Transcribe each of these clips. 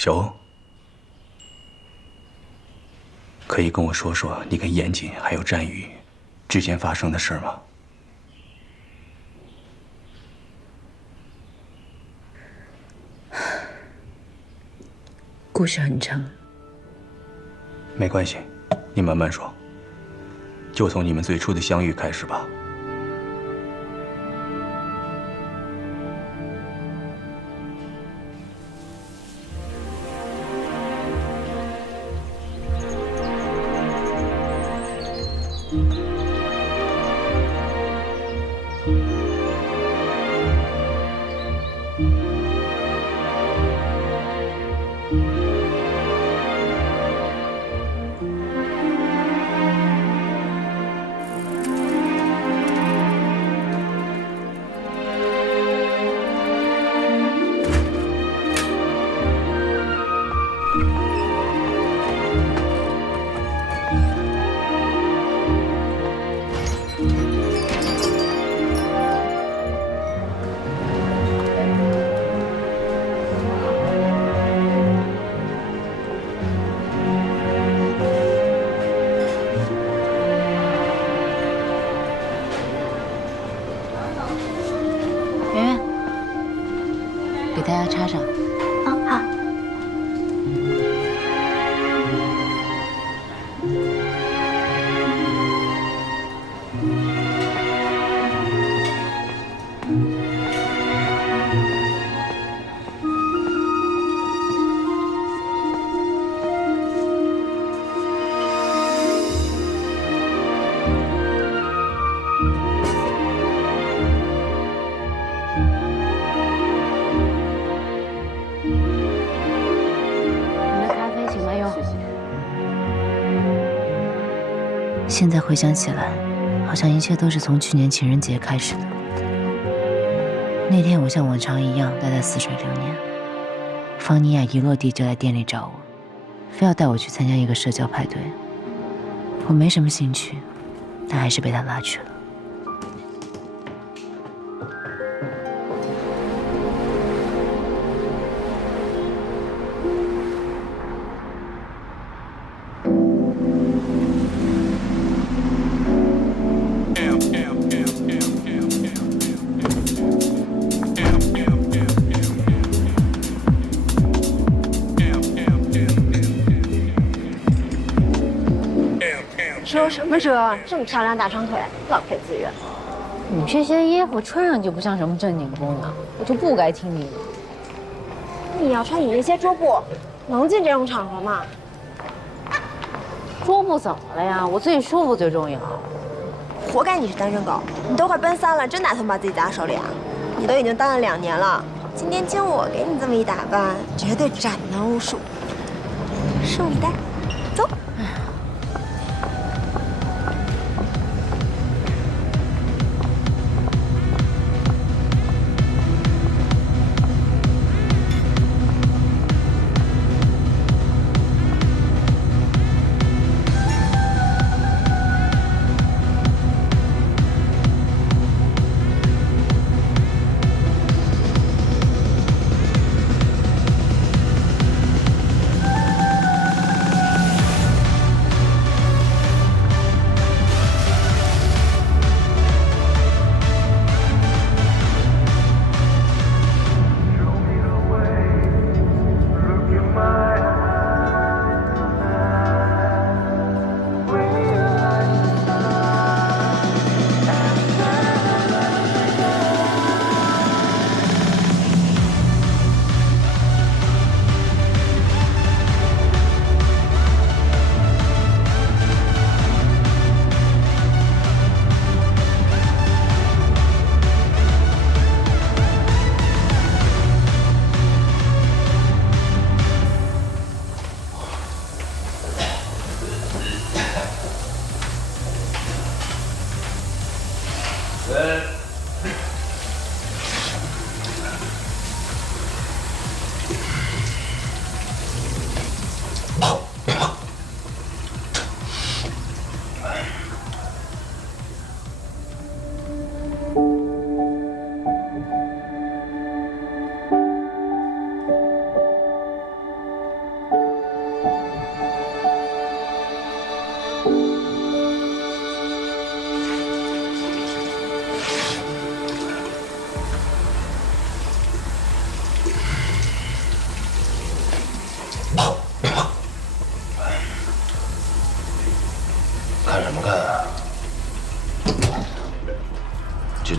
小欧，可以跟我说说你跟严谨还有战宇之间发生的事吗？故事很长，没关系，你慢慢说，就从你们最初的相遇开始吧。圆圆，给大家插上。好。现在回想起来，好像一切都是从去年情人节开始的。那天我像往常一样待在似水流年，方妮亚一落地就来店里找我，非要带我去参加一个社交派对。我没什么兴趣，但还是被她拉去了。遮什么遮？这么漂亮大长腿，浪费资源。你这些衣服穿上就不像什么正经姑娘，我就不该听你的。你要穿你那些桌布，能进这种场合吗？桌布怎么了呀？我自己舒服最重要。活该你是单身狗！你都快奔3了，真打算把自己砸手里啊？你都已经单了2年了，今天经我给你这么一打扮，绝对斩男无数。拭目以待，走。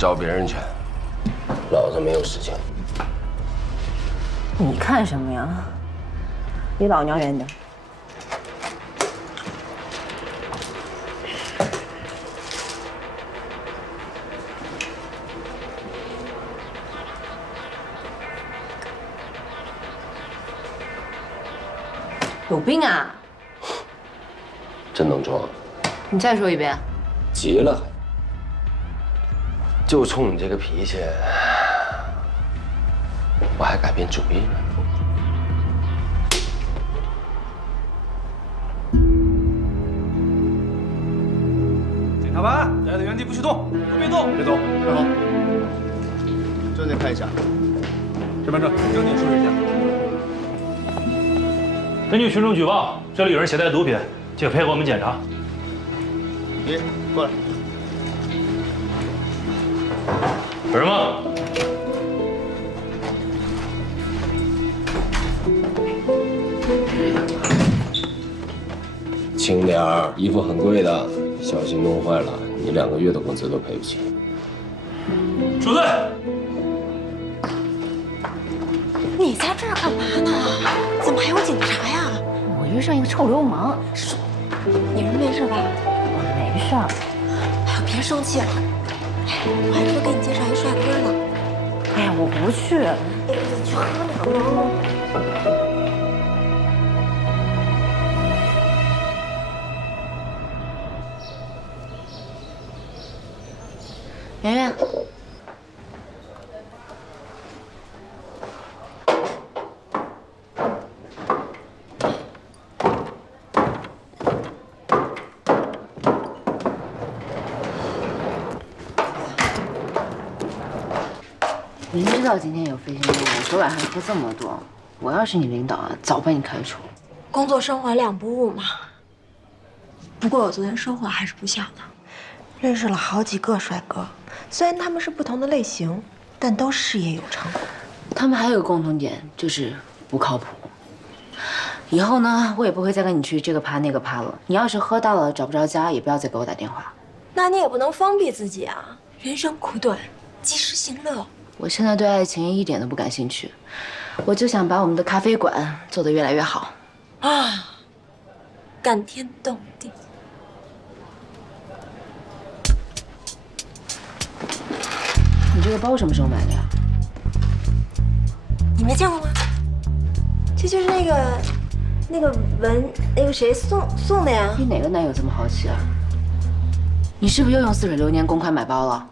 找别人去，老子没有时间。你看什么呀？离老娘远点。有病啊！真能装，你再说一遍。急了还？就冲你这个脾气，我还改变主意了。检查完，待在原地不许动，都别动，别动，站好。证件看一下。身份证、证件出示一下。根据群众举报，这里有人携带毒品，请配合我们检查。你过来。有人吗？轻点儿，衣服很贵的，小心弄坏了，你2个月的工资都赔不起。收队。你在这儿干嘛呢？怎么还有警察呀？我遇上一个臭流氓。你人没事吧？我没事儿。哎呀，别生气了。哎，我还说给你介绍一帅哥呢。哎呀，我不去。哎，你去喝两杯。圆圆，明知道今天有飞行任务，昨晚还喝这么多，我要是你领导啊，早把你开除。工作生活两不误嘛。不过我昨天收获还是不小的，认识了好几个帅哥，虽然他们是不同的类型，但都事业有成。他们还有个共同点，就是不靠谱。以后呢，我也不会再跟你去这个趴那个趴了。你要是喝到了找不着家，也不要再给我打电话。那你也不能封闭自己啊，人生苦短，及时行乐。我现在对爱情一点都不感兴趣，我就想把我们的咖啡馆做得越来越好。啊，感天动地。你这个包什么时候买的呀？你没见过吗？这就是那个那个谁送的呀？你哪个男友这么好奇啊？你是不是又用似水流年公款买包了？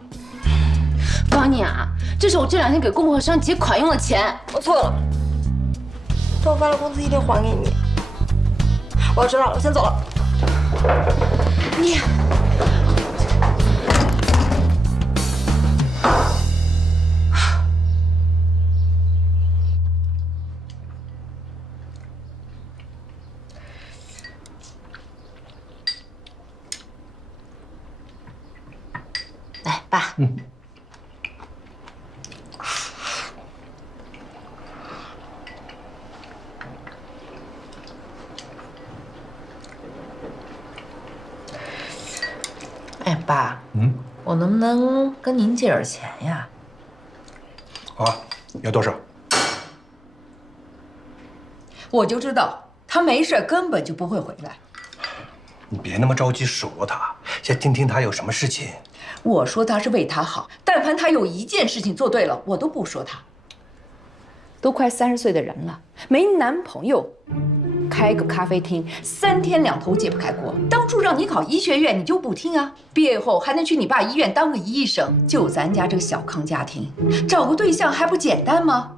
方妮啊，这是我这2天给供货商结款用的钱。我错了，等我发了工资一定还给你。我要迟到了，我先走了。你。来，爸。哎，爸。我能不能跟您借点钱呀？好啊，要多少？我就知道他没事根本就不会回来。你别那么着急说他，先听听他有什么事情。我说他是为他好，但凡他有一件事情做对了，我都不说他。都快30岁的人了，没男朋友，开个咖啡厅，3天2头解不开锅。当初让你考医学院，你就不听啊？毕业后还能去你爸医院当个医生。就咱家这个小康家庭，找个对象还不简单吗？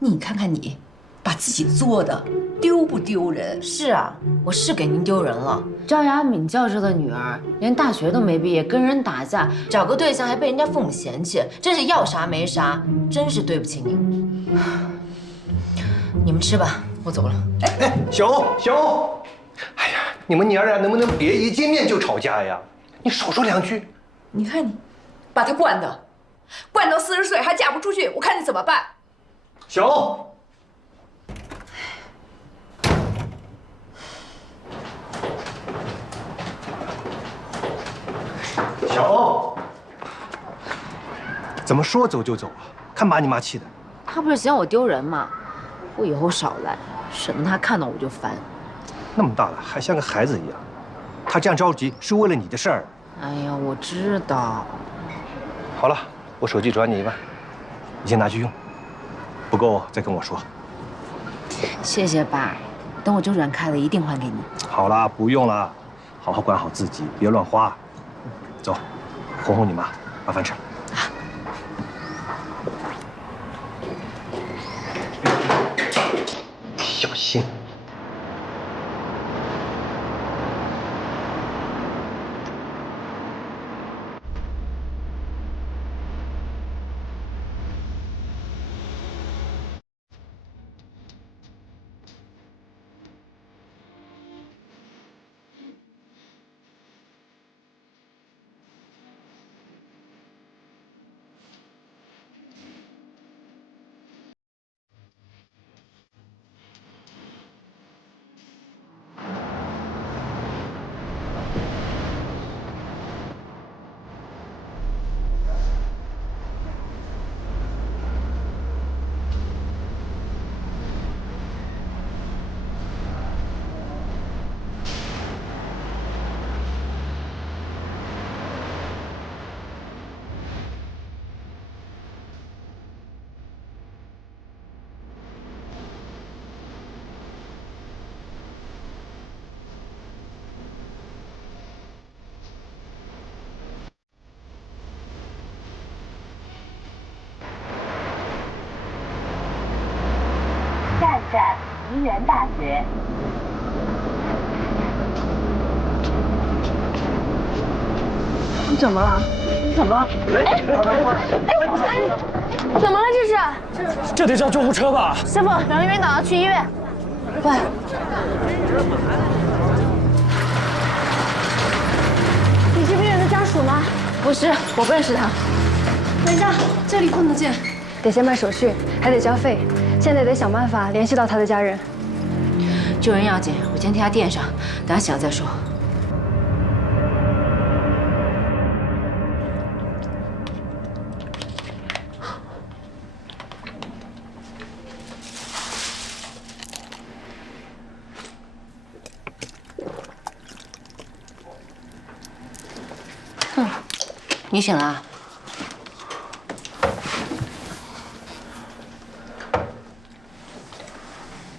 你看看你，把自己作的丢不丢人？是啊，我是给您丢人了。赵雅敏教授的女儿连大学都没毕业，跟人打架，找个对象还被人家父母嫌弃，真是要啥没啥，真是对不起您。你们吃吧，我走了。哎，小欧，哎呀，你们娘俩能不能别一见面就吵架呀？你少说2句。你看你，把他惯到40岁还嫁不出去，我看你怎么办？小欧。小欧，怎么说走就走啊？看把你妈气的。他不是嫌我丢人吗？我以后少来，省得他看到我就烦。那么大了还像个孩子一样，他这样着急是为了你的事儿。哎呀，我知道。好了，我手机转你1万，你先拿去用，不够再跟我说。谢谢爸，等我周转开了一定还给你。好了，不用了，好好管好自己，别乱花。走，哄哄你妈，把饭吃了。小心。下一站梨园大学。你怎么了？怎么了？怎么了？这得叫救护车吧？师傅，两个晕倒了，去医院。喂，你是病人的家属吗？不是，我不认识他。等一下，这里碰得见。得先办手续，还得交费，现在得想办法联系到他的家人。救人要紧，我先替他垫上，等他醒了再说。你醒了啊？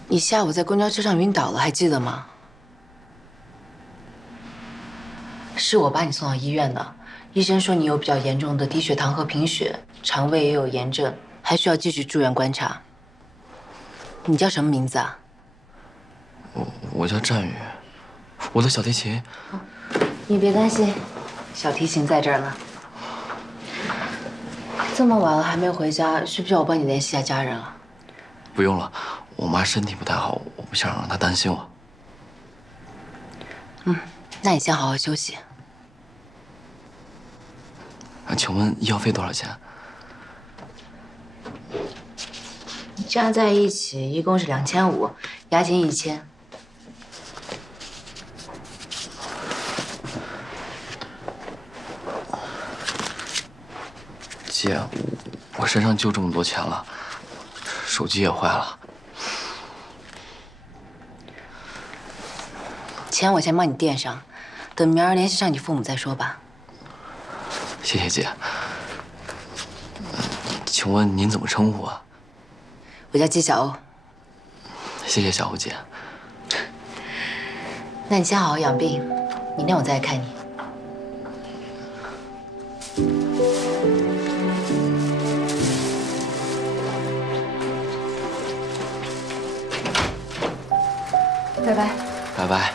你下午在公交车上晕倒了，还记得吗？是我把你送到医院的，医生说你有比较严重的低血糖和贫血，肠胃也有炎症，还需要继续住院观察。你叫什么名字啊？我叫战宇，我的小提琴。你别担心，小提琴在这儿呢。这么晚了还没回家，需不需要我帮你联系一下家人啊？不用了，我妈身体不太好，我不想让她担心我。那你先好好休息。请问医药费多少钱？加在一起一共是2500，押金1000。姐，我身上就这么多钱了，手机也坏了。钱我先帮你垫上，等明儿联系上你父母再说吧。谢谢姐。请问您怎么称呼啊？我叫纪小欧。谢谢小欧姐。那你先好好养病，明天我再来看你。拜拜。拜拜。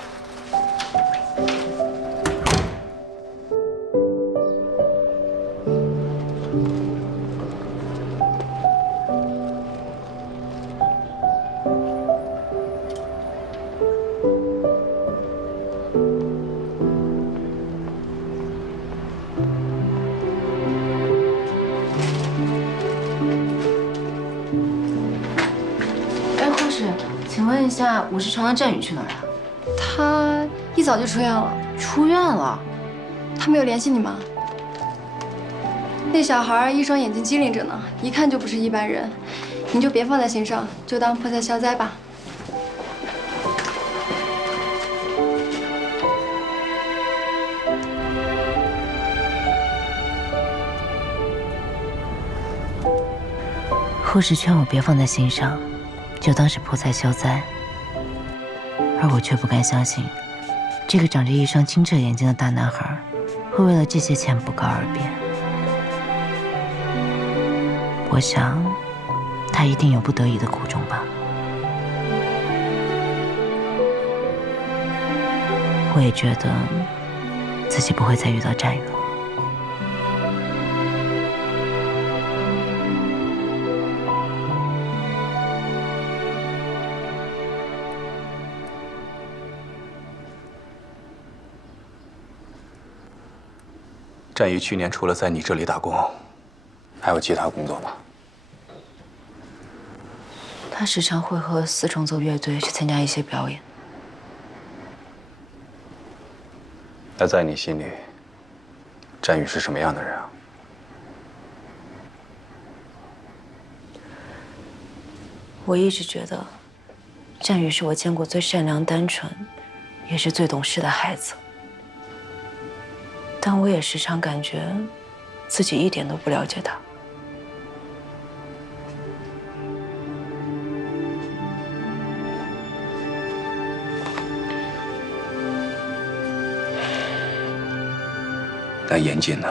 哎，护士，请问一下，50床的振宇去哪儿了？他一早就出院了。出院了？他没有联系你吗？那小孩一双眼睛机灵着呢，一看就不是一般人。你就别放在心上，就当破财消灾吧。护士劝我别放在心上，就当是破财消灾，而我却不敢相信，这个长着一双清澈眼睛的大男孩，会为了这些钱不告而别。我想，他一定有不得已的苦衷吧。我也觉得自己不会再遇到战宇了。战宇去年除了在你这里打工，还有其他工作吧？他时常会和四重奏乐队去参加一些表演。那在你心里，战宇是什么样的人啊？我一直觉得，战宇是我见过最善良、单纯，也是最懂事的孩子。但我也时常感觉，自己一点都不了解他。那严谨呢？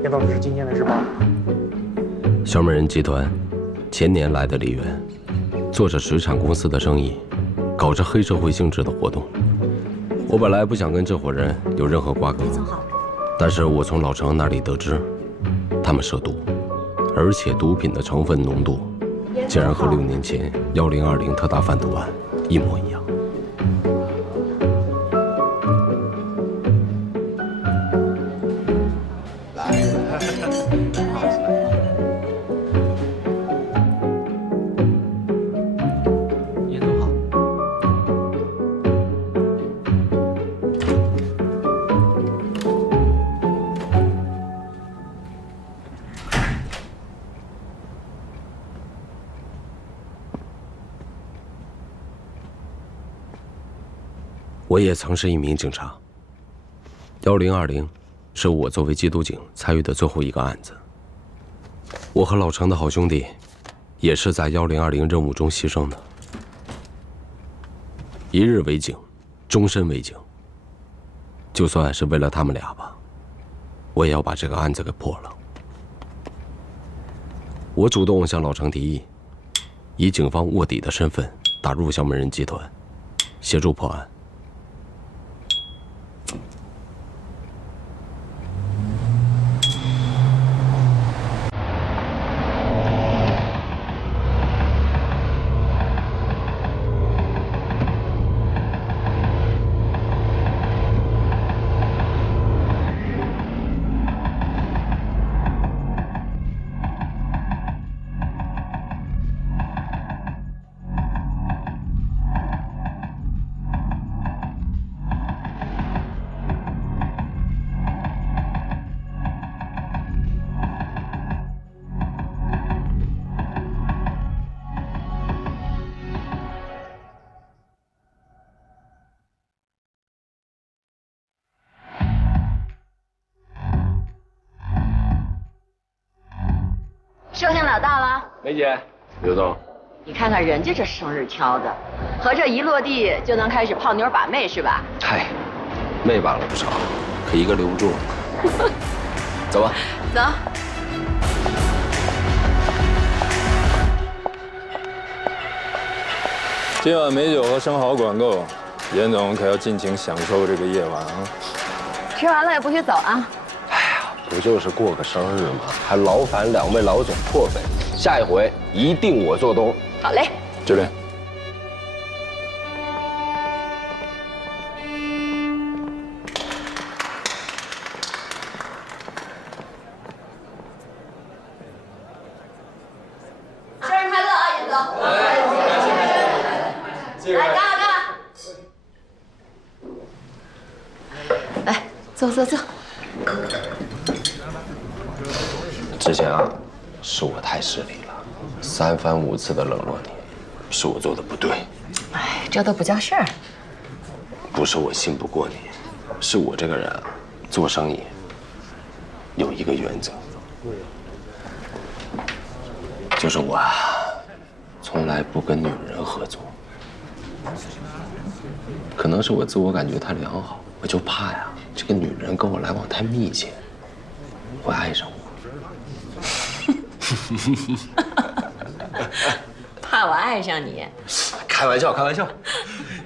见到的是今天的日报。小美人集团前年来的梨园，做着水产公司的生意，搞着黑社会性质的活动。我本来不想跟这伙人有任何瓜葛，但是我从老程那里得知，他们涉毒，而且毒品的成分浓度竟然和6年前1020特大贩毒案一模一样。我也曾是一名警察。1020是我作为缉毒警参与的最后一个案子。我和老程的好兄弟，也是在1020任务中牺牲的。一日为警，终身为警。就算是为了他们俩吧，我也要把这个案子给破了。我主动向老程提议，以警方卧底的身份打入小美人集团，协助破案。老大了？梅姐，刘总，你看看人家这生日挑的，合着一落地就能开始泡妞把妹是吧？嗨，妹把了不少，可一个留不住。走吧。走。今晚美酒和生蚝管够，严总可要尽情享受这个夜晚啊！吃完了也不许走啊！不就是过个生日吗？还劳烦两位老总破费，下一回一定我做东。好嘞，指令。生日快乐啊，严总！来，干了干了！来，坐坐坐。之前啊，是我太失礼了，3番5次的冷落你，是我做的不对。哎，这都不叫事儿。不是我信不过你，是我这个人啊，做生意有一个原则，就是我啊，从来不跟女人合作。可能是我自我感觉太良好，我就怕呀，这个女人跟我来往太密切，会爱上我。怕我爱上你？开玩笑，开玩笑。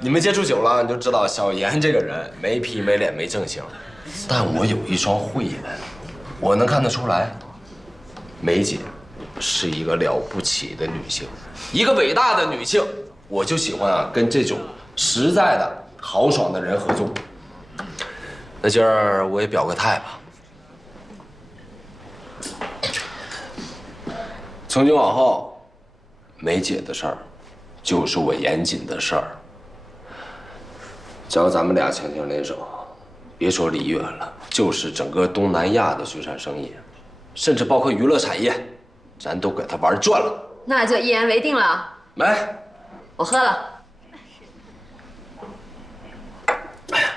你们接触久了，你就知道小严这个人没皮没脸没正形。但我有一双慧眼，我能看得出来，梅姐是一个了不起的女性，一个伟大的女性。我就喜欢啊，跟这种实在的豪爽的人合作。那今儿我也表个态吧。从今往后，梅姐的事儿，就是我严谨的事儿。只要咱们俩强强联手，别说梨园了，就是整个东南亚的水产生意，甚至包括娱乐产业，咱都给他玩转了。那就一言为定了。来，我喝了。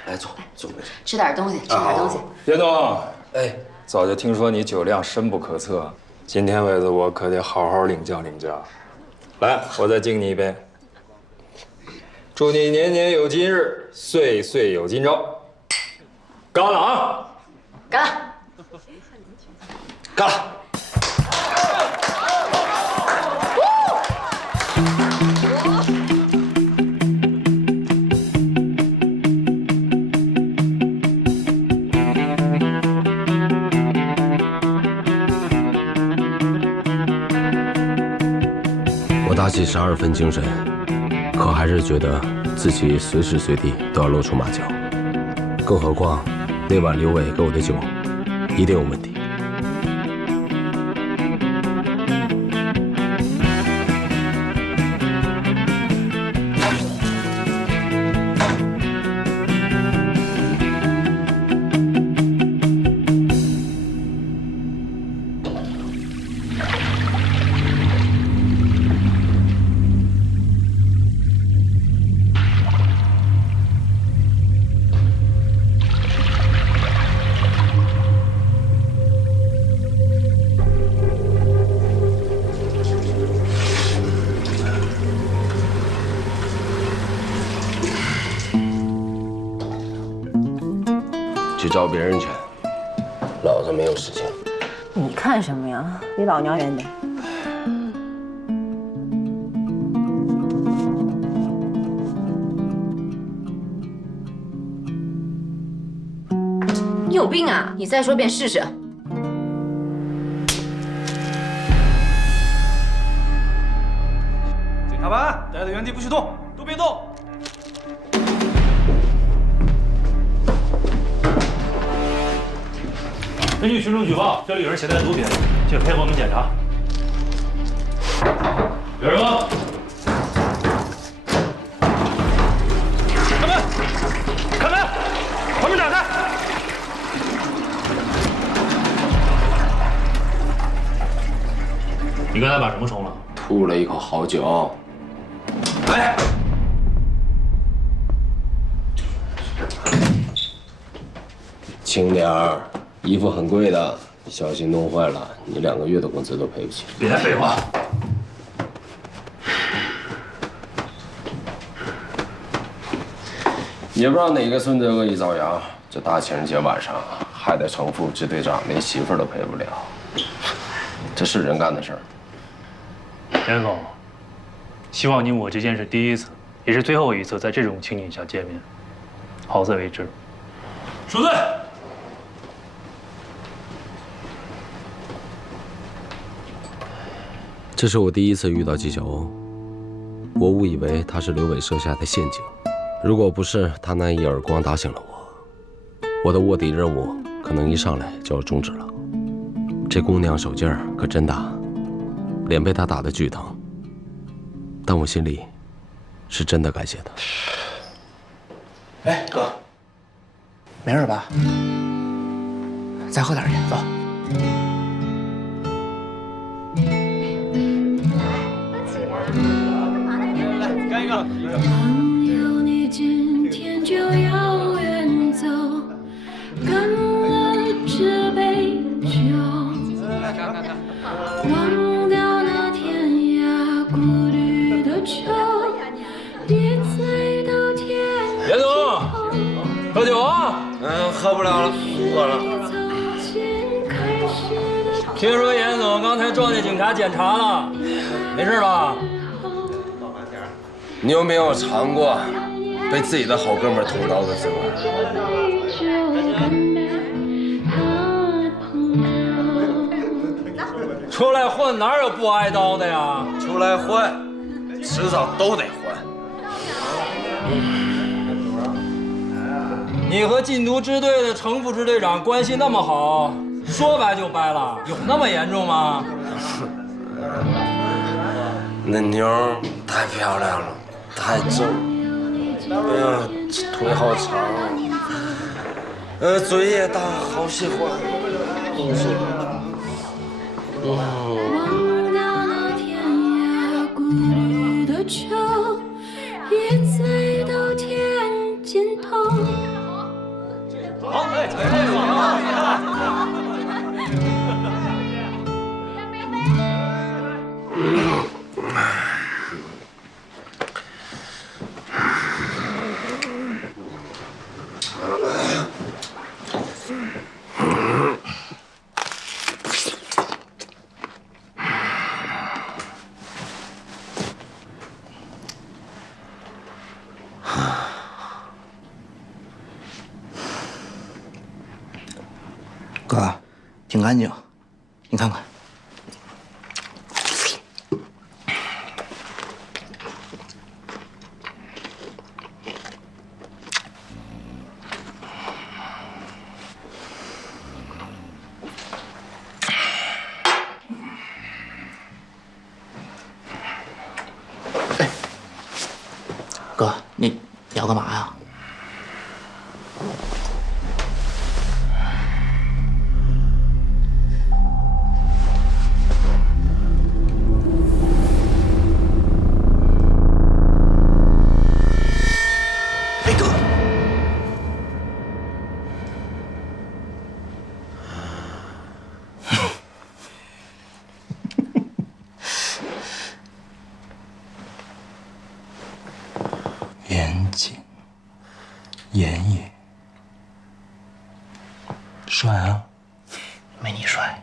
来坐，坐。吃点东西，吃点东西。严总，哎，早就听说你酒量深不可测，今天为子我可得好好领教领教。来，我再敬你一杯。祝你年年有今日，岁岁有今朝。干了啊！干了！干了！我打起12分精神，可还是觉得自己随时随地都要露出马脚。更何况，那晚刘伟给我的酒，一定有问题。去招别人去，老子没有事情。你看什么呀？离老娘远点。你有病啊！你再说遍试试。检查班，待在原地不许动，都别动。根据群众举报，这里有人携带毒品，请配合我们检查。有人吗？开门！开门！把门打开！你刚才把什么冲了？吐了一口好酒。哎，轻点儿，衣服很贵的，小心弄坏了，你2个月的工资都赔不起。别废话。也不知道哪个孙子恶意造谣，这大情人节晚上害得程副支队长连媳妇儿都陪不了，这是人干的事儿。严总，希望你我之间是第一次，也是最后一次在这种情景下见面，好自为之。收队。这是我第一次遇到纪晓鸥，我误以为他是刘伟设下的陷阱。如果不是他那一耳光打醒了我的卧底任务可能一上来就要终止了。这姑娘手劲儿可真大，脸被她打得巨疼，但我心里是真的感谢她。哎，哥，没事吧？再喝点去，走。来，干一个。今天就要远走，干了这杯酒，忘掉那天涯孤旅的愁，别再到天。严总，喝酒啊！喝不了了，饿了。听说严总刚才撞见警察检查了，没事吧？你有没有尝过被自己的好哥们捅刀的滋味？出来混哪有不挨刀的呀？出来混，迟早都得混。你和禁毒支队的程副支队长关系那么好，说掰就掰了，有那么严重吗？那妞太漂亮了，太正。哎呀，这腿好长，嘴也大，好喜欢，好喜欢。忘掉那天涯孤旅的愁，别再到天尽头。好，哎，哥，挺干净，你看看。哎，哥，你要干嘛呀？严谨、严也，帅啊！没你帅。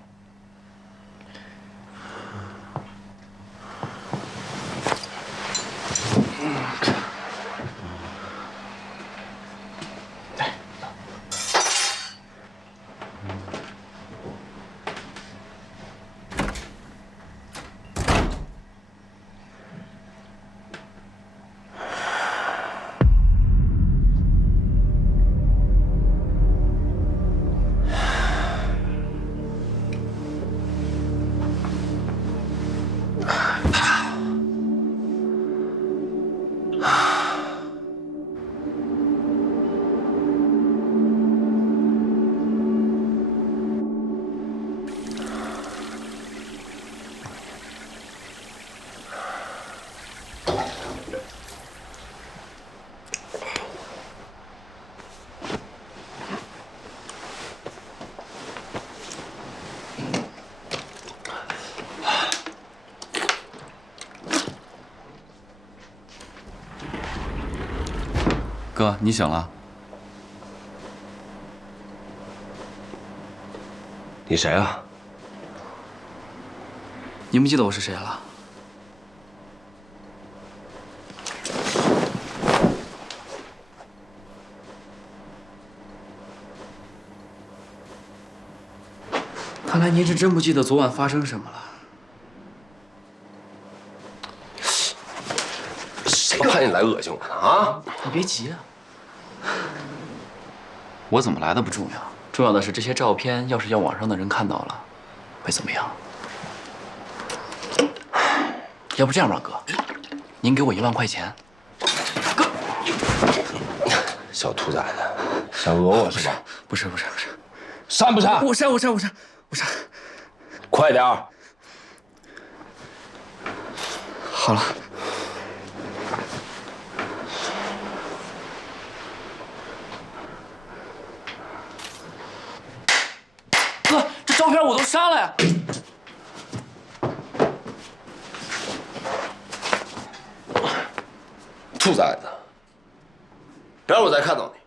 哥，你醒了？你谁啊？你不记得我是谁了？看来您是真不记得昨晚发生什么了。谁派你来恶心我呢？啊！你别急啊，我怎么来的不重要，重要的是这些照片要是让网上的人看到了，会怎么样？要不这样吧，哥，您给我1万块钱。哥，小兔崽子，想讹我是吧？不是，删不删？我删。快点儿！好了。哥，这照片我都删了呀！兔崽子，别让我再看到你！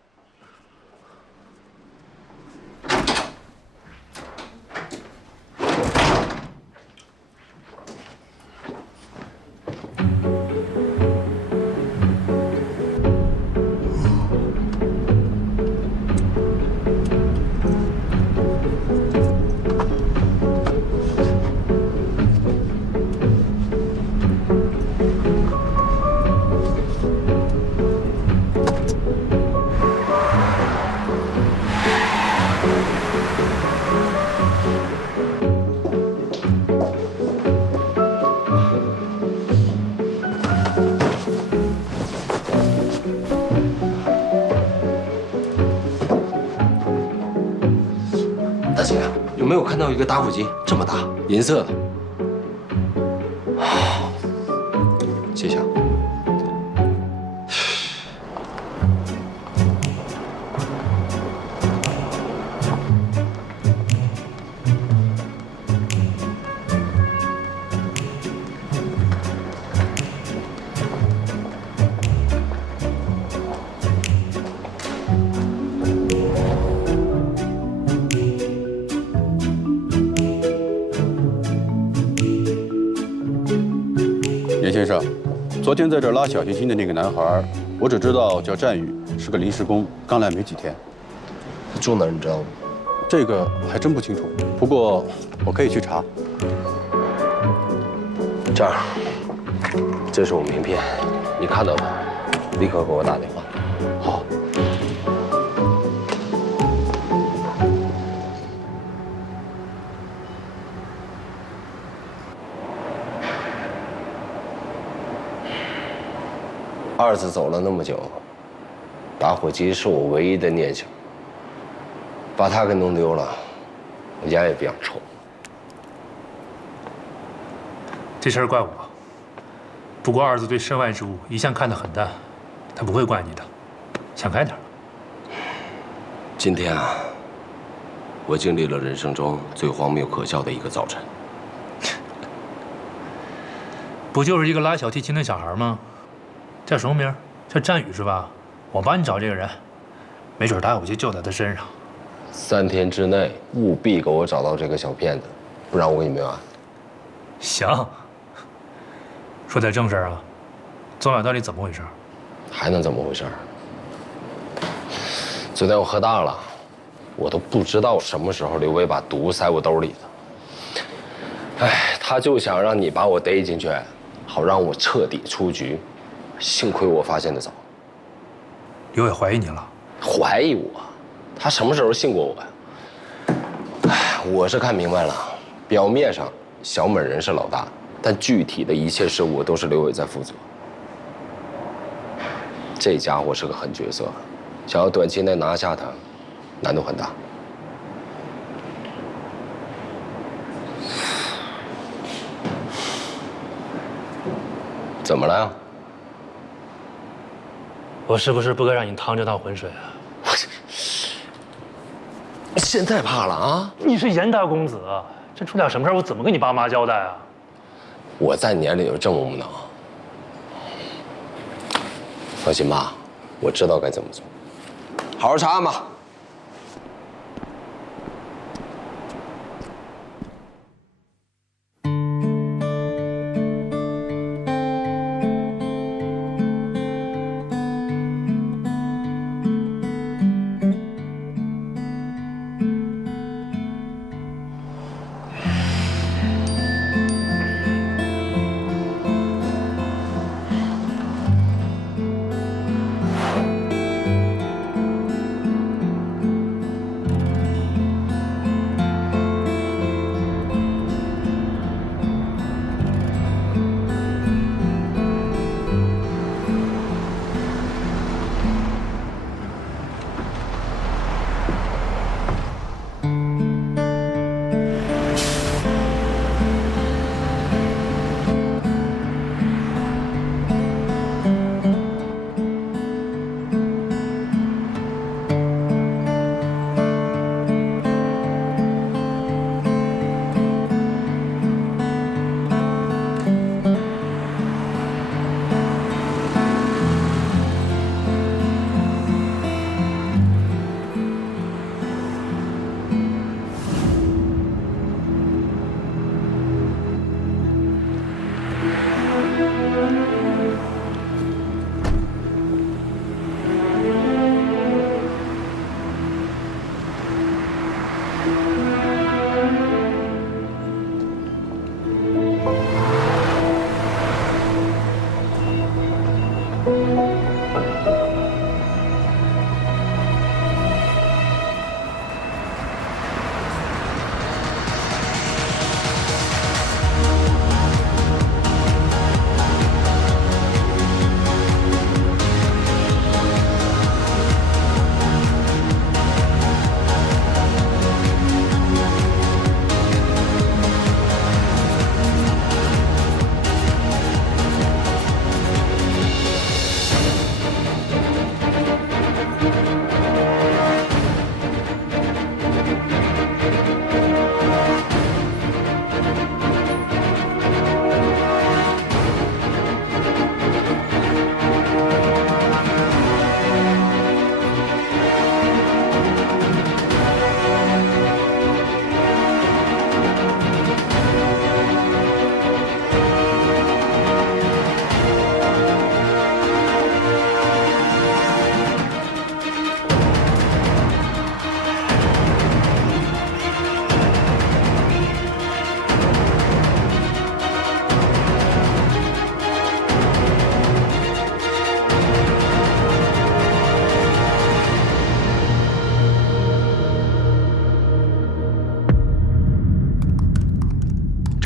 大姐，有没有看到一个打火机这么大，银色的？谢谢。严先生，昨天在这儿拉小提琴的那个男孩，我只知道叫战宇，是个临时工，刚来没几天。他住哪儿你知道吗？这个还真不清楚，不过我可以去查。这样，这是我名片，你看到的，立刻给我打电话。好。二子走了那么久，打火机是我唯一的念想。把他给弄丢了，我烟也不想抽。这事儿怪我。不过二子对身外之物一向看得很淡，他不会怪你的。想开点。今天啊，我经历了人生中最荒谬可笑的一个早晨。不就是一个拉小提琴的小孩吗？叫什么名？叫战宇是吧？我帮你找这个人，没准打火机就在他身上。3天之内务必给我找到这个小骗子，不然我跟你没完。行。说点正事啊，昨晚到底怎么回事？还能怎么回事？昨天我喝大了，我都不知道什么时候刘伟把毒塞我兜里的。哎，他就想让你把我逮进去，好让我彻底出局。幸亏我发现的早。刘伟怀疑你了？怀疑我？他什么时候信过我呀？哎，我是看明白了，表面上小美人是老大，但具体的一切事务都是刘伟在负责。这家伙是个狠角色，想要短期内拿下他，难度很大。怎么了呀？我是不是不该让你趟这趟浑水啊？现在怕了啊？你是严大公子，这出点什么事我怎么跟你爸妈交代啊？我在你眼里就这么无能？放心吧，我知道该怎么做。好好查案吧。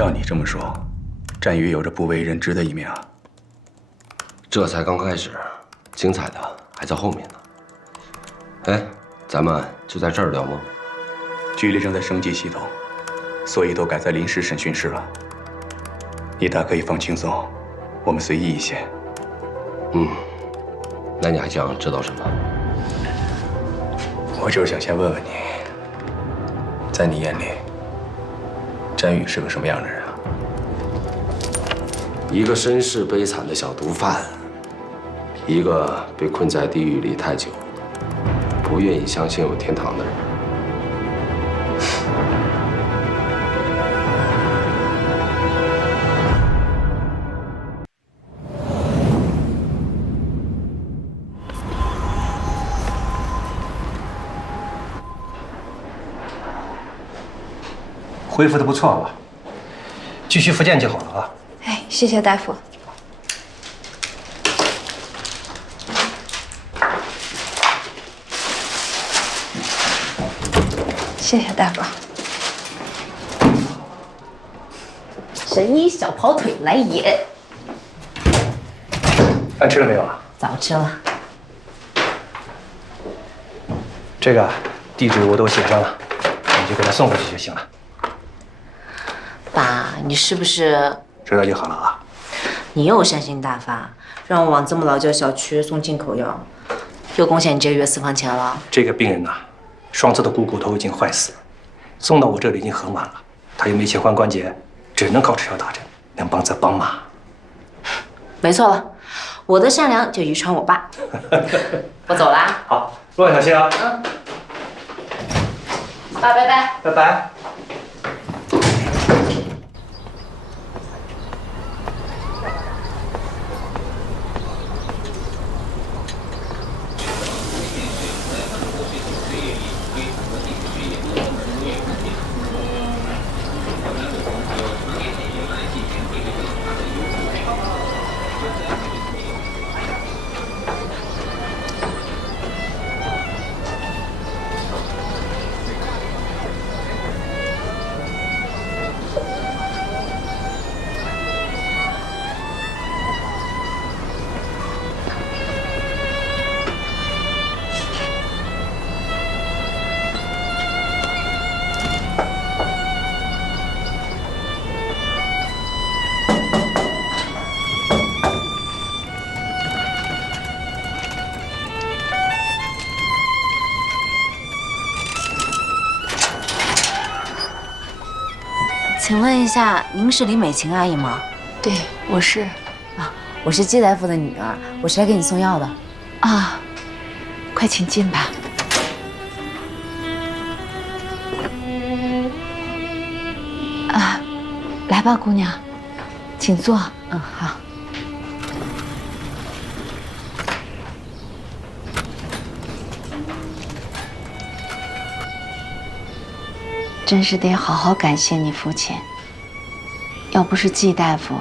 照你这么说，战宇有着不为人知的一面啊。这才刚开始，精彩的还在后面呢。哎，咱们就在这儿聊吗？局里正在升级系统，所以都改在临时审讯室了。你大可以放轻松，我们随意一些。那你还想知道什么？我就是想先问问你，在你眼里，战宇是个什么样的人啊？一个身世悲惨的小毒贩，一个被困在地狱里太久，不愿意相信有天堂的人。恢复的不错啊，继续复健就好了啊。哎，谢谢大夫。谢谢大夫。神医小跑腿来也。饭吃了没有啊？早吃了。这个地址我都写上了，你就给他送过去就行了。爸，你是不是知道就好了啊？你又善心大发，让我往这么老旧小区送进口药，又贡献你这个月私房钱了。这个病人呐，双侧的股骨头已经坏死了，送到我这里已经很晚了，他又没钱换关节，只能靠吃药打针，能帮则帮嘛。没错了，我的善良就遗传我爸。我走啦。好，路上小心啊。嗯。爸，拜拜。拜拜。请问一下，您是李美琴阿姨吗？对，我是。啊，我是季大夫的女儿，我是来给你送药的。啊，快请进吧。啊，来吧，姑娘，请坐。嗯，好。真是得好好感谢你父亲。要不是季大夫，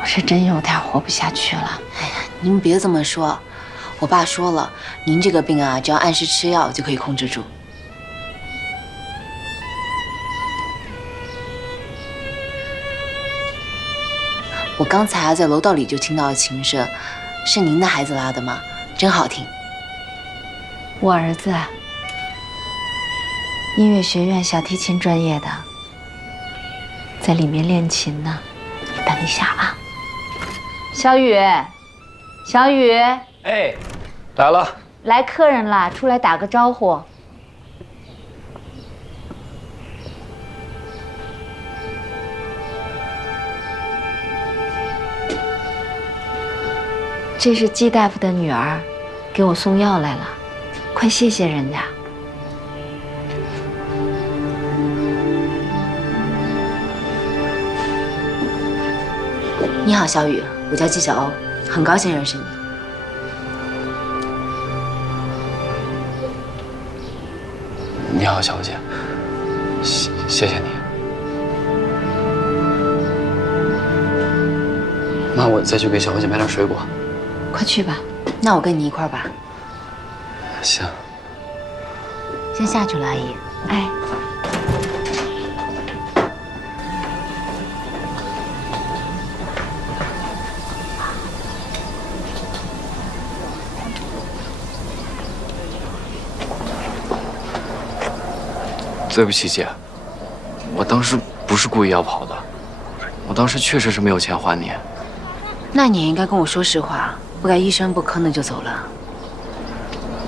我是真有点活不下去了。哎呀，您别这么说，我爸说了，您这个病啊，只要按时吃药就可以控制住。我刚才在楼道里就听到了琴声，是您的孩子拉的吗？真好听。我儿子音乐学院小提琴专业的，在里面练琴呢。你等一下啊，小雨，小雨，哎，来了，来客人了，出来打个招呼。这是季大夫的女儿，给我送药来了，快谢谢人家。你好，小雨，我叫季小欧，很高兴认识你。你好，小姐，谢谢你。妈，我再去给小欧姐买点水果。快去吧。那我跟你一块儿吧。行。先下去了，阿姨。哎。对不起，姐，我当时不是故意要跑的，我当时确实是没有钱还你。那你也应该跟我说实话，不该一声不吭的就走了。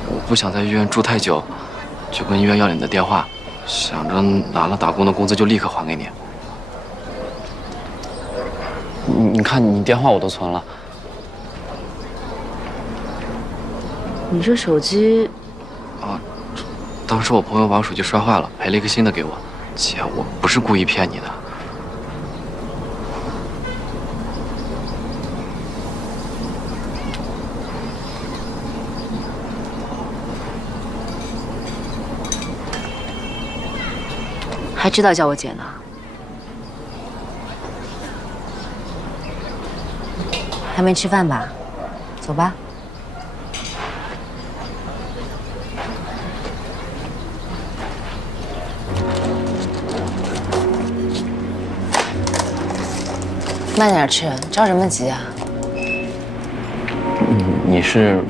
我不想在医院住太久，就跟医院要你的电话，想着拿了打工的工资就立刻还给你。你看，你电话我都存了。你这手机……啊，当时我朋友把我手机摔坏了，赔了一个新的给我。姐，我不是故意骗你的。还知道叫我姐呢？还没吃饭吧？走吧。慢点吃，着什么急啊？你是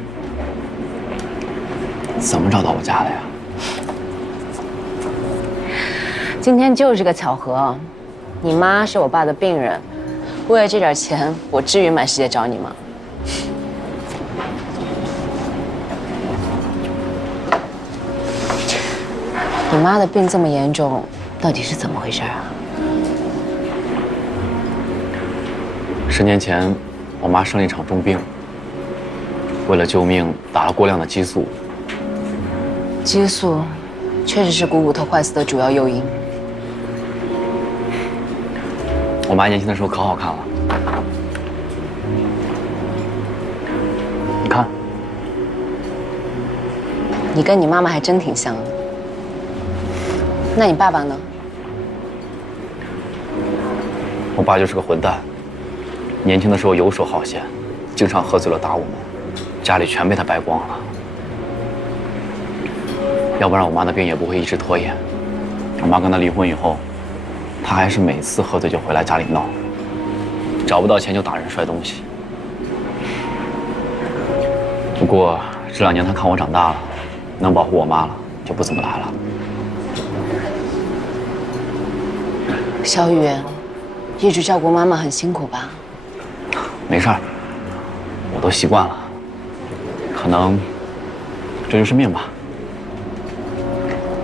怎么找到我家的呀？今天就是个巧合，你妈是我爸的病人，为了这点钱，我至于满世界找你吗？你妈的病这么严重，到底是怎么回事啊？ 10年前，我妈生了一场重病，为了救命打了过量的激素。激素确实是股骨头坏死的主要诱因。我妈年轻的时候可好看了，你看，你跟你妈妈还真挺像的。那你爸爸呢？我爸就是个混蛋，年轻的时候游手好闲，经常喝醉了打我们，家里全被他败光了。要不然我妈的病也不会一直拖延。我妈跟他离婚以后，他还是每次喝醉就回来家里闹，找不到钱就打人摔东西。不过这2年他看我长大了，能保护我妈了，就不怎么来了。小雨，一直照顾妈妈很辛苦吧？没事儿，我都习惯了。可能这就是命吧。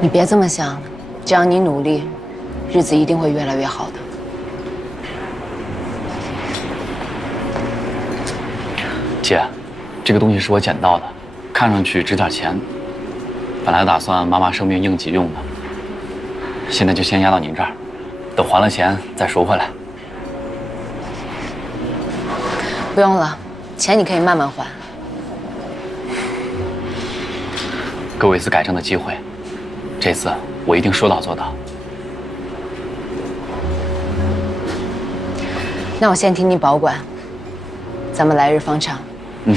你别这么想，只要你努力，日子一定会越来越好的。姐，这个东西是我捡到的，看上去值点钱。本来打算妈妈生病应急用的，现在就先压到您这儿，等还了钱再赎回来。不用了，钱你可以慢慢还。给我一次改正的机会，这次我一定说到做到。那我先替你保管，咱们来日方长。嗯。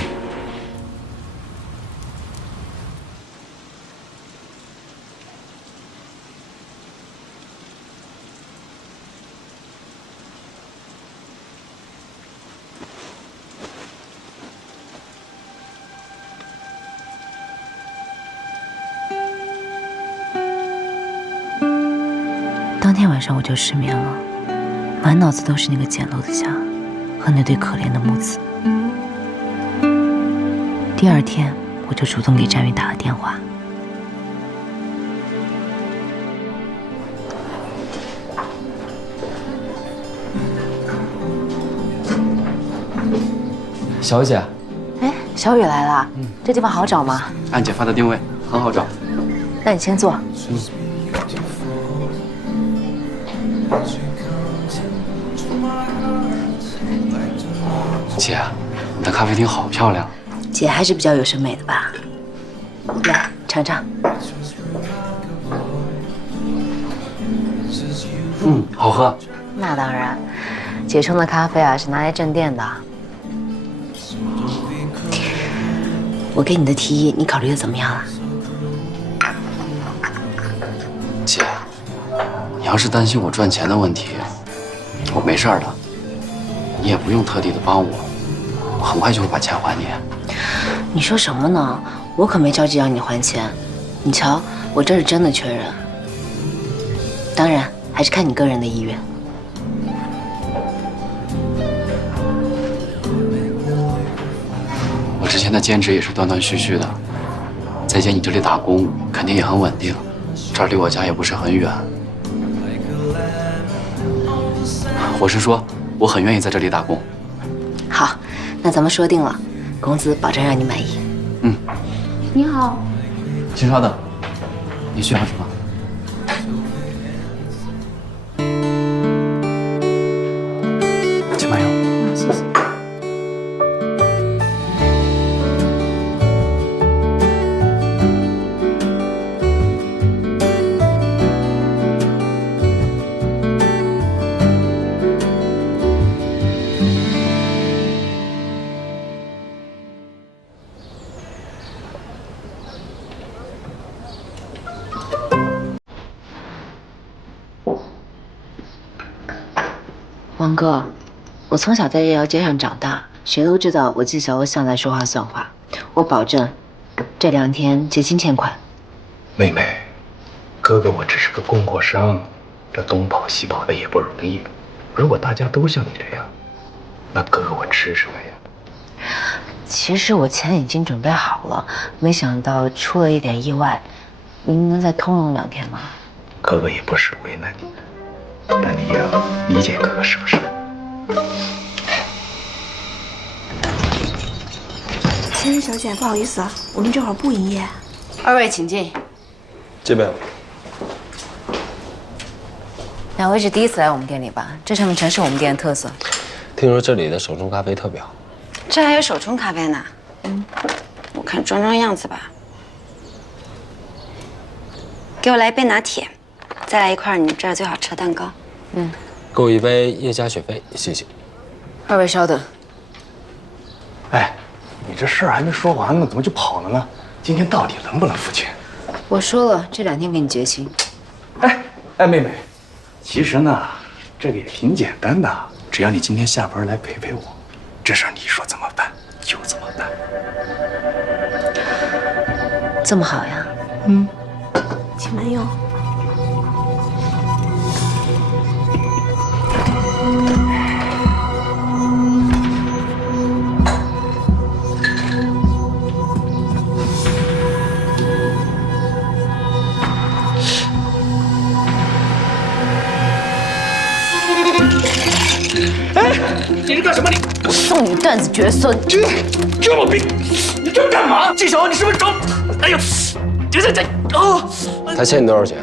当天晚上我就失眠了，满脑子都是那个简陋的家和那对可怜的母子。第2天，我就主动给战宇打了电话。小雨姐，哎，小雨来了，这地方好找吗？按姐发的定位，很好找。那你先坐。姐，你的咖啡厅好漂亮。姐还是比较有审美的吧？来尝尝。好喝。那当然，姐冲的咖啡啊是拿来镇店的。我给你的提议，你考虑的怎么样了？姐，你要是担心我赚钱的问题，我没事的，你也不用特地的帮我，我很快就会把钱还你。你说什么呢？我可没着急让你还钱。你瞧，我这是真的缺人。当然，还是看你个人的意愿。我之前的兼职也是断断续续的，在姐你这里打工肯定也很稳定，这儿离我家也不是很远。我是说，我很愿意在这里打工。好，那咱们说定了，工资保证让你满意。你好，请稍等，你需要什么？请慢用。谢谢。王哥，我从小在这条街上长大，谁都知道我纪晓鸥向来说话算话。我保证，这2天结清欠款。妹妹，哥哥我只是个供货商，这东跑西跑的也不容易。如果大家都像你这样，那哥哥我吃什么呀？其实我钱已经准备好了，没想到出了一点意外。您能再通融2天吗？哥哥也不是为难你，但你也要理解哥哥是不是？天天小姐，不好意思啊，我们这会儿不营业。二位请进。这边。两位是第一次来我们店里吧？这上面全是我们店的特色。听说这里的手冲咖啡特别好。这还有手冲咖啡呢。我看装装样子吧。给我来一杯拿铁，再来一块你这儿最好吃的蛋糕。给我一杯叶加雪菲，谢谢。二位稍等。哎，你这事儿还没说完呢，怎么就跑了呢？今天到底能不能付钱？我说了，这2天给你结清。哎，妹妹，其实呢，这个也挺简单的，只要你今天下班来陪陪我，这事儿你说怎么办就怎么办。这么好呀？请慢用。你是干什么？你我送你断子绝孙！这么逼，你这干嘛？季晓，你是不是找？哎呀，这哦！他欠你多少钱？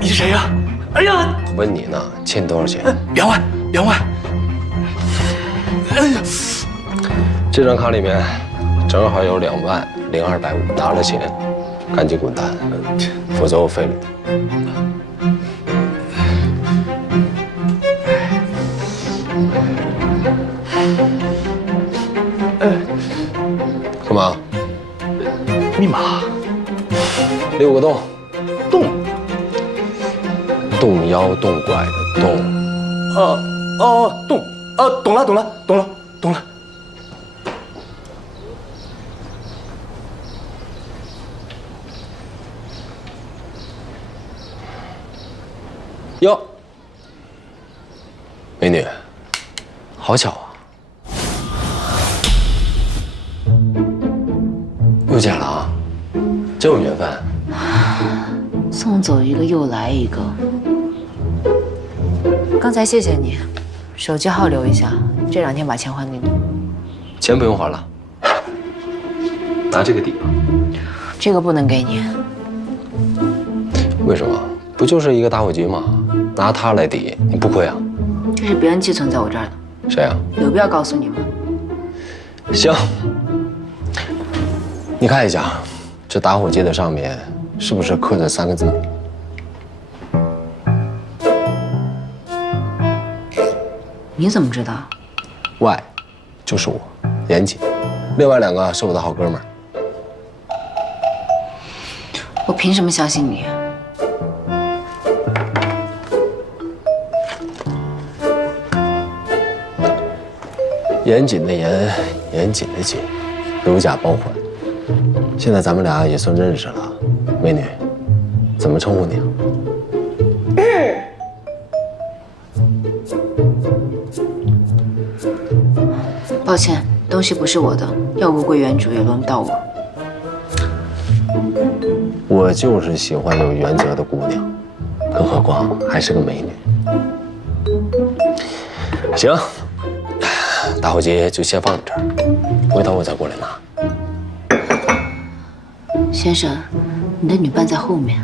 你是谁呀？哎呀，问你呢，欠你多少钱？2万，2万。哎呀，这张卡里面正好有2万0250，拿了钱，赶紧滚蛋，否则我废了你。干嘛？密码。 6个洞。洞。动腰动拐的动。洞。懂了。哟，美女，好巧啊！又捡了啊，真有缘分。送走一个又来一个。刚才谢谢你，手机号留一下，这2天把钱还给你。钱不用还了，拿这个抵吧。这个不能给你。为什么？不就是一个打火机吗？拿它来抵，你不亏啊？这是别人寄存在我这儿的。谁啊？有必要告诉你吗？行，你看一下，这打火机的上面是不是刻着3个字？你怎么知道？Y，就是我，严谨。另外2个是我的好哥们儿。我凭什么相信你？严谨的严，严谨的谨，如假包换。现在咱们俩也算认识了，美女，怎么称呼你啊？抱歉，东西不是我的，要不归原主也轮不到我。我就是喜欢有原则的姑娘，更何况还是个美女。行，打火机就先放在这儿，回头我再过来拿。先生，你的女伴在后面。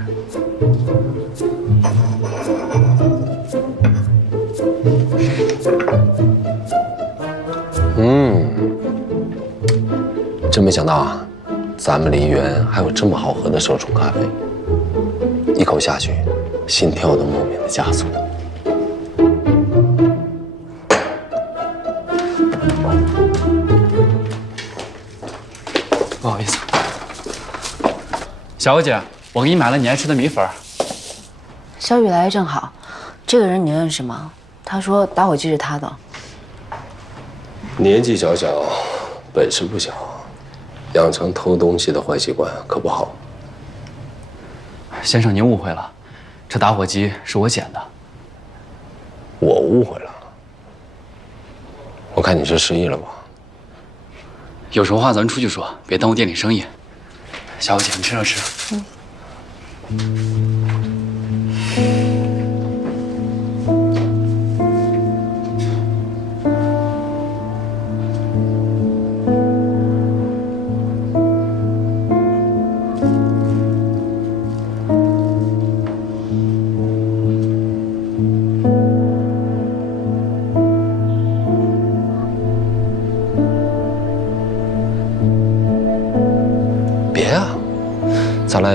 真没想到啊，咱们梨园还有这么好喝的手冲咖啡。一口下去，心跳都莫名的加速。不好意思，小姐，我给你买了你爱吃的米粉。小雨来的正好，这个人你认识吗？他说打火机是他的。年纪小小，本事不小，养成偷东西的坏习惯可不好。先生，您误会了，这打火机是我捡的。我误会了，我看你是失忆了吧？有什么话咱出去说，别耽误店里生意。小姐，你趁热吃。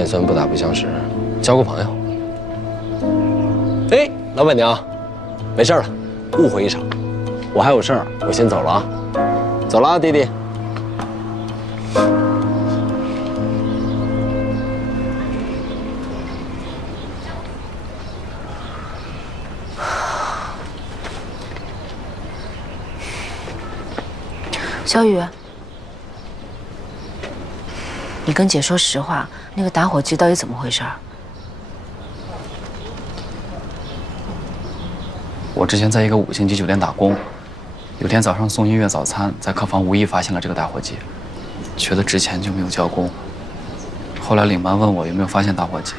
也算不打不相识，交个朋友。哎，老板娘，没事了，误会一场。我还有事儿，我先走了啊。走了啊，弟弟。小雨，你跟姐说实话，那个打火机到底怎么回事？我之前在一个5星级酒店打工，有天早上送音乐早餐，在客房无意发现了这个打火机，觉得值钱就没有交工。后来领班问我有没有发现打火机，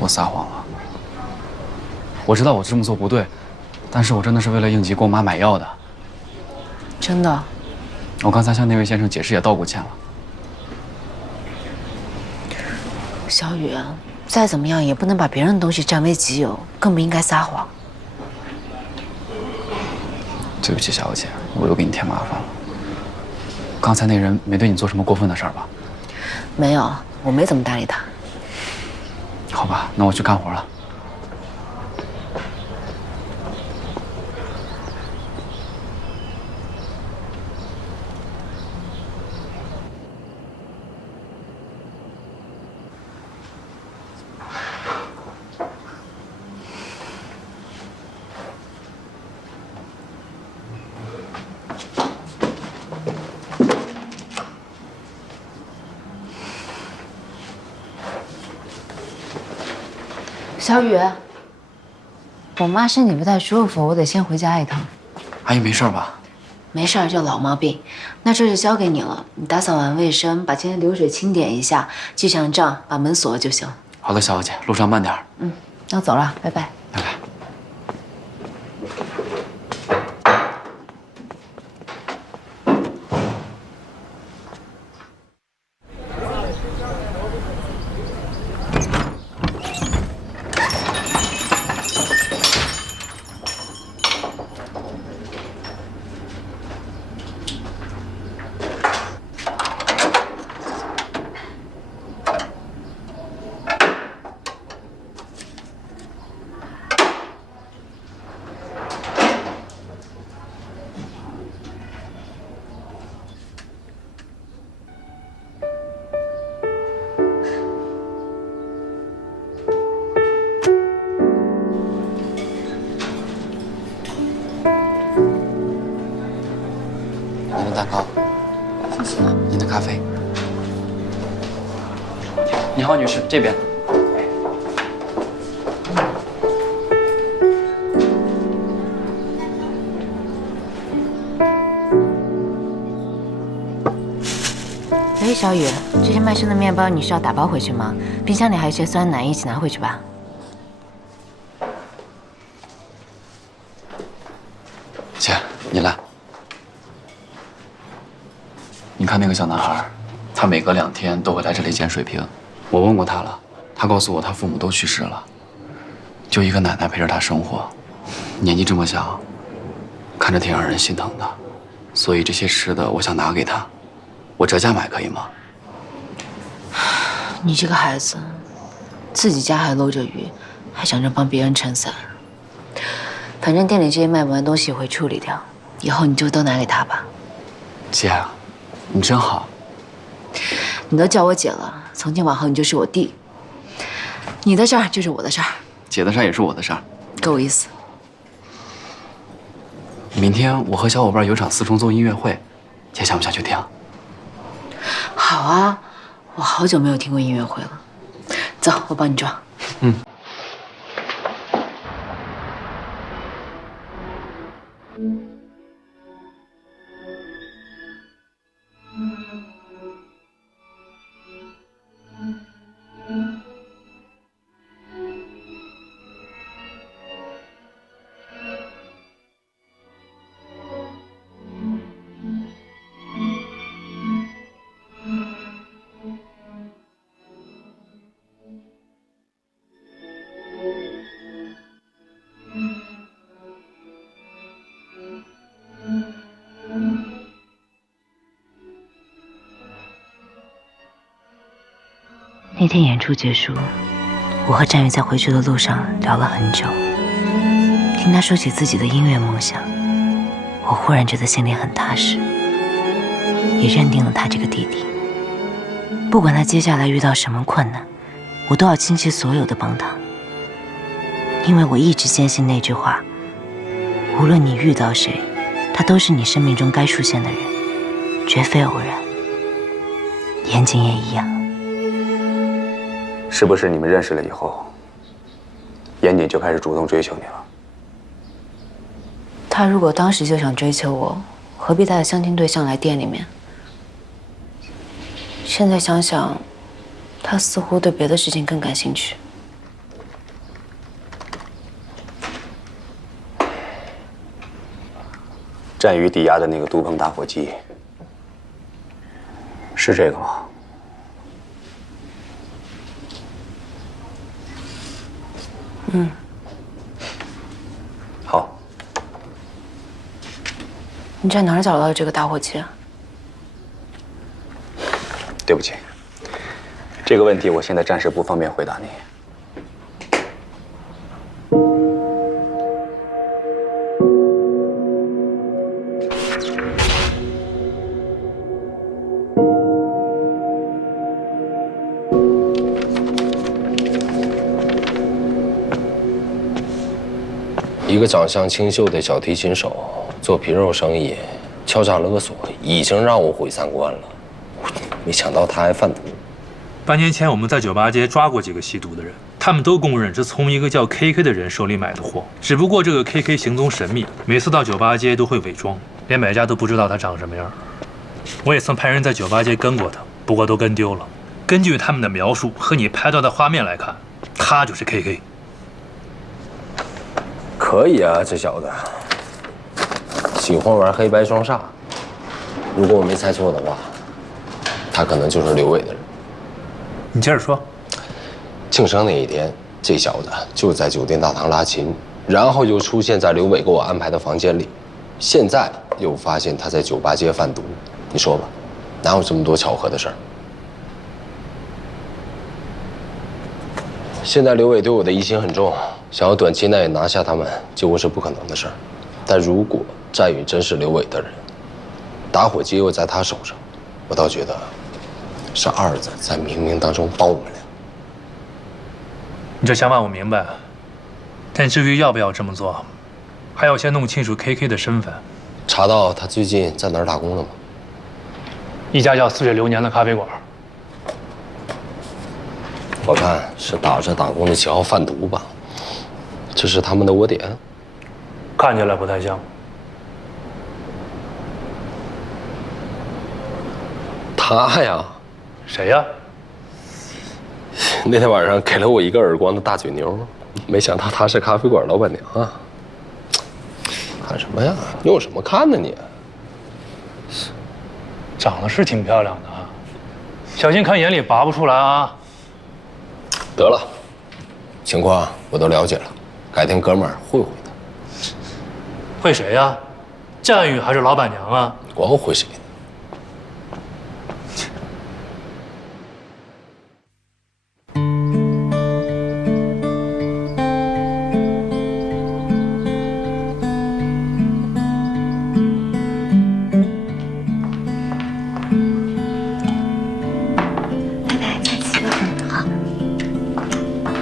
我撒谎了。我知道我这么做不对，但是我真的是为了应急给我妈买药的。真的？我刚才向那位先生解释也道过歉了。小雨，再怎么样也不能把别人的东西占为己有，更不应该撒谎。对不起，小姐，我又给你添麻烦了。刚才那人没对你做什么过分的事儿吧？没有，我没怎么搭理他。好吧，那我去干活了。小雨，我妈身体不太舒服，我得先回家一趟。阿姨没事吧？没事儿，就老毛病。那这就交给你了，你打扫完卫生，把今天流水清点一下，记上账，把门锁了就行。好的，小姐，路上慢点。那我走了，拜拜。拜拜。您的蛋糕，谢谢。您的咖啡。你好，女士，这边。哎，小雨，这些卖剩的面包你是要打包回去吗？冰箱里还有些酸奶，一起拿回去吧。姐，你来。你看那个小男孩，他每隔2天都会来这里捡水瓶。我问过他了，他告诉我他父母都去世了，就一个奶奶陪着他生活，年纪这么小，看着挺让人心疼的。所以这些吃的我想拿给他，我折价买可以吗？你这个孩子，自己家还漏着雨，还想着帮别人撑伞。反正店里这些卖不完东西我会处理掉，以后你就都拿给他吧。姐，你真好。你都叫我姐了，从今往后你就是我弟。你的事儿就是我的事儿，姐的事儿也是我的事儿，够意思。明天我和小伙伴有场4重奏音乐会，姐想不想去听？好啊，我好久没有听过音乐会了。走，我帮你装。那天演出结束，我和战宇在回去的路上聊了很久。听他说起自己的音乐梦想，我忽然觉得心里很踏实，也认定了他这个弟弟。不管他接下来遇到什么困难，我都要倾其所有的帮他。因为我一直坚信那句话：无论你遇到谁，他都是你生命中该出现的人，绝非偶然。严谨也一样。是不是你们认识了以后，严谨就开始主动追求你了？他如果当时就想追求我，何必带着相亲对象来店里面？现在想想，他似乎对别的事情更感兴趣。战宇抵押的那个独棚打火机，是这个吗？嗯。好。你在哪儿找到的这个打火机啊？对不起，这个问题我现在暂时不方便回答你。一个长相清秀的小提琴手做皮肉生意，敲诈勒索，已经让我毁三观了。没想到他还贩毒。半年前我们在酒吧街抓过几个吸毒的人，他们都供认是从一个叫 KK 的人手里买的货。只不过这个 KK 行踪神秘，每次到酒吧街都会伪装，连买家都不知道他长什么样。我也曾派人在酒吧街跟过他，不过都跟丢了。根据他们的描述和你拍到的画面来看，他就是 KK。可以啊，这小子喜欢玩黑白双煞。如果我没猜错的话，他可能就是刘伟的人。你接着说。庆生那一天，这小子就在酒店大堂拉琴，然后又出现在刘伟给我安排的房间里，现在又发现他在酒吧街贩毒。你说吧，哪有这么多巧合的事儿？现在刘伟对我的疑心很重，想要短期内拿下他们，几乎是不可能的事儿。但如果战宇真是刘伟的人，打火机又在他手上，我倒觉得是二子在冥冥当中帮我们俩。你这想法我明白，但至于要不要这么做，还要先弄清楚 KK 的身份。查到他最近在哪儿打工了吗？一家叫似水流年的咖啡馆。我看是打着打工的旗号贩毒吧，这是他们的窝点。看起来不太像。他呀？谁呀？那天晚上给了我一个耳光的大嘴妞，没想到她是咖啡馆老板娘啊！看什么呀？你有什么看呢你？长得是挺漂亮的啊，小心看眼里拔不出来啊！得了，情况我都了解了，改天哥们儿会会他。会谁呀？战宇还是老板娘啊？管我会谁呢？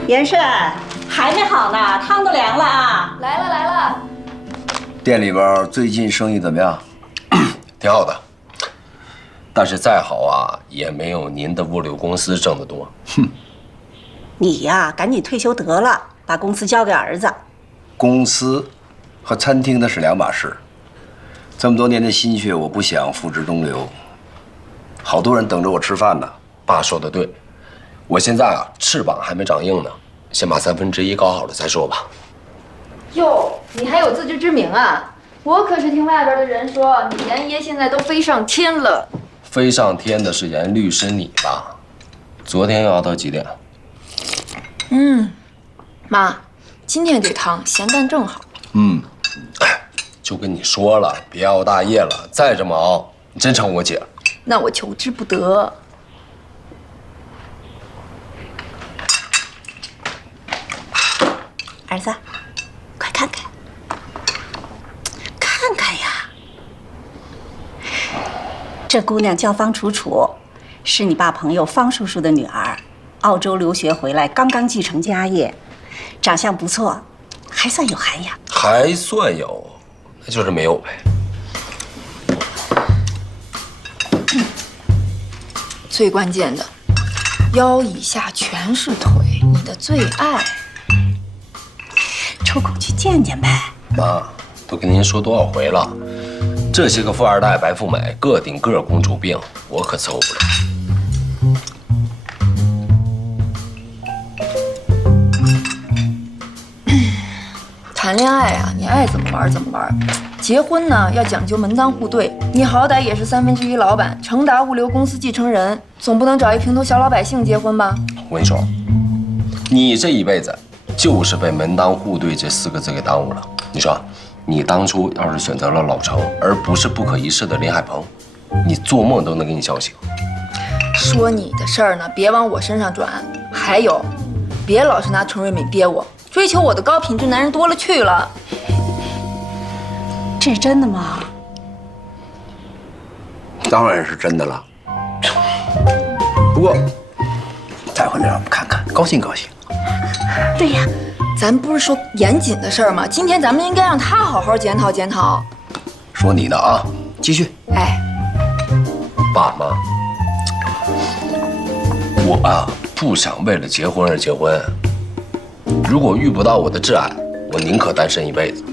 严顺，还没好呢，汤都凉了啊！来了来了。店里边最近生意怎么样？挺好的，但是再好啊，也没有您的物流公司挣得多。哼，你呀，赶紧退休得了，把公司交给儿子。公司和餐厅那是两码事。这么多年的心血，我不想付之东流。好多人等着我吃饭呢。爸说的对，我现在啊，翅膀还没长硬呢，先把1/3搞好了再说吧。哟，你还有自知之明啊！我可是听外边的人说，你严爷现在都飞上天了。飞上天的是严律师你吧？昨天又要到几点？妈，今天这汤咸淡正好。就跟你说了，别熬大夜了，再这么熬，你真成我姐了。那我求之不得。儿子，快看看，看看呀！这姑娘叫方楚楚，是你爸朋友方叔叔的女儿，澳洲留学回来，刚刚继承家业，长相不错，还算有涵养。还算有，那就是没有呗。最关键的，腰以下全是腿，你的最爱。抽空去见见呗。妈，都跟您说多少回了，这些个富二代、白富美，个顶个公主病，我可伺候不了。谈恋爱啊，你爱怎么玩怎么玩。结婚呢，要讲究门当户对。你好歹也是1/3老板，成达物流公司继承人，总不能找一平头小老百姓结婚吧？我跟你说，你这一辈子就是被门当户对这4个字给耽误了。你说，你当初要是选择了老程，而不是不可一世的林海鹏，你做梦都能给你笑醒。说你的事儿呢，别往我身上转。还有，别老是拿陈瑞敏憋我。追求我的高品质男人多了去了。这是真的吗？当然是真的了。不过，再回来让我们看看，高兴高兴。对呀，咱不是说严谨的事儿吗？今天咱们应该让他好好检讨检讨。说你呢啊，继续。哎，爸妈，我啊不想为了结婚而结婚。如果遇不到我的挚爱，我宁可单身一辈子。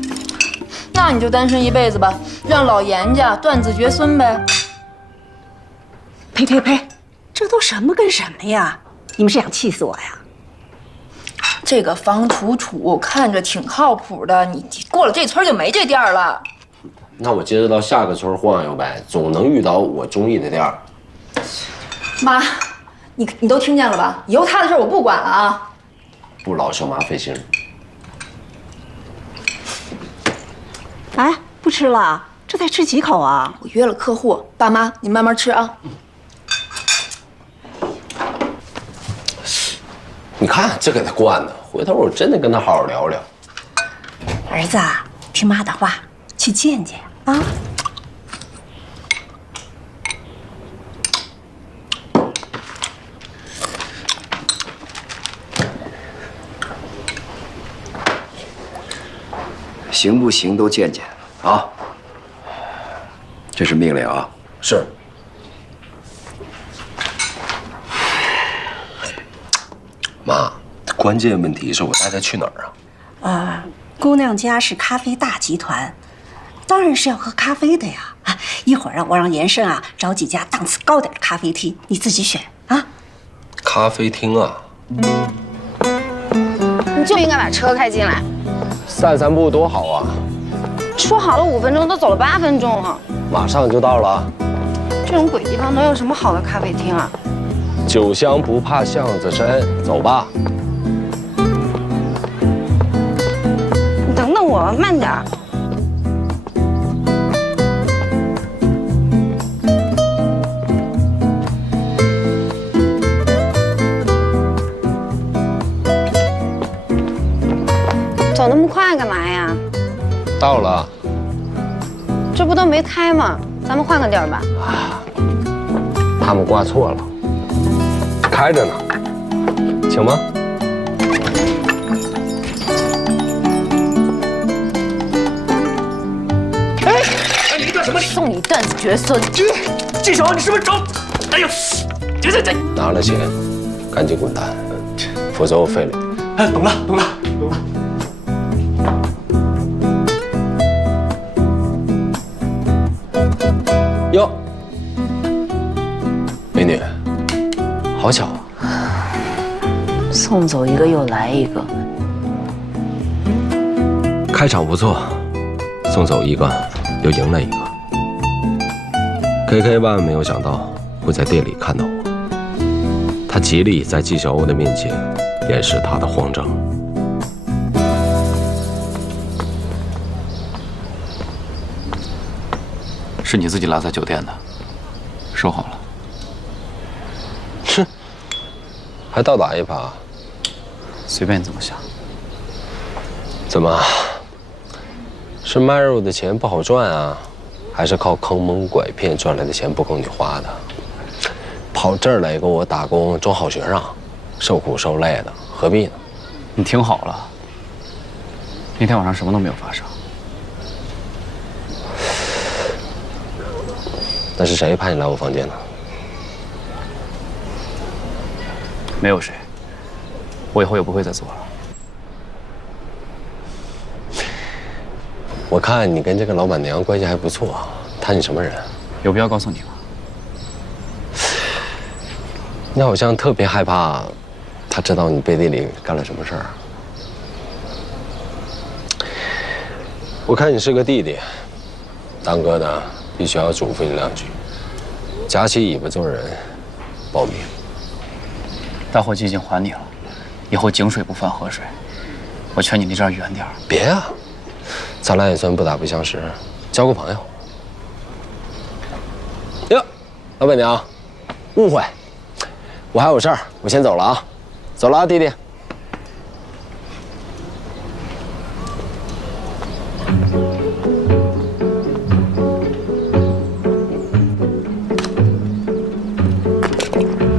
那你就单身一辈子吧，让老严家断子绝孙呗。呸呸呸！这都什么跟什么呀？你们是想气死我呀？这个方楚楚看着挺靠谱的，你过了这村就没这店了。那我接着到下个村晃悠呗，总能遇到我中意的店。妈，你都听见了吧？以后他的事我不管了啊。不劳小妈费心。哎，不吃了？这才吃几口啊？我约了客户，爸妈你慢慢吃啊。你看这给他惯的，回头我真的跟他好好聊聊。儿子，听妈的话，去见见啊。行不行都见见啊！这是命令啊！是。妈，关键问题是我带她去哪儿啊？姑娘家是咖啡大集团，当然是要喝咖啡的呀。啊，一会儿我让严胜啊找几家档次高点的咖啡厅，你自己选啊。咖啡厅啊？你就应该把车开进来。散散步多好啊！说好了5分钟，都走了8分钟了。马上就到了。这种鬼地方能有什么好的咖啡厅啊？酒香不怕巷子深，走吧。你等等我，慢点。走那么快干嘛呀？到了。这不都没开吗？咱们换个地儿吧。他们挂错了，开着呢，请吗？哎，你干什么？送你断子绝孙！季少，你是不是找？哎呦，这！拿了钱，赶紧滚蛋，否则我废了你。哎，懂了。哟，美女，好巧啊！送走一个又来一个，开场不错，送走一个又赢了一个。KK 万没有想到会在店里看到我，他极力在季小欧的面前掩饰他的慌张。是你自己落在酒店的，收好了。还倒打一耙，随便你怎么想。怎么？是卖肉的钱不好赚啊，还是靠坑蒙拐骗赚来的钱不够你花的？跑这儿来给我打工装好学生，受苦受累的，何必呢？你听好了，那天晚上什么都没有发生。那是谁派你来我房间的？没有谁，我以后也不会再做了。我看你跟这个老板娘关系还不错，她你什么人？有必要告诉你吗？你好像特别害怕，她知道你背地里干了什么事儿。我看你是个弟弟，当哥的必须要嘱咐你两句：夹起尾巴做人，保命。大伙计已经还你了，以后井水不犯河水。我劝你离这儿远点儿。别啊，咱俩也算不打不相识，交个朋友。哟，老板娘，误会，我还有事儿，我先走了啊，走了啊，弟弟。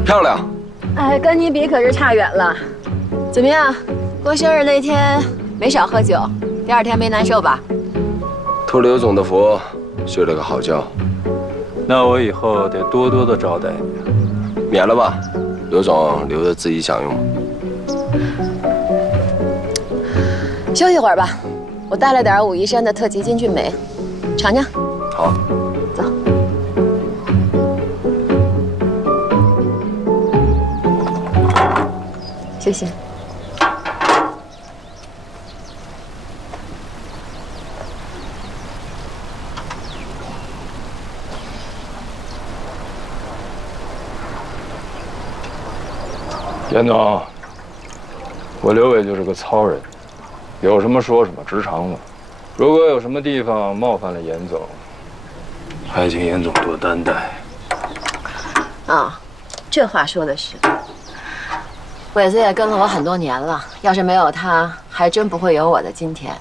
漂亮。哎，跟你比可是差远了。怎么样？过生日那天没少喝酒，第二天没难受吧？托刘总的福，睡了个好觉。那我以后得多多的招待你。免了吧，刘总留着自己享用。休息会儿吧，我带了点武夷山的特级金骏眉，尝尝。好。走。谢谢。严总，我刘伟就是个糙人，有什么说什么，直肠子。如果有什么地方冒犯了严总，还请严总多担待。啊，这话说的是。伟子也跟了我很多年了，要是没有他，还真不会有我的今天。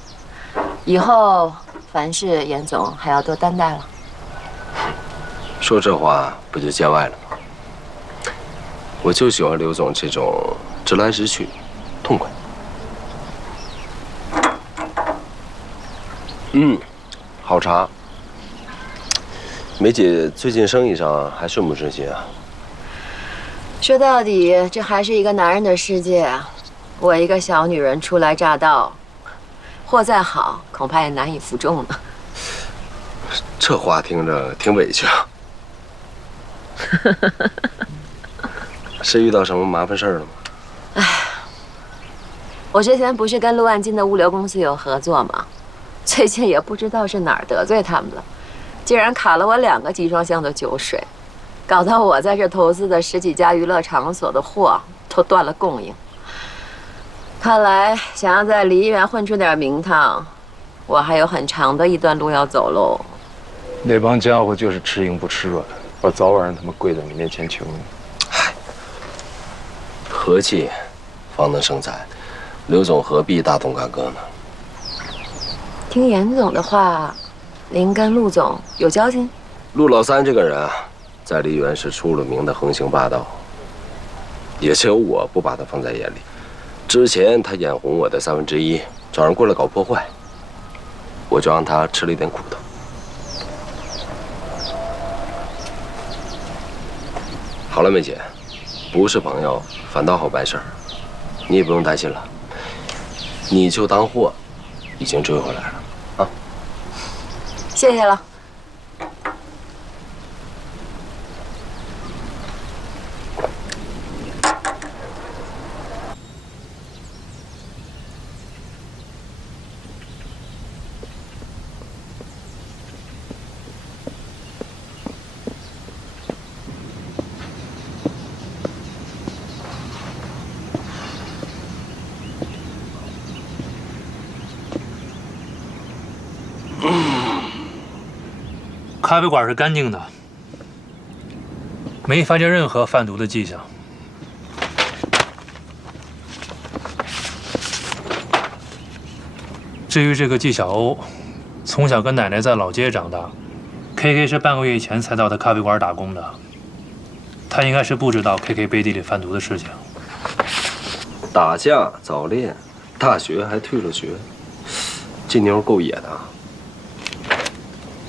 以后凡事严总还要多担待了。说这话不就见外了吗？我就喜欢刘总这种直来直去，痛快。好茶。梅姐最近生意上还顺不顺心啊？说到底，这还是一个男人的世界啊！我一个小女人初来乍到，货再好，恐怕也难以服众呢。这话听着挺委屈啊。是遇到什么麻烦事儿了吗？唉，我之前不是跟陆万金的物流公司有合作吗？最近也不知道是哪儿得罪他们了，竟然卡了我2个集装箱的酒水。搞到我在这投资的10几家娱乐场所的货都断了供应。看来想要在梨园混出点名堂，我还有很长的一段路要走喽。那帮家伙就是吃硬不吃软，我早晚让他们跪在你面前求你。嗨，和气方能生财，刘总何必大动干戈呢？听严总的话，您跟陆总有交情？陆老三这个人啊，在梨园是出了名的横行霸道，也只有我不把他放在眼里。之前他眼红我的1/3，找人过来搞破坏，我就让他吃了一点苦头。好了，梅姐，不是朋友反倒好办事儿，你也不用担心了。你就当货已经追回来了啊！谢谢了。咖啡馆是干净的，没发现任何贩毒的迹象。至于这个纪晓欧，从小跟奶奶在老街长大 ，KK 是半个月以前才到他咖啡馆打工的，他应该是不知道 KK 背地里贩毒的事情。打架、早恋，大学还退了学，这妞够野的。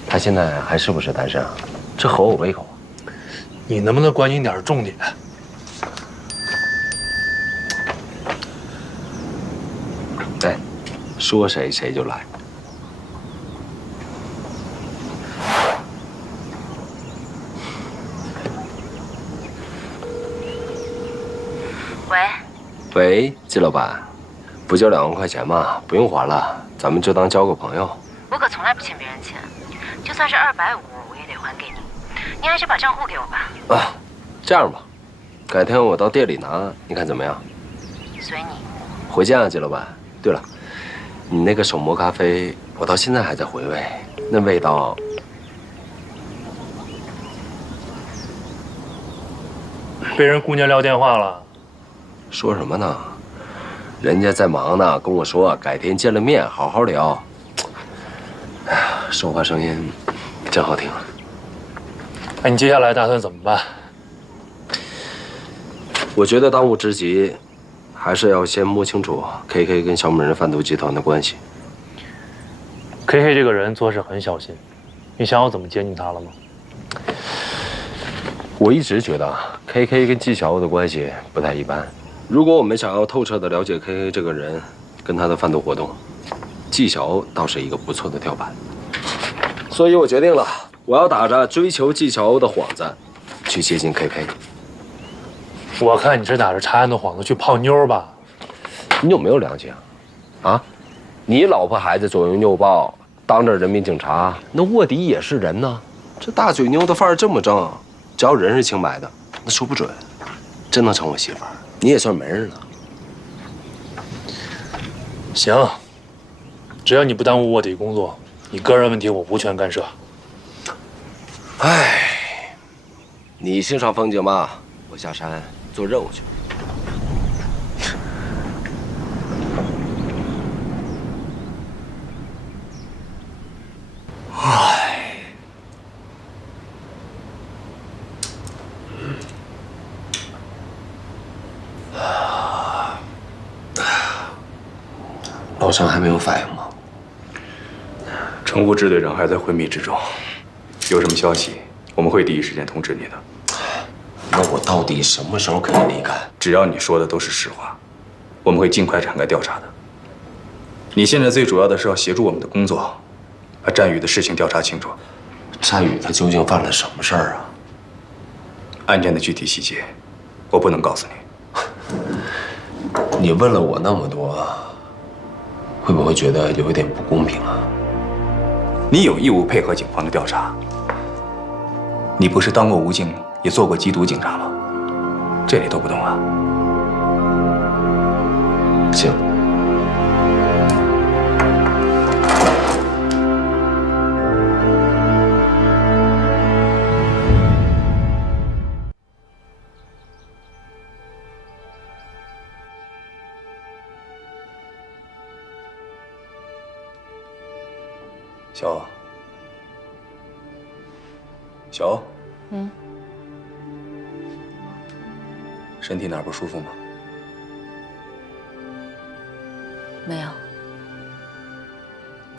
他现在还是不是单身啊？这合我胃口。你能不能关心点重点？哎，说谁谁就来。喂，喂，季老板，不就2万块钱吗？不用还了，咱们就当交个朋友。我可从来不欠别人钱，就算是250，我也得还给你。你还是把账户给我吧。啊，这样吧，改天我到店里拿，你看怎么样？随你。回见啊，季老板。对了，你那个手磨咖啡，我到现在还在回味，那味道。被人姑娘撂电话了。说什么呢？人家在忙呢，跟我说改天见了面好好聊。哎呀，说话声音真好听啊！哎，你接下来打算怎么办？我觉得当务之急，还是要先摸清楚 KK 跟小美人贩毒集团的关系。KK 这个人做事很小心，你想好怎么接近他了吗？我一直觉得 KK 跟纪晓欧的关系不太一般。如果我们想要透彻地了解 KK 这个人跟他的贩毒活动，纪晓欧倒是一个不错的跳板。所以我决定了，我要打着追求纪晓欧的幌子，去接近 KK。我看你是打着查案的幌子去泡妞吧？你有没有良心啊？啊，你老婆孩子左拥右抱，当着人民警察，那卧底也是人呢。这大嘴妞的范儿这么正，只要人是清白的，那说不准真能成我媳妇儿。你也算门人了。行，只要你不耽误卧底工作，你个人问题我无权干涉。唉，你欣赏风景吧，我下山做任务去。唉，老张还没有反应吗？程副支队长还在会密之中，有什么消息我们会第一时间通知你的。那我到底什么时候可以离开？只要你说的都是实话，我们会尽快展开调查的。你现在最主要的是要协助我们的工作，把战宇的事情调查清楚。战宇他究竟犯了什么事儿啊？案件的具体细节，我不能告诉你。你问了我那么多，会不会觉得有一点不公平啊？你有义务配合警方的调查。你不是当过武警，也做过缉毒警察吗？这你都不懂啊？行。小欧，身体哪儿不舒服吗？没有。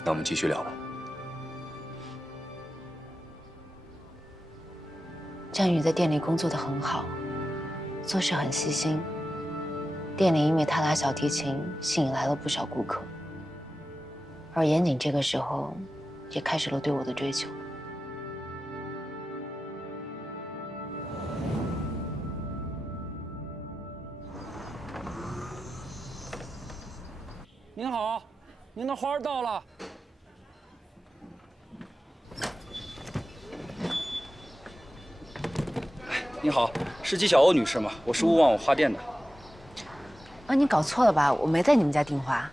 那我们继续聊吧。战宇在店里工作得很好，做事很细心。店里因为他拉小提琴，吸引来了不少顾客。而严谨这个时候，也开始了对我的追求。您好，您的花到了。你好，是纪晓欧女士吗？我是勿忘我花店的。你搞错了吧？我没在你们家订花。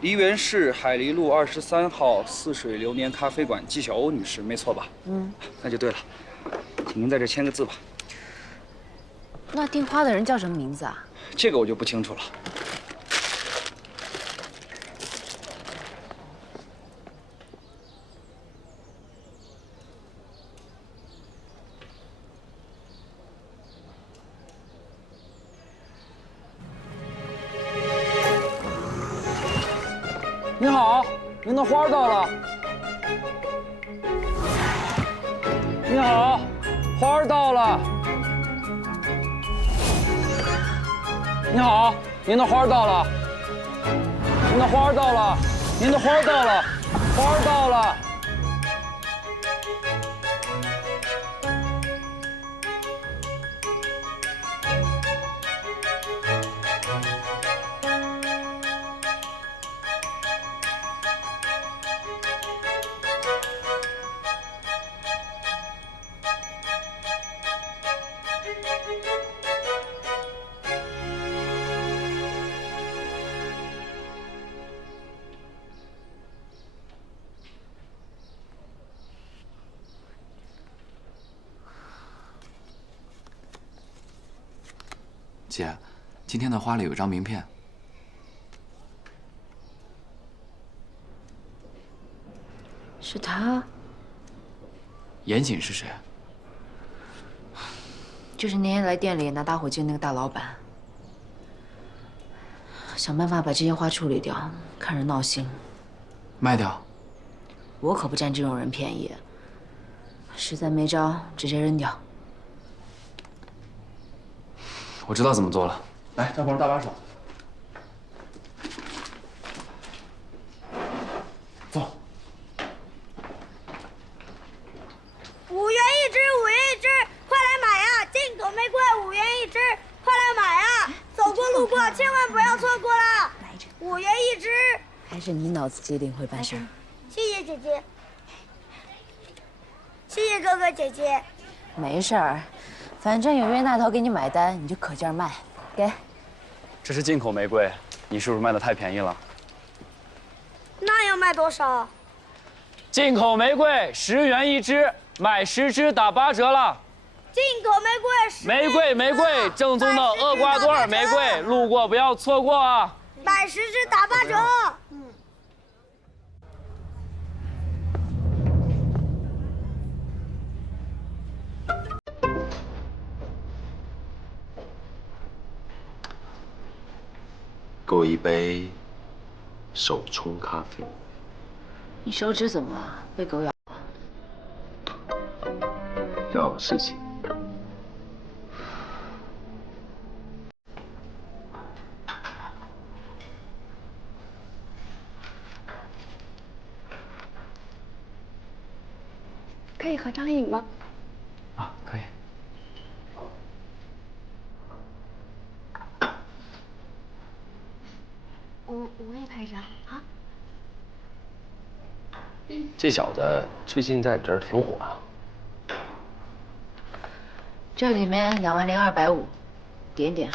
梨园市海梨路23号似水流年咖啡馆，纪晓欧女士，没错吧？那就对了，请您在这签个字吧。那订花的人叫什么名字啊？这个我就不清楚了。你好，您的花到了。你好，花到了。你好，您的花到了。您的花到了。您的花到了。花到了。姐，今天的花里有张名片。是他，严谨是谁？就是那天来店里拿打火机那个大老板。想办法把这些花处理掉，看着闹心。卖掉？我可不占这种人便宜。实在没招，直接扔掉。我知道怎么做了。来，张鹏搭把手。走。5元一支，5元一支，快来买呀！进口玫瑰5元一支，快来买呀！走过路过千万不要错过啦！5元一支。还是你脑子机灵会办事。谢谢姐姐。谢谢哥哥姐姐。没事儿。反正有冤大头给你买单，你就可劲儿卖，给。这是进口玫瑰，你是不是卖的太便宜了？那要卖多少？进口玫瑰10元一支，买10支打8折了。进口玫瑰玫瑰，正宗的厄瓜多尔玫瑰，路过不要错过啊！买10支打8折。给我一杯手冲咖啡。你手指怎么了？被狗咬了？有事情。可以合张影吗？啊，可以。我也拍一张啊。这小子最近在这儿挺火啊。这里面20250，点点。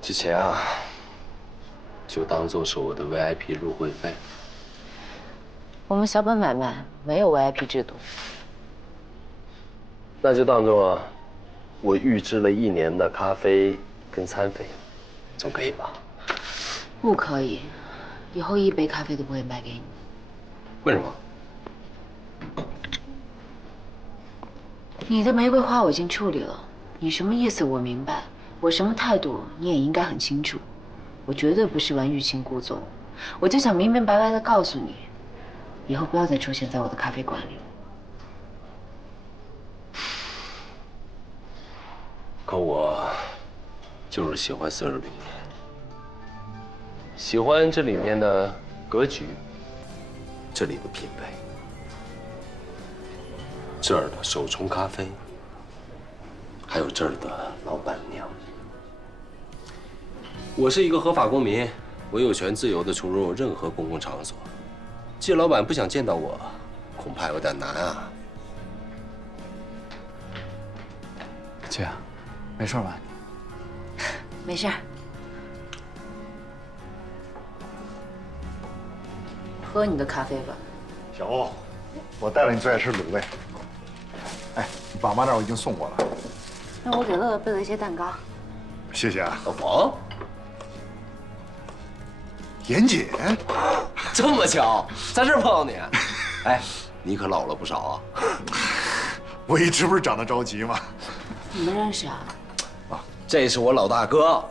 之前啊，就当做是我的 VIP 入会费。我们小本买卖没有 VIP 制度。那就当做我预支了1年的咖啡跟餐费，总可以吧？不可以，以后1杯咖啡都不会卖给你。为什么？你的玫瑰花我已经处理了，你什么意思我明白，我什么态度你也应该很清楚。我绝对不是玩欲擒故纵，我就想明明白白的告诉你，以后不要再出现在我的咖啡馆里。可我就是喜欢40里，喜欢这里面的格局，这里的品味，这儿的手冲咖啡，还有这儿的老板娘。我是一个合法公民，我有权自由地出入任何公共场所。季老板不想见到我，恐怕有点难啊。姐，没事吧？没事儿。喝你的咖啡吧。小欧，我带了你最爱吃卤味。哎，你爸妈那儿我已经送过了。那我给乐乐备了一些蛋糕。谢谢啊。老冯，严谨，这么巧，在这儿碰到你。哎，你可老了不少啊。我一直不是长得着急吗？你们认识啊？这是我老大哥，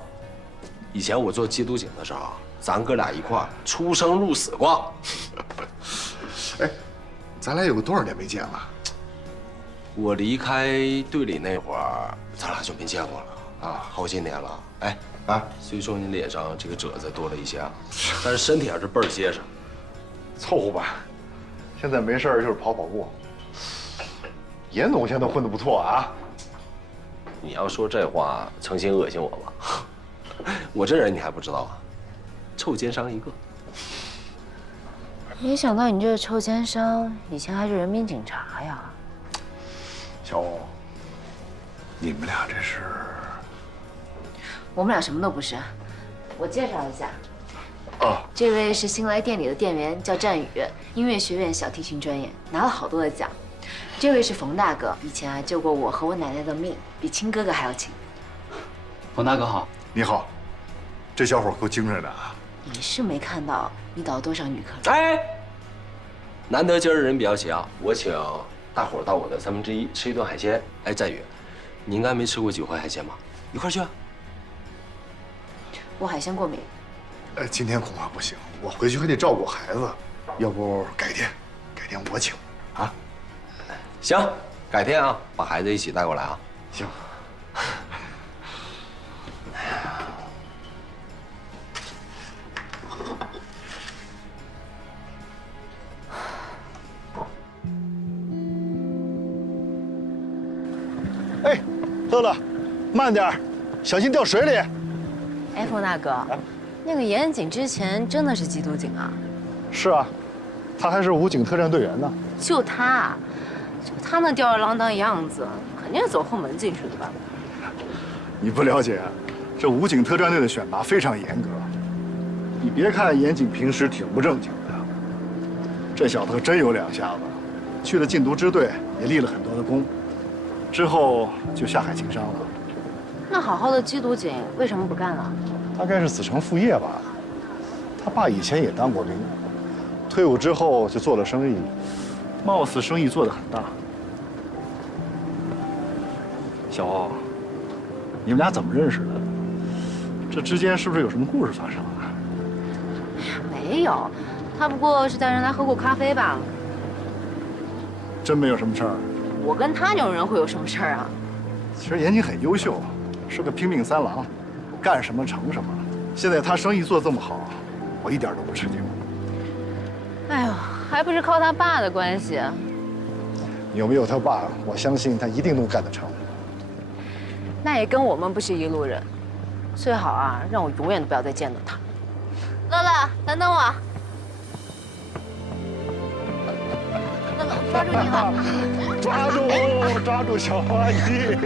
以前我做缉毒警的时候，咱哥俩一块儿出生入死过。哎，咱俩有个多少年没见了？我离开队里那会儿，咱俩就没见过了啊，好几年了。哎啊，虽说你脸上这个褶子多了一些啊，但是身体还是倍儿结实。凑合吧，现在没事儿就是跑跑步。严总现在混得不错啊。你要说这话，诚心恶心我吧？我这人你还不知道啊，臭奸商一个。没想到你这个臭奸商以前还是人民警察呀！小欧，你们俩这是？我们俩什么都不是。我介绍一下，哦，这位是新来店里的店员，叫战宇，音乐学院小提琴专业，拿了好多的奖。这位是冯大哥，以前啊救过我和我奶奶的命，比亲哥哥还要亲。冯大哥好。你好，这小伙够精神的啊。你是没看到你导了多少女客人？哎，难得今儿人比较齐啊，我请大伙儿到我的1/3吃一顿海鲜。哎，战宇，你应该没吃过几回海鲜吧？一块儿去啊。我海鲜过敏。今天恐怕不行，我回去还得照顾孩子，要不改天我请啊。行，改天啊，把孩子一起带过来啊。行。哎，乐乐，慢点儿，小心掉水里。哎，冯大哥，那个严警之前真的是缉毒警啊？是啊，他还是武警特战队员呢。就他那吊儿郎当样子，肯定是走后门进去的吧？你不了解，这武警特战队的选拔非常严格。你别看严警平时挺不正经的，这小子真有两下子，去了禁毒支队也立了很多的功，之后就下海经商了。那好好的缉毒警为什么不干了？大概是子承父业吧。他爸以前也当过兵，退伍之后就做了生意，貌似生意做得很大。小欧，你们俩怎么认识的？这之间是不是有什么故事发生啊？没有，他不过是带人来喝过咖啡罢了。真没有什么事儿？我跟他这种人会有什么事儿啊？其实严谨很优秀，是个拼命三郎，干什么成什么。现在他生意做得这么好，我一点都不吃惊。哎呦，还不是靠他爸的关系。有没有他爸，我相信他一定能干得成。那也跟我们不是一路人，最好啊，让我永远都不要再见到他。乐乐，等等我。乐乐，抓住你好。抓住小阿姨。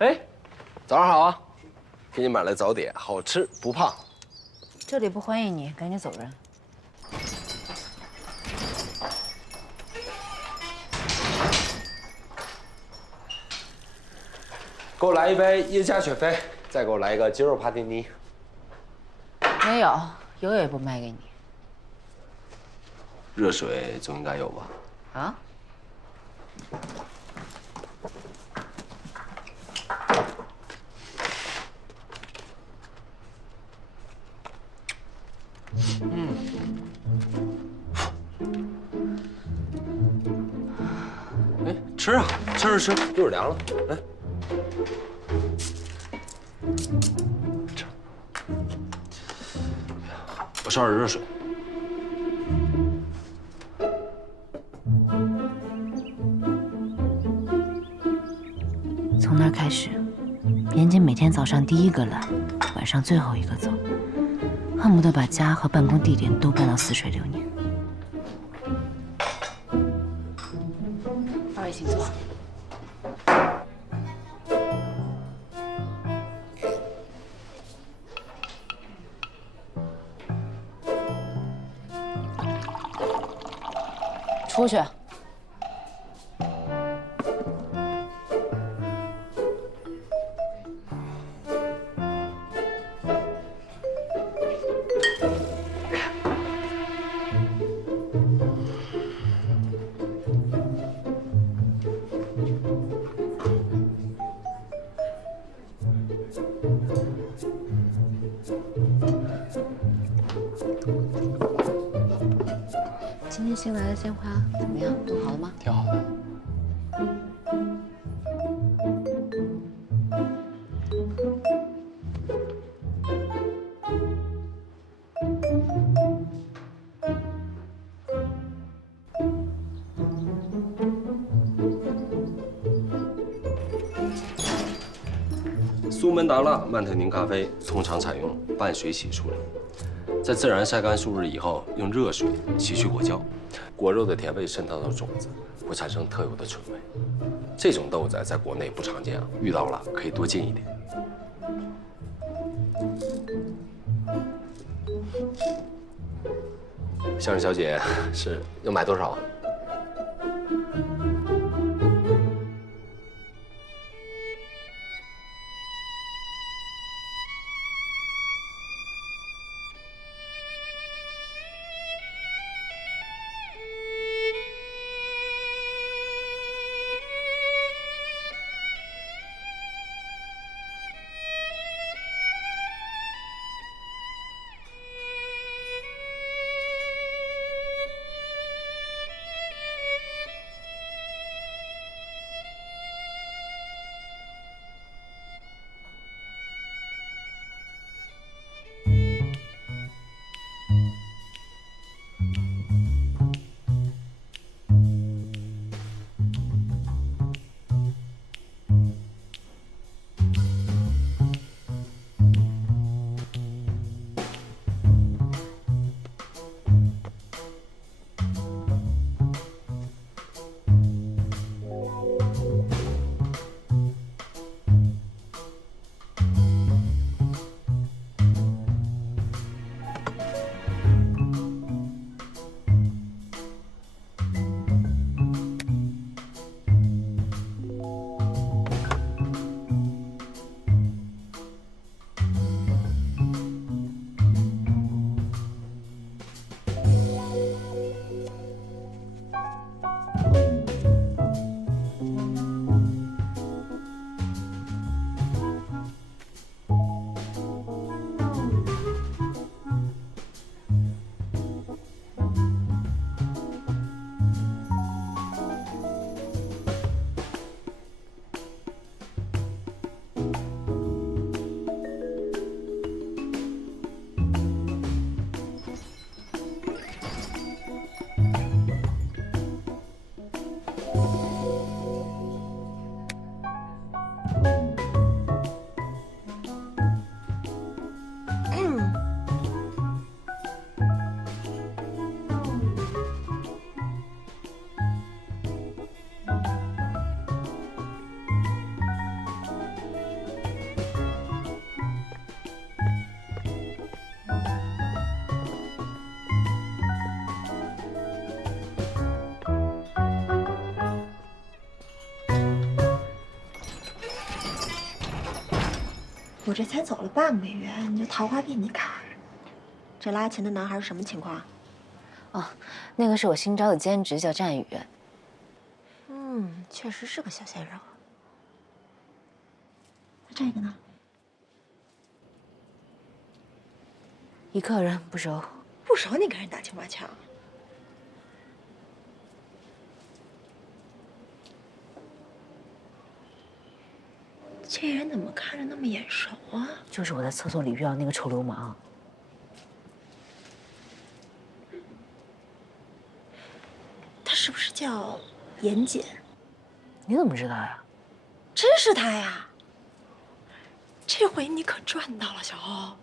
哎，早上好啊！给你买了早点，好吃不胖。这里不欢迎你，赶紧走人。给我来一杯耶加雪菲，再给我来一个鸡肉帕蒂尼。没有，油也不卖给你。热水总应该有吧？啊？哎，吃啊，吃，一会儿凉了。哎，吃。我烧点热水。从那儿开始，严谨每天早上第一个来，晚上最后一个走，恨不得把家和办公地点都搬到似水流年。二位请坐。出去。今天新来的鲜花怎么样？弄好了吗？挺好的。苏门答腊曼特宁咖啡通常采用半水洗处理，在自然晒干数日以后，用热水洗去果胶，果肉的甜味渗透到种子，会产生特有的醇味。这种豆子在国内不常见啊，遇到了可以多进一点。向小姐是要买多少？我这才走了半个月，你就桃花遍地开。这拉琴的男孩是什么情况？哦，那个是我新招的兼职，叫战宇。确实是个小鲜肉。那这个呢？一客人不熟。不熟你跟人打情骂俏？这人怎么看着那么眼熟啊？就是我在厕所里遇到那个臭流氓。他是不是叫严谨？你怎么知道呀？真是他呀！这回你可赚到了，小欧。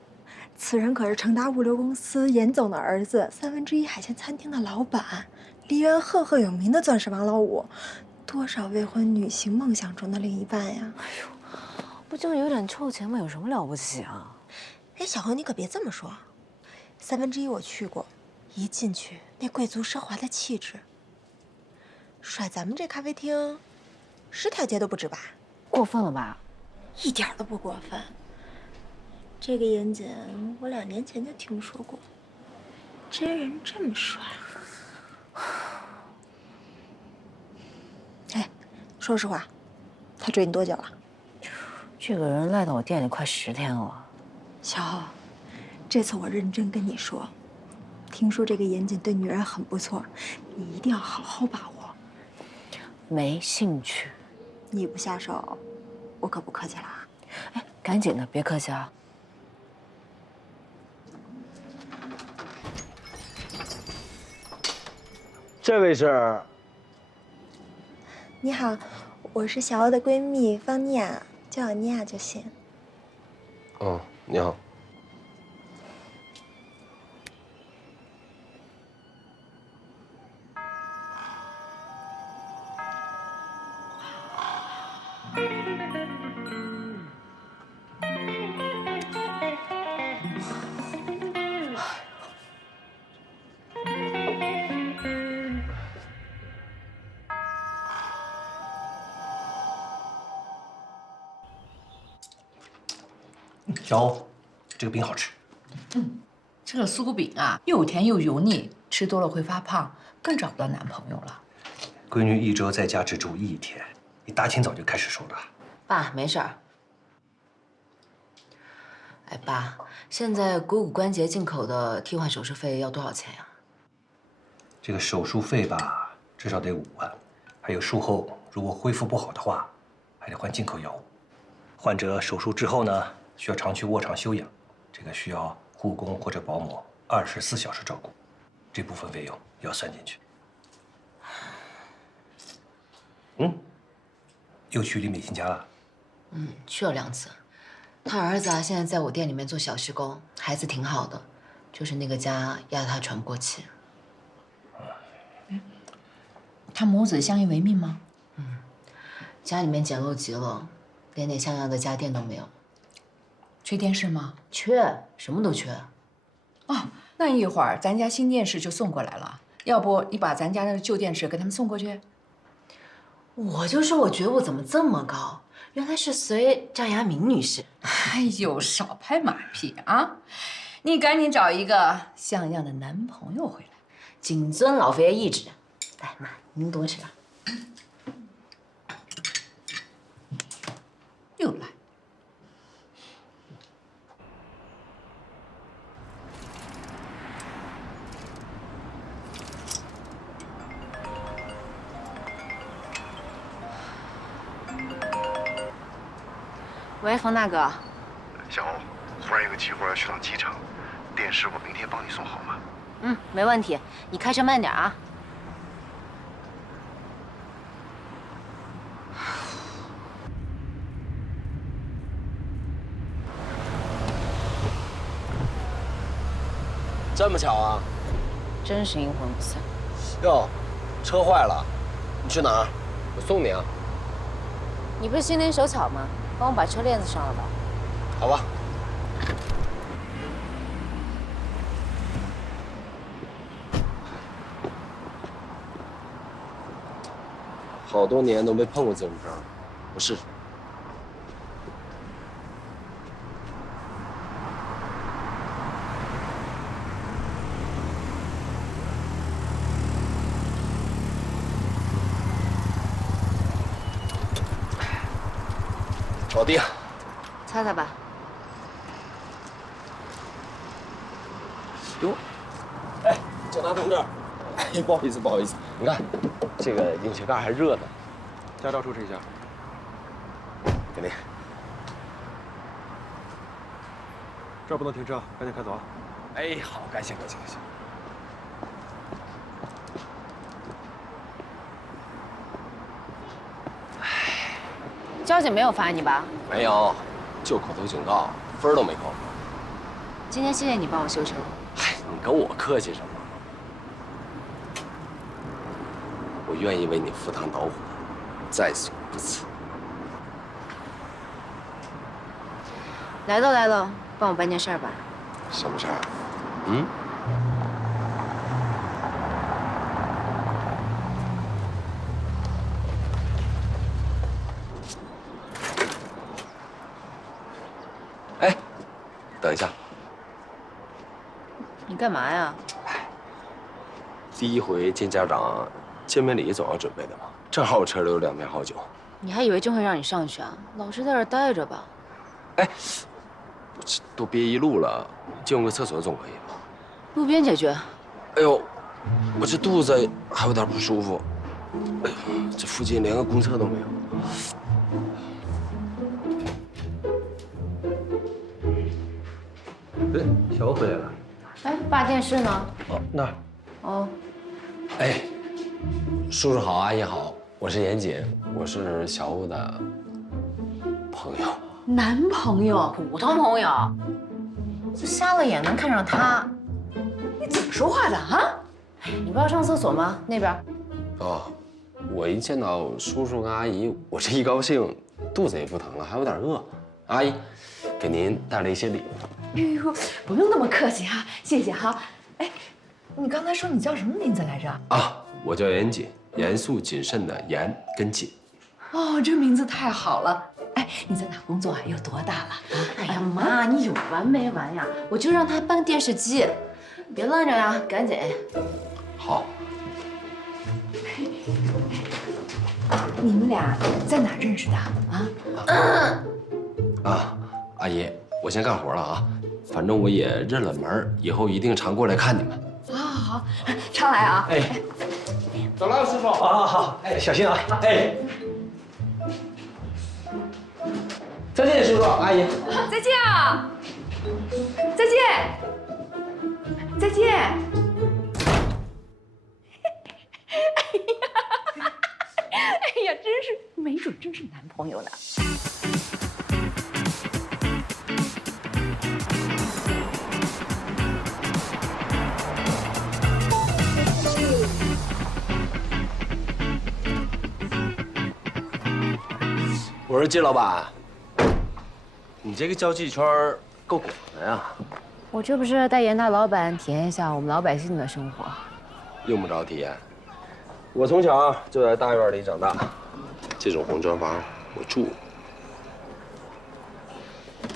此人可是成达物流公司严总的儿子，1/3海鲜餐厅的老板，梨园赫赫有名的钻石王老五，多少未婚女性梦想中的另一半呀！哎呦，不就有点臭钱吗？有什么了不起啊？哎，小何，你可别这么说。1/3我去过，一进去那贵族奢华的气质，甩咱们这咖啡厅10条街都不止吧？过分了吧？一点都不过分。这个严谨，我2年前就听说过，真人这么帅。哎，说实话，他追你多久了？这个人赖到我店里快10天了。小欧，这次我认真跟你说，听说这个严谨对女人很不错，你一定要好好把握。没兴趣。你不下手，我可不客气了啊！哎，赶紧的，别客气啊。这位是？你好，我是小欧的闺蜜方妮娅，叫我妮娅就行。哦，你好。小欧，这个饼好吃。这个酥饼啊，又甜又油腻，吃多了会发胖，更找不到男朋友了。闺女一周在家只住1天，你大清早就开始收了。爸，没事儿。哎，爸，现在股骨关节进口的替换手术费要多少钱呀？这个手术费吧，至少得5万，还有术后如果恢复不好的话，还得换进口药物。患者手术之后呢，需要常去卧床休养，这个需要护工或者保姆24小时照顾，这部分费用要算进去。又去李美欣家了？去了2次。他儿子啊，现在在我店里面做小时工，孩子挺好的，就是那个家压得他喘不过气。他母子相依为命吗？家里面简陋极了，连点像样的家电都没有。缺电视吗？缺，什么都缺。哦，那一会儿咱家新电视就送过来了，要不你把咱家的旧电视给他们送过去？我就说我觉悟怎么这么高，原来是随张雅敏女士。哎呦，少拍马屁啊！你赶紧找一个像样的男朋友回来，谨遵老佛爷懿旨。来，妈，您多吃。又来。喂，冯大哥。小欧，忽然有个急活要去趟机场，电视我明天帮你送好吗？没问题，你开车慢点啊。这么巧啊！真是阴魂不散。哟，车坏了，你去哪儿？我送你啊。你不是心灵手巧吗？帮我把车链子上了吧。好吧。好多年都没碰过这种事儿，我试试。搞定。擦擦吧。哟，哎，警察同志，哎，不好意思，不好意思，你看，这个引擎盖还热呢。驾照出示一下。给您。这儿不能停车，赶紧开走啊！哎，好，感谢感谢感谢。交警没有罚你吧？没有，就口头警告，分儿都没扣。今天谢谢你帮我修车。嗨，你跟我客气什么？我愿意为你赴汤蹈火，在所不辞。来都来了，帮我办件事儿吧。什么事儿？哎，等一下，你干嘛呀？第一回见家长，见面礼总要准备的嘛。正好我车里有2瓶好酒。你还以为真会让你上去啊？老实在这儿待着吧。哎，都憋一路了，借用个厕所总可以吧？路边解决，哎呦，我这肚子还有点不舒服。哎呦，这附近连个公厕都没有。哎，小欧回来了。哎，爸，电视呢？哦，那儿。哦，哎，叔叔好，阿姨好，我是严谨，我是小欧的朋友。男朋友，普通朋友，这瞎了眼能看上他，你怎么说话的啊？你不要上厕所吗？那边。哦，我一见到叔叔跟阿姨，我这一高兴，肚子也不疼了，还有点饿。阿姨，给您带了一些礼物。哎呦，不用那么客气哈，谢谢哈。哎，你刚才说你叫什么名字来着？啊，我叫严谨，严肃谨慎的严跟谨。哦，这名字太好了。哎，你在哪工作啊？有多大了？哎呀，妈，你有完没完呀？我就让他搬电视机，别愣着呀，赶紧。好。你们俩在哪认识的啊？啊，阿姨，我先干活了啊，反正我也认了门，以后一定常过来看你们。好，常来啊。哎，走了，师傅。好好好，哎，小心啊。哎，再见，叔叔阿姨。再见啊！再见！再见！哎呀，真是没准真是男朋友呢。我说季老板，你这个交际圈够广的呀。我这不是带严大老板体验一下我们老百姓的生活。用不着体验，我从小就在大院里长大，这种红砖房我住，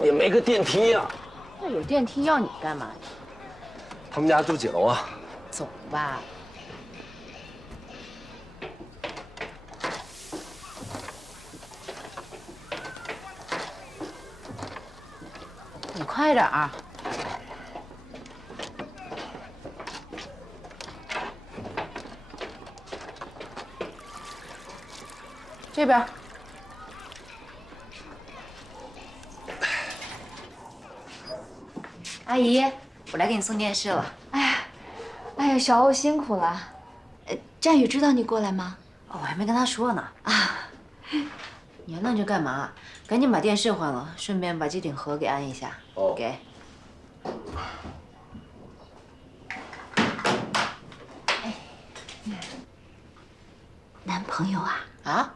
也没个电梯呀。那有电梯要你干嘛呀？他们家住几楼啊？走吧。你快点儿。这边。阿姨，我来给你送电视了。哎呀，小欧辛苦了。战宇知道你过来吗？哦，我还没跟他说呢。啊，你还愣着干嘛？赶紧把电视换了，顺便把机顶盒给安一下。哦，给。男朋友啊？啊？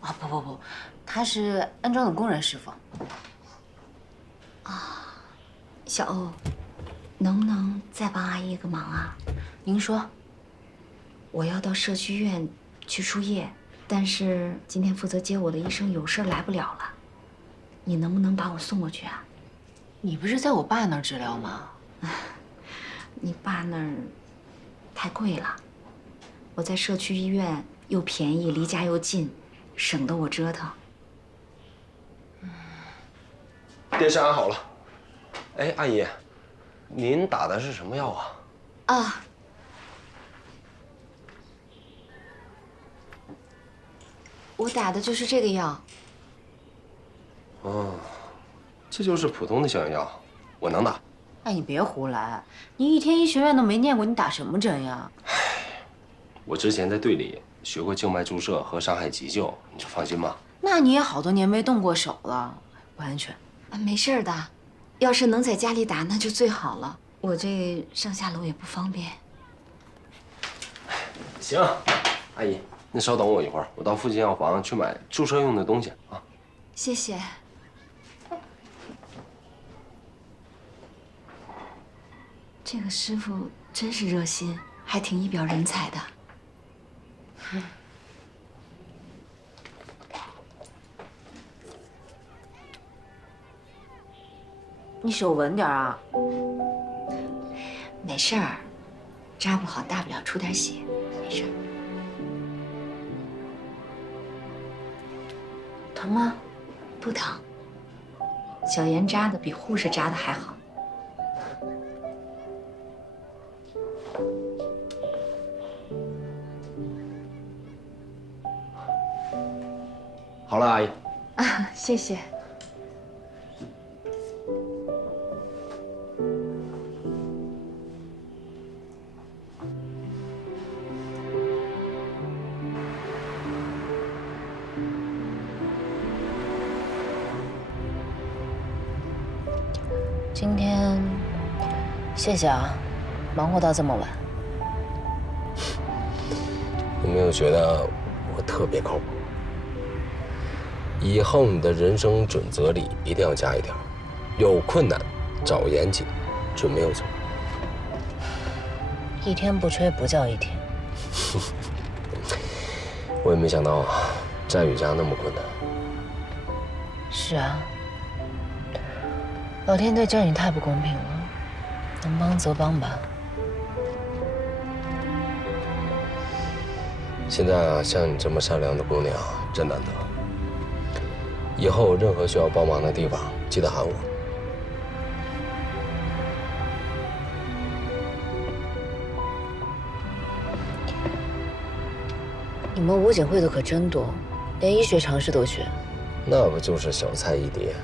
啊，不，他是安装的工人师傅。啊，小欧，能不能再帮阿姨一个忙啊？您说。我要到社区医院去输液，但是今天负责接我的医生有事来不了了，你能不能把我送过去啊？你不是在我爸那儿治疗吗？你爸那儿太贵了，我在社区医院又便宜，离家又近，省得我折腾。电视安好了。哎，阿姨，您打的是什么药啊？啊，我打的就是这个药。哦，这就是普通的消炎药，我能打。哎，你别胡来，你一天医学院都没念过，你打什么针呀？我之前在队里学过静脉注射和伤害急救，你就放心吧。那你也好多年没动过手了，不安全。没事的，要是能在家里打那就最好了。我这上下楼也不方便。行，阿姨，您稍等我一会儿，我到附近药房去买注射用的东西啊。谢谢。这个师傅真是热心，还挺一表人才的。你手稳点啊。没事儿，扎不好大不了出点血，没事儿。疼吗？不疼。小严扎的比护士扎的还好。好了，阿姨。啊，谢谢。今天谢谢啊，忙活到这么晚。有没有觉得我特别靠谱？以后你的人生准则里一定要加一条：有困难找严谨，准没有错。一天不吹不叫一天。我也没想到战宇家那么困难。是啊，老天对战宇太不公平了，能帮则帮吧。现在啊，像你这么善良的姑娘真难得。以后任何需要帮忙的地方，记得喊我。你们武警会的可真多，连医学常识都学。那不就是小菜一碟？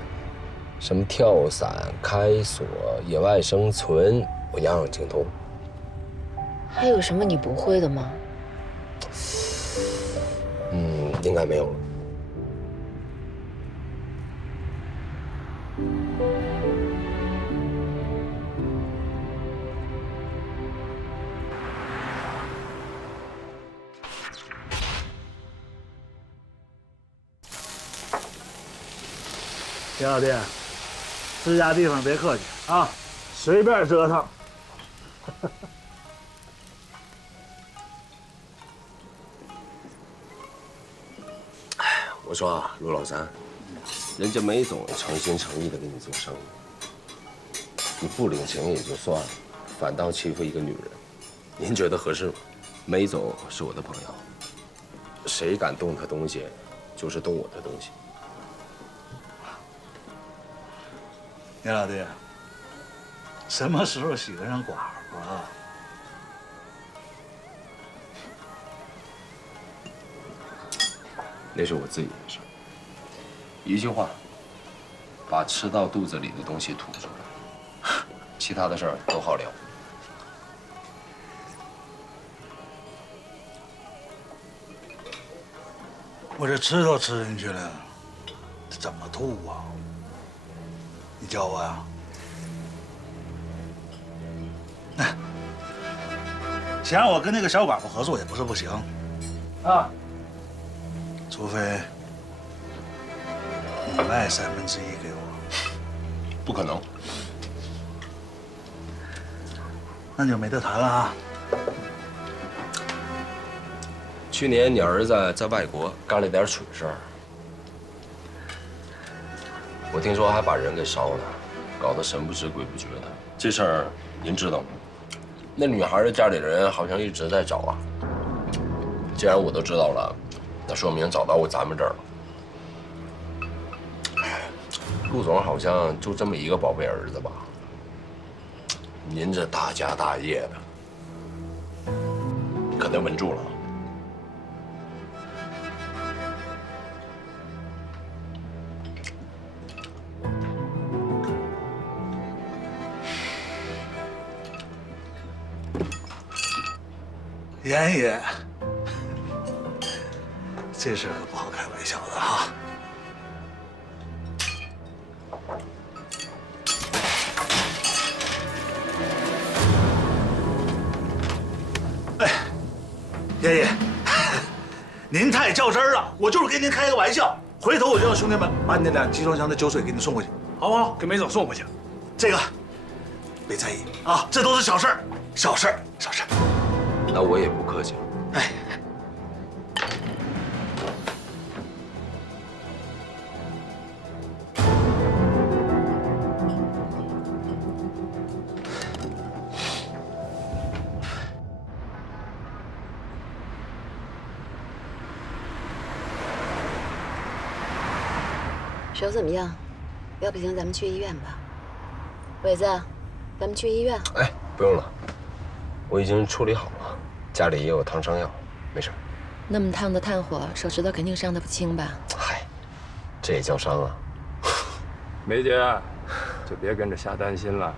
什么跳伞、开锁、野外生存，我样样精通。还有什么你不会的吗？应该没有了。田老弟，这家地方别客气啊，随便折腾。我说啊，陆老三，人家梅总诚心诚意的跟你做生意，你不领情也就算了，反倒欺负一个女人，您觉得合适吗？梅总是我的朋友，谁敢动他东西，就是动我的东西。田老弟，什么时候喜欢上寡妇啊？那是我自己的事。一句话，把吃到肚子里的东西吐出来，其他的事儿都好聊。我这吃都吃进去了，怎么吐啊？你教我呀？想让我跟那个小寡妇合作也不是不行，啊。除非你卖1/3给我，不可能，那就没得谈了啊。去年你儿子在外国干了点蠢事儿，我听说还把人给烧了，搞得神不知鬼不觉的。这事儿您知道吗？那女孩的家里人好像一直在找啊。既然我都知道了，那说明找到我咱们这儿了。陆总好像就这么一个宝贝儿子吧？您这大家大业的，可得稳住了。严爷，这事可不好开玩笑的哈。哎，严爷，您太较真了，我就是跟您开个玩笑。回头我就让兄弟们把你那2集装箱的酒水给你送过去，好不好？给梅总送过去。这个别在意啊，这都是小事儿，小事儿，小事儿。那我也不客气了。哎，手怎么样？要不行，咱们去医院吧。伟子，咱们去医院。哎，不用了，我已经处理好了，家里也有烫伤药，没事。那么烫的炭火，手指头肯定伤得不轻吧？嗨，这也叫伤啊？梅姐，就别跟着瞎担心了。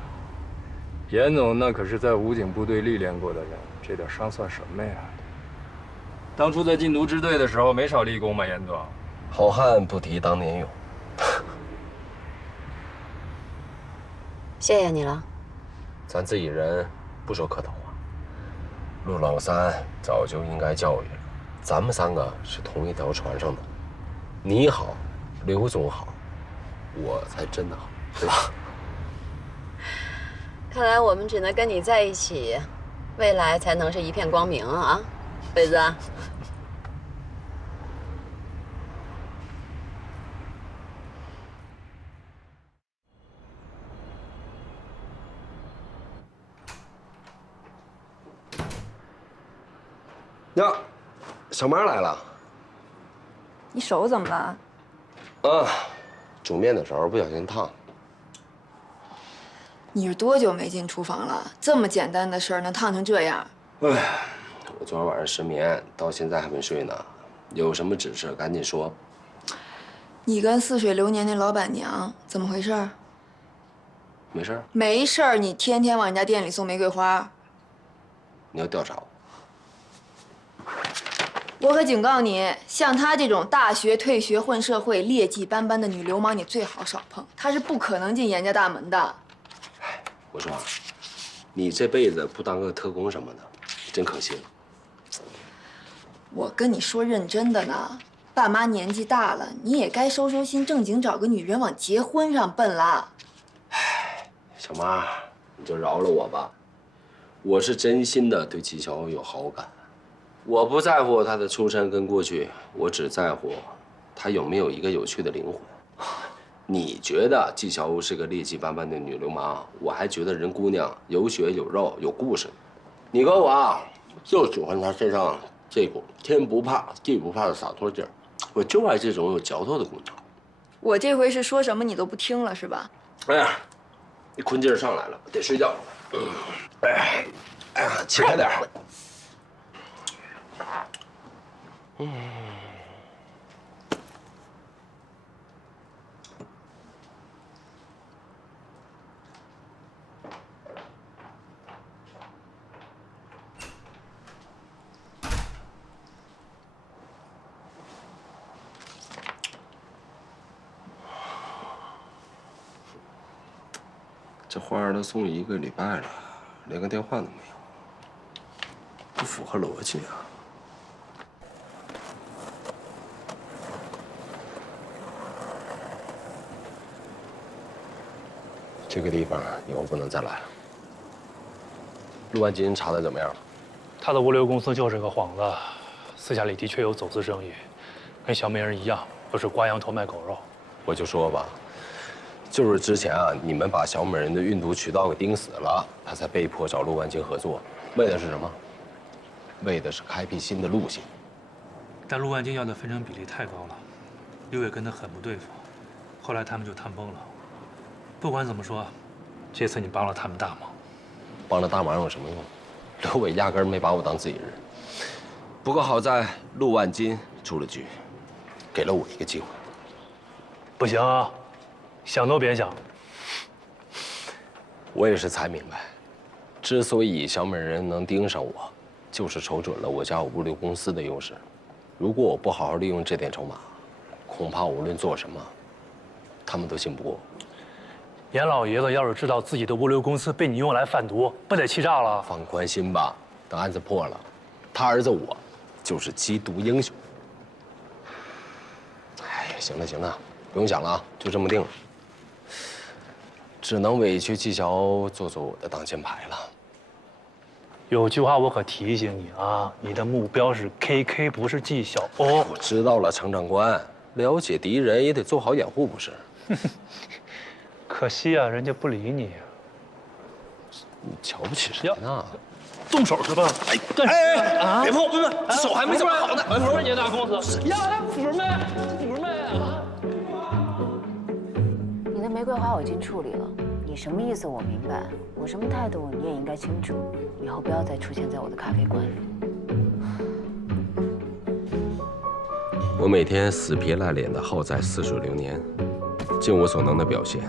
严总那可是在武警部队历练过的人，这点伤算什么呀？当初在禁毒支队的时候没少立功嘛，严总。好汉不提当年勇。谢谢你了。咱自己人不说客套话。陆老三早就应该教育了，咱们3个是同一条船上的。你好，刘总好，我才真的好，对吧？看来我们只能跟你在一起，未来才能是一片光明啊，贝子。呀，小妈来了。你手怎么了？煮面的时候不小心烫。你是多久没进厨房了？这么简单的事儿能烫成这样？哎，我昨天晚上失眠，到现在还没睡呢。有什么指示赶紧说。你跟似水流年那老板娘怎么回事？没事儿。没事儿，你天天往人家店里送玫瑰花。你要调查我？我可警告你，像她这种大学退学混社会、劣迹斑斑的女流氓，你最好少碰。她是不可能进严家大门的。我说，你这辈子不当个特工什么的，真可惜了。我跟你说认真的呢，爸妈年纪大了，你也该收收心，正经找个女人往结婚上奔了。小妈，你就饶了我吧，我是真心的对纪晓有好感。我不在乎他的出身跟过去，我只在乎他有没有一个有趣的灵魂。你觉得纪晓鸥是个劣迹斑斑的女流氓，我还觉得人姑娘有血有肉有故事。你跟我啊，就喜欢她身上这股天不怕地不怕的洒脱劲儿，我就爱这种有嚼头的姑娘。我这回是说什么你都不听了是吧？哎呀，你困劲儿上来了，得睡觉。哎呀，起开点儿。这花都送1个礼拜了，连个电话都没有，不符合逻辑啊！这个地方以后不能再来了。陆万金查的怎么样了？他的物流公司就是个幌子，私下里的确有走私生意，跟小美人一样，都是刮羊头卖狗肉。我就说吧。就是之前啊，你们把小美人的运毒渠道给盯死了，他才被迫找陆万金合作，为的是什么？为的是开辟新的路线。但陆万金要的分成比例太高了，刘伟跟他很不对付，后来他们就谈崩了。不管怎么说，这次你帮了他们大忙。帮了大忙有什么用？刘伟压根没把我当自己人。不过好在陆万金出了局，给了我一个机会。不行啊！想都别想！我也是才明白，之所以小美人能盯上我，就是瞅准了我家物流公司的优势。如果我不好好利用这点筹码，恐怕无论做什么，他们都信不过我。严老爷子要是知道自己的物流公司被你用来贩毒，不得气炸了？放宽心吧，等案子破了，他儿子我就是缉毒英雄。哎，行了行了，不用想了啊，就这么定了。只能委屈纪晓鸥做我的挡箭牌了。有句话我可提醒你啊，你的目标是 KK， 不是纪晓鸥。我知道了，程长官，了解敌人也得做好掩护，不是？可惜啊，人家不理你。你瞧不起谁呢？动手是吧？哎，别碰！这手还没怎么好呢。不是你大公子呀，福妹啊！你的玫瑰花我已经处理了，你什么意思我明白，我什么态度你也应该清楚，以后不要再出现在我的咖啡馆里。我每天死皮赖脸的耗在似水流年，尽我所能的表现。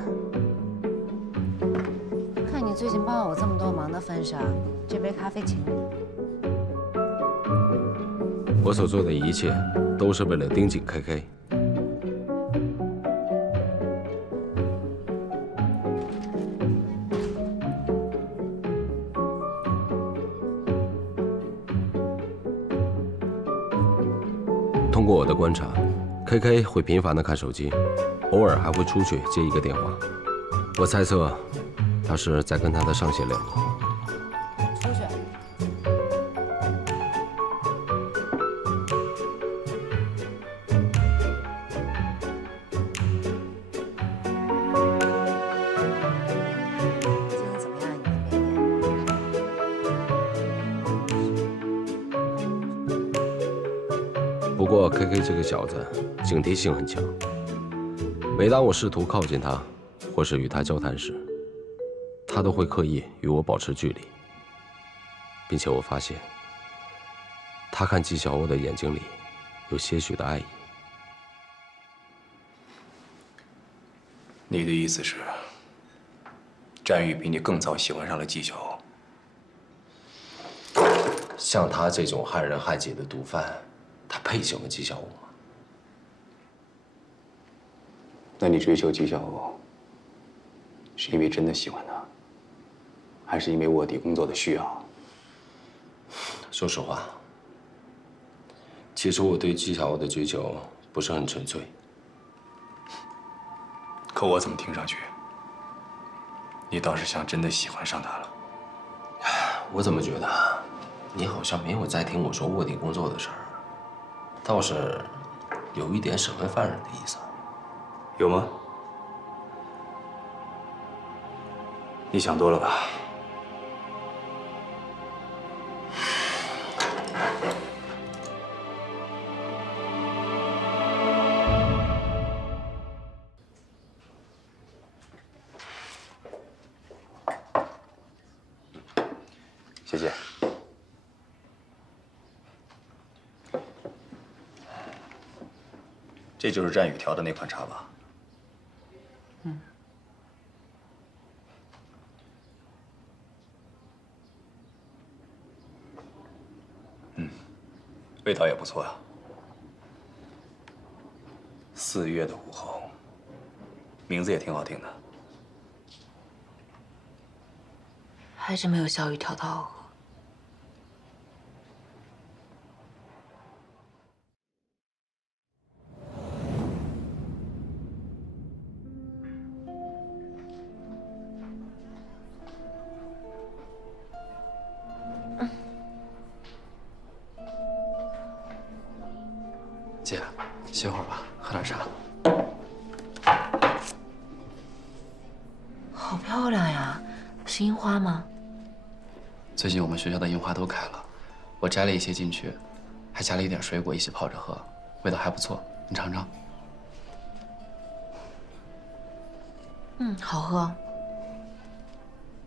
看你最近帮我这么多忙的份上，这杯咖啡请你。我所做的一切都是为了盯紧 KK。通过我的观察 ，KK 会频繁地看手机，偶尔还会出去接一个电话。我猜测，他是在跟他的上线联络。出去。今天怎么样？你的不过 KK 这个小子警惕性很强，每当我试图靠近他，或是与他交谈时，他都会刻意与我保持距离，并且我发现，他看纪晓鸥的眼睛里有些许的爱意。你的意思是，战玉比你更早喜欢上了纪晓鸥？像他这种害人害己的毒贩，他配喜欢纪晓鸥吗？那你追求纪晓鸥，是因为真的喜欢她，还是因为卧底工作的需要？说实话，起初我对纪晓鸥的追求不是很纯粹。可我怎么听上去，你倒是像真的喜欢上她了？我怎么觉得你好像没有在听我说卧底工作的事儿，倒是有一点审问犯人的意思。有吗？你想多了吧？谢谢。这就是战宇调的那款茶吧？嗯。味道也不错呀。4月的午后，名字也挺好听的。还是没有小雨调的好喝。姐，歇会儿吧，喝点茶。好漂亮呀，是樱花吗？最近我们学校的樱花都开了，我摘了一些进去，还加了一点水果一起泡着喝，味道还不错，你尝尝。好喝。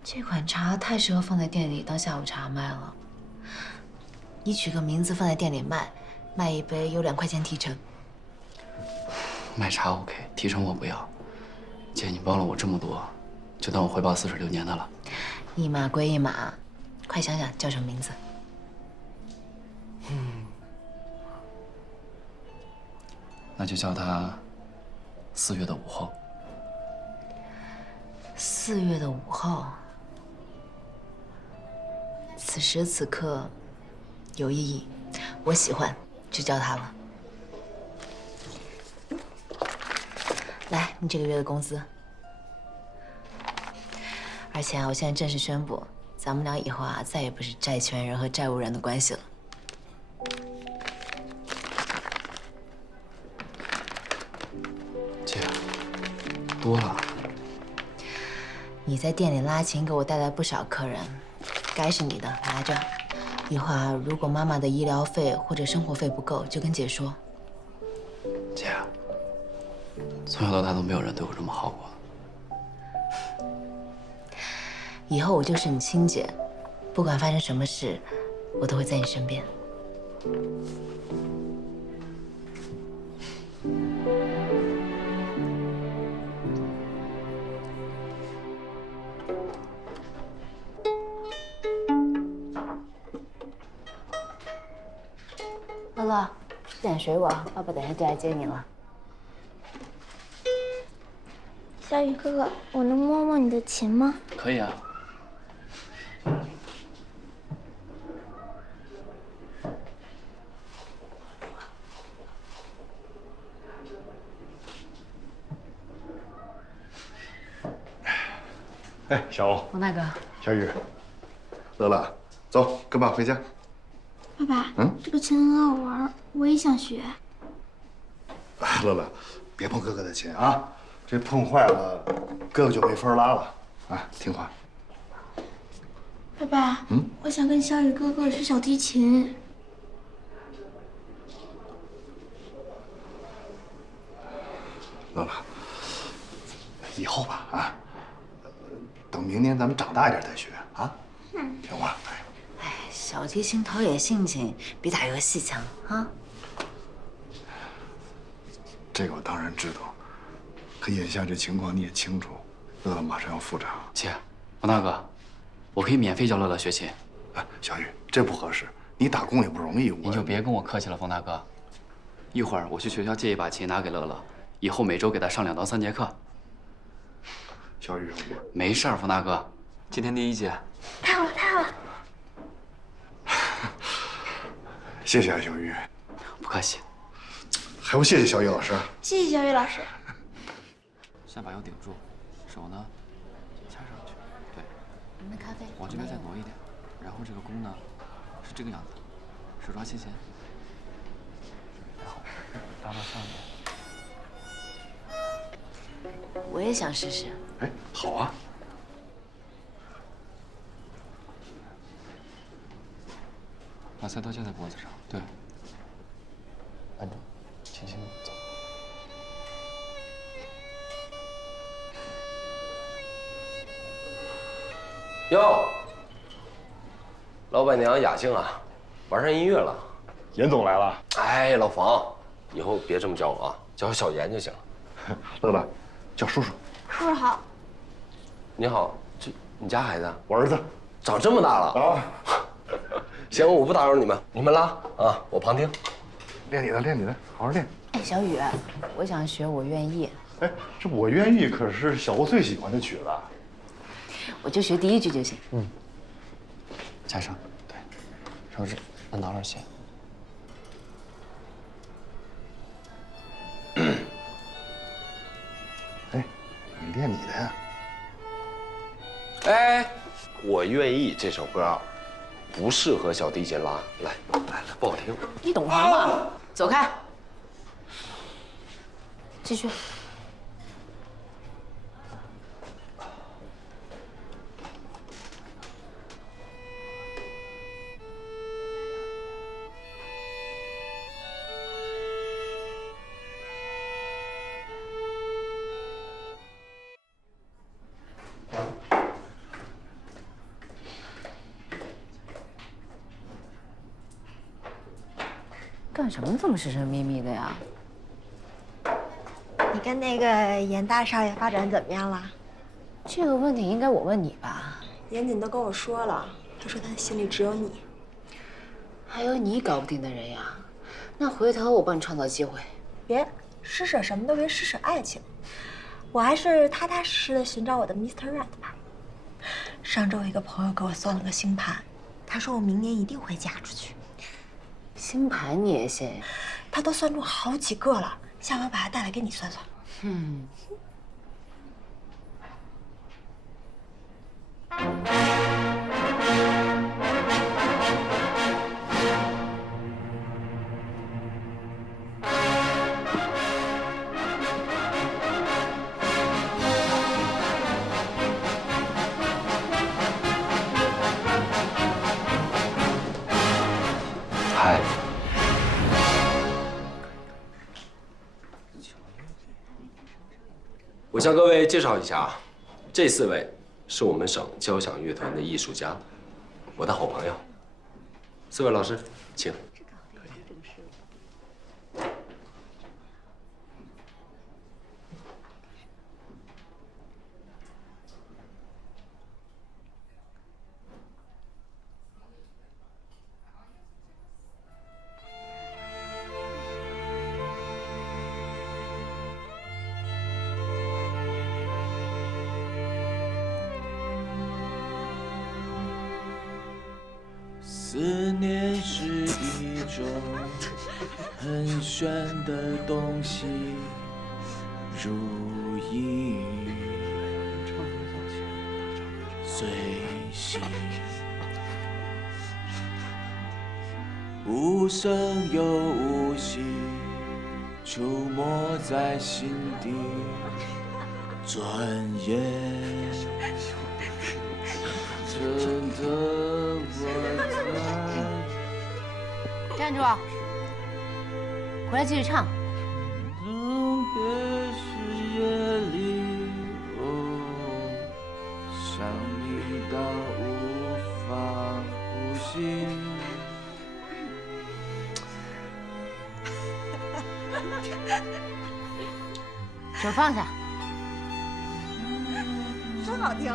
这款茶太适合放在店里当下午茶卖了。你取个名字放在店里卖，卖一杯有2块钱提成。卖茶 OK， 提成我不要。姐，你帮了我这么多，就当我回报似水流年的了。一码归一码，快想想叫什么名字。那就叫它4月的午后。4月的午后，此时此刻有意义，我喜欢，就叫它吧。来，你这个月的工资。而且我现在正式宣布，咱们俩以后再也不是债权人和债务人的关系了。姐，多了。你在店里拉琴，给我带来不少客人，该是你的，拿着。以后如果妈妈的医疗费或者生活费不够，就跟姐说。姐，从小到大都没有人对我这么好过。以后我就是你亲姐，不管发生什么事，我都会在你身边。点水果，爸爸等下就来接你了。小雨哥哥，我能摸摸你的琴吗？可以啊。哎，小欧，王大哥，小雨，乐乐，走，跟爸回家。爸爸，这个琴很好玩，我也想学。哎，乐乐，别碰哥哥的琴啊，这碰坏了，哥哥就没法拉了。啊，听话。爸爸，我想跟小雨哥哥学小提琴。乐乐，以后吧，啊，等明年咱们长大一点再学啊，听话。哎，小提琴陶冶性情，比打游戏强啊。这个我当然知道，可眼下这情况你也清楚，乐乐马上要复查。姐，王大哥，我可以免费教乐乐学琴。哎，小雨，这不合适，你打工也不容易，您就别跟我客气了，冯大哥。一会儿我去学校借一把琴拿给乐乐，以后每周给他上2到3节课。小雨，没事儿，冯大哥，今天第1节。太好了，太好了！谢谢啊，小雨。不客气。还不谢谢小雨老师？谢谢小雨老师。下巴要顶住，手呢掐上去。对。您的咖啡。往这边再挪一点，然后这个弓呢是这个样子，手抓琴弦。好，搭到上面。我也想试试。哎，好啊。把菜刀架在脖子上，对。按住，轻轻走。哟，老板娘雅静啊，玩上音乐了。严总来了。哎，老房，以后别这么叫我啊，叫我小严就行了。乐乐，叫叔叔。叔叔好。你好，这你家孩子？我儿子，长这么大了啊。行，我不打扰你们，你们拉啊，我旁听。练你的，练你的，好好练。哎，小雨，我想学《我愿意》。哎，这我愿意可是小欧最喜欢的曲子。我就学第1句就行。加上，对，手指按到2弦。哎，你练你的呀。哎，我愿意这首歌不适合小提琴拉，来，不好听。你懂行吗？走开。继续。干什么这么神神秘秘的呀？你跟那个严大少爷发展怎么样了？这个问题应该我问你吧。严谨都跟我说了，他说他心里只有你。还有你搞不定的人呀？那回头我帮你创造机会。别施舍什么都别施舍爱情，我还是踏踏实实的寻找我的 Mr. Right 吧。上周一个朋友给我算了个星盘，他说我明年一定会嫁出去。星盘你也信？他都算中好几个了，下回把他带来给你算算。嗨，我向各位介绍一下啊，这4位是我们省交响乐团的艺术家，我的好朋友。4位老师，请。思念是一种很玄的东西，如影随形，无声又无息，出没在心底，转眼真的我在。站住！回来继续唱。特别是夜里，想你到无法呼吸。手放下。真好听。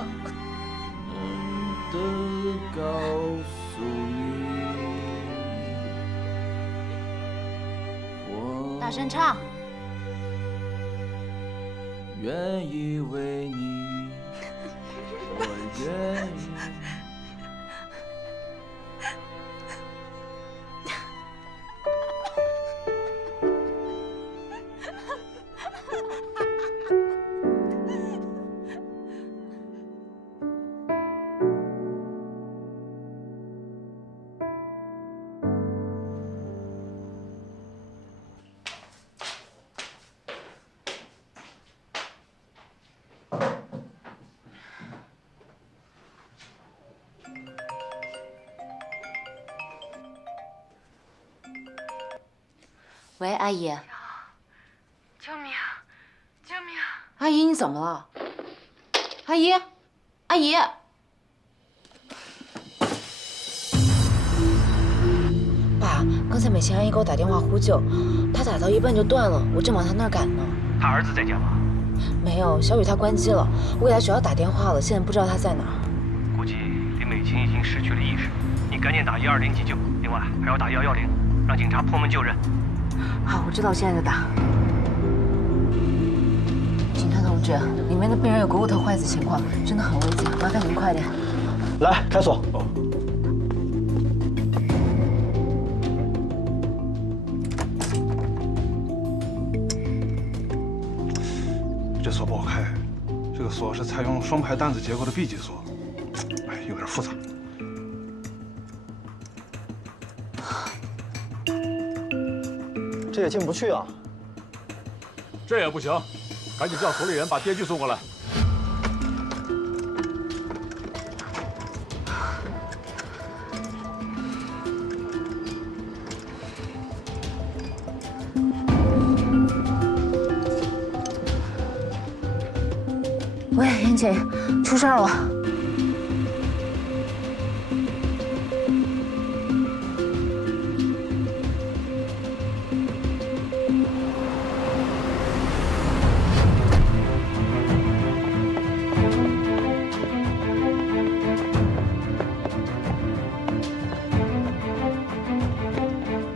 的告诉你，我大声唱。愿意为你，我愿意。喂，阿姨。救命！救命！阿姨，你怎么了？阿姨，阿姨。爸，刚才美琴阿姨给我打电话呼救，她打到一半就断了，我正往她那儿赶呢。他儿子在家吗？没有，小雨她关机了，我给她学校打电话了，现在不知道她在哪儿。估计李美琴已经失去了意识，你赶紧打120急救，另外还要打110，让警察破门救人。好，我知道，我现在就打。警察同志，里面的病人有股骨头坏死情况，真的很危急，麻烦您快点。来，开锁。这锁不好开，这个锁是采用双排单子结构的 B 级锁，哎，有点复杂。这也进不去啊！这也不行，赶紧叫所里人把电锯送过来。喂，严姐，出事了。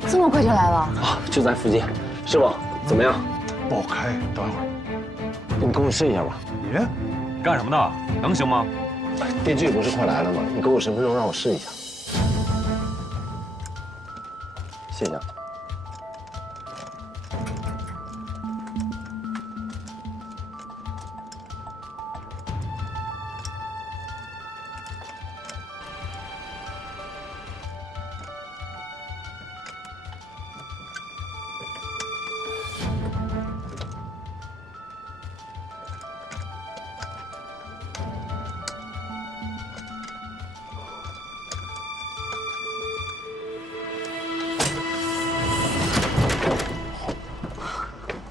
这么快就来了？啊，就在附近。师傅，怎么样？不好开，等一会儿。你跟我试一下吧。你干什么呢？能行吗？电锯不是快来了吗？你给我10分钟，让我试一下。谢谢。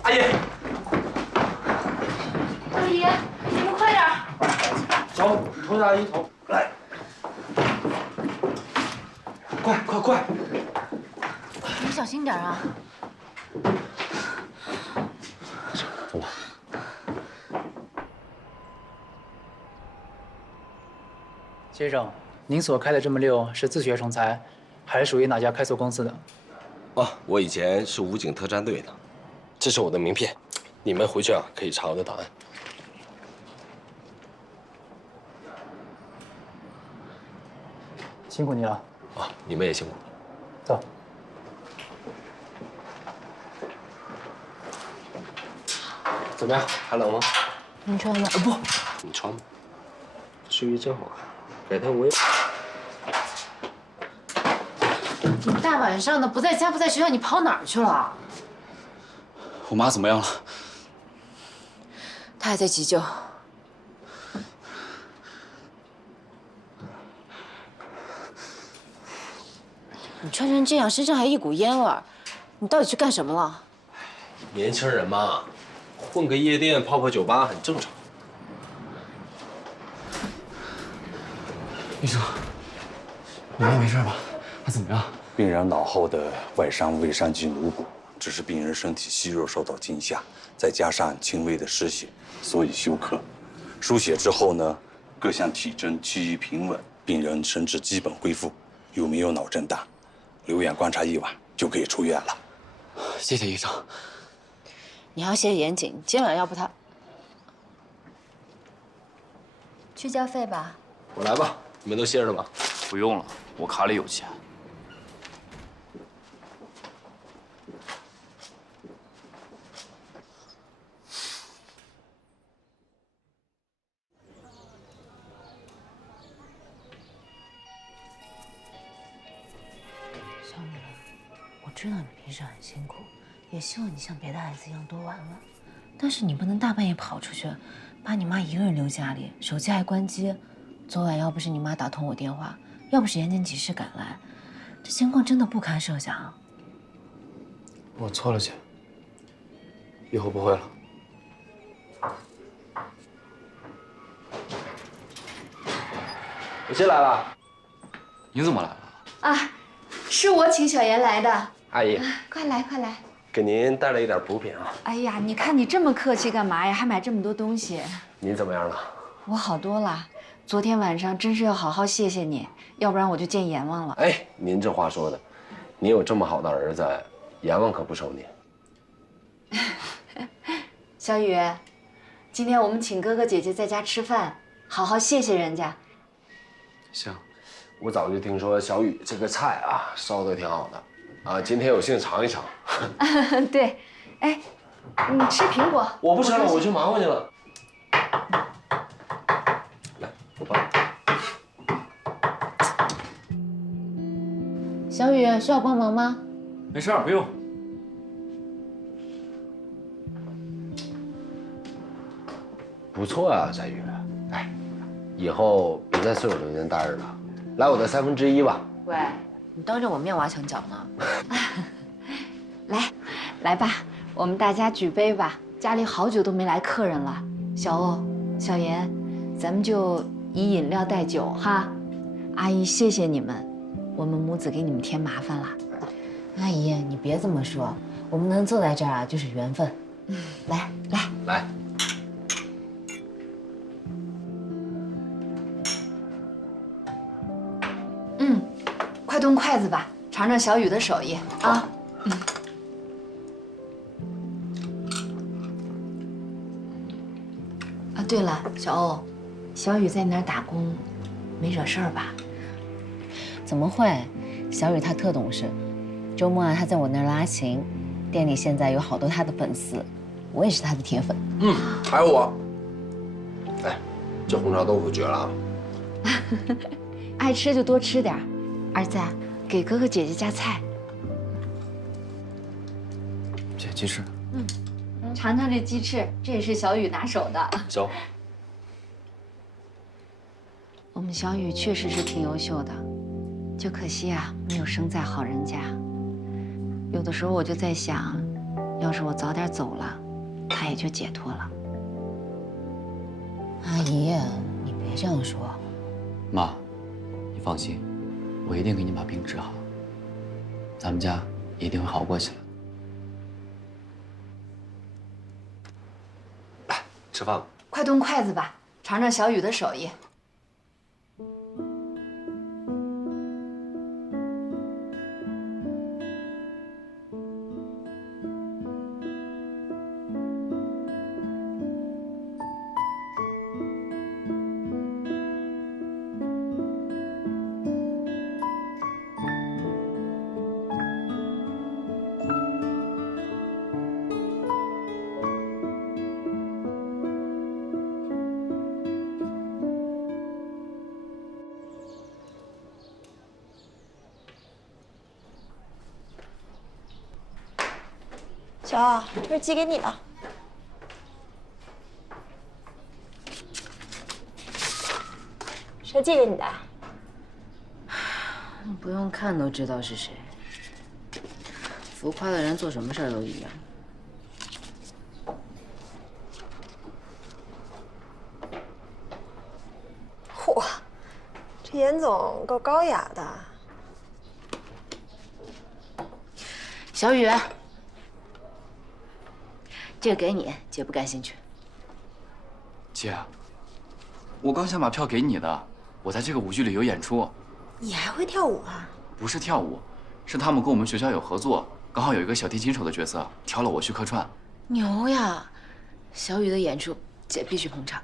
阿姨，阿姨，你们快点！走，你拖着阿姨头来，快！你小心点啊！走吧。先生，您所开的这么溜，是自学成才，还是属于哪家开锁公司的？哦，我以前是武警特战队的，这是我的名片，你们回去啊可以查我的档案。辛苦你了。啊，你们也辛苦。走。怎么样？还冷吗？能穿吗？不，你穿吧。睡衣真好看，改天我也。你大晚上的不在家不在学校，你跑哪儿去了？我妈怎么样了？她还在急救。你穿成这样，身上还一股烟味儿，你到底去干什么了？年轻人嘛，混个夜店、泡酒吧很正常。医生，我妈没事吧？她怎么样？病人脑后的外伤未伤及颅骨，只是病人身体肌肉受到惊吓，再加上轻微的失血，所以休克。输血之后呢，各项体征趋于平稳，病人神志基本恢复，又没有脑震荡，留院观察1晚就可以出院了。谢谢医生。你还要谢谢严谨，今晚要不他去交费吧。我来吧，你们都歇着吧。不用了，我卡里有钱。小米，我知道你平时很辛苦，也希望你像别的孩子一样多玩玩，但是你不能大半夜跑出去，把你妈一个人留家里，手机还关机。昨晚要不是你妈打通我电话，要不是严谨及时赶来，这情况真的不堪设想。我错了，姐，以后不会了。我先来了。你怎么来了？啊，是我请小严来的。阿姨，快来快来。给您带了一点补品啊。哎呀，你看你这么客气干嘛呀？还买这么多东西。您怎么样了？我好多了。昨天晚上真是要好好谢谢你，要不然我就见阎王了。哎，您这话说的，您有这么好的儿子，阎王可不收你。小雨，今天我们请哥哥姐姐在家吃饭，好好谢谢人家。行，我早就听说小雨这个菜啊烧的挺好的，啊，今天有幸尝一尝。对，哎，你吃苹果？我不吃了，我去忙活去了。来，我帮你。小雨，需要帮忙吗？没事，不用。不错啊，翟宇。哎，以后别在岁数流年大日了，来我的1/3吧。喂，你当着我面挖墙脚呢？来吧，我们大家举杯吧。家里好久都没来客人了，小欧、小严，咱们就以饮料代酒哈。阿姨，谢谢你们，我们母子给你们添麻烦了。阿姨，你别这么说，我们能坐在这儿啊，就是缘分。来。快动筷子吧，尝尝小雨的手艺啊。啊，对了，小欧，小雨在你那儿打工，没惹事儿吧？怎么会？小雨她特懂事，周末啊她在我那儿拉琴，店里现在有好多她的粉丝，我也是她的铁粉。还有我。哎，这红烧豆腐绝了啊！爱吃就多吃点儿。儿子，给哥哥姐姐夹菜。姐，鸡翅。尝尝这鸡翅，这也是小雨拿手的。走。我们小雨确实是挺优秀的，就可惜啊，没有生在好人家。有的时候我就在想，要是我早点走了，他也就解脱了。阿姨，你别这样说。妈，你放心。我一定给你把病治好，咱们家一定会好过起来。来，吃饭吧。快动筷子吧，尝尝小雨的手艺。小奥，这是寄给你的。谁寄给你的？不用看都知道是谁。浮夸的人做什么事儿都一样。嚯，这严总够高雅的。小雨，这个给你，姐不感兴趣。姐，我刚想把票给你的，我在这个舞剧里有演出。你还会跳舞啊？不是跳舞，是他们跟我们学校有合作，刚好有一个小提琴手的角色，挑了我去客串。牛呀！小雨的演出，姐必须捧场。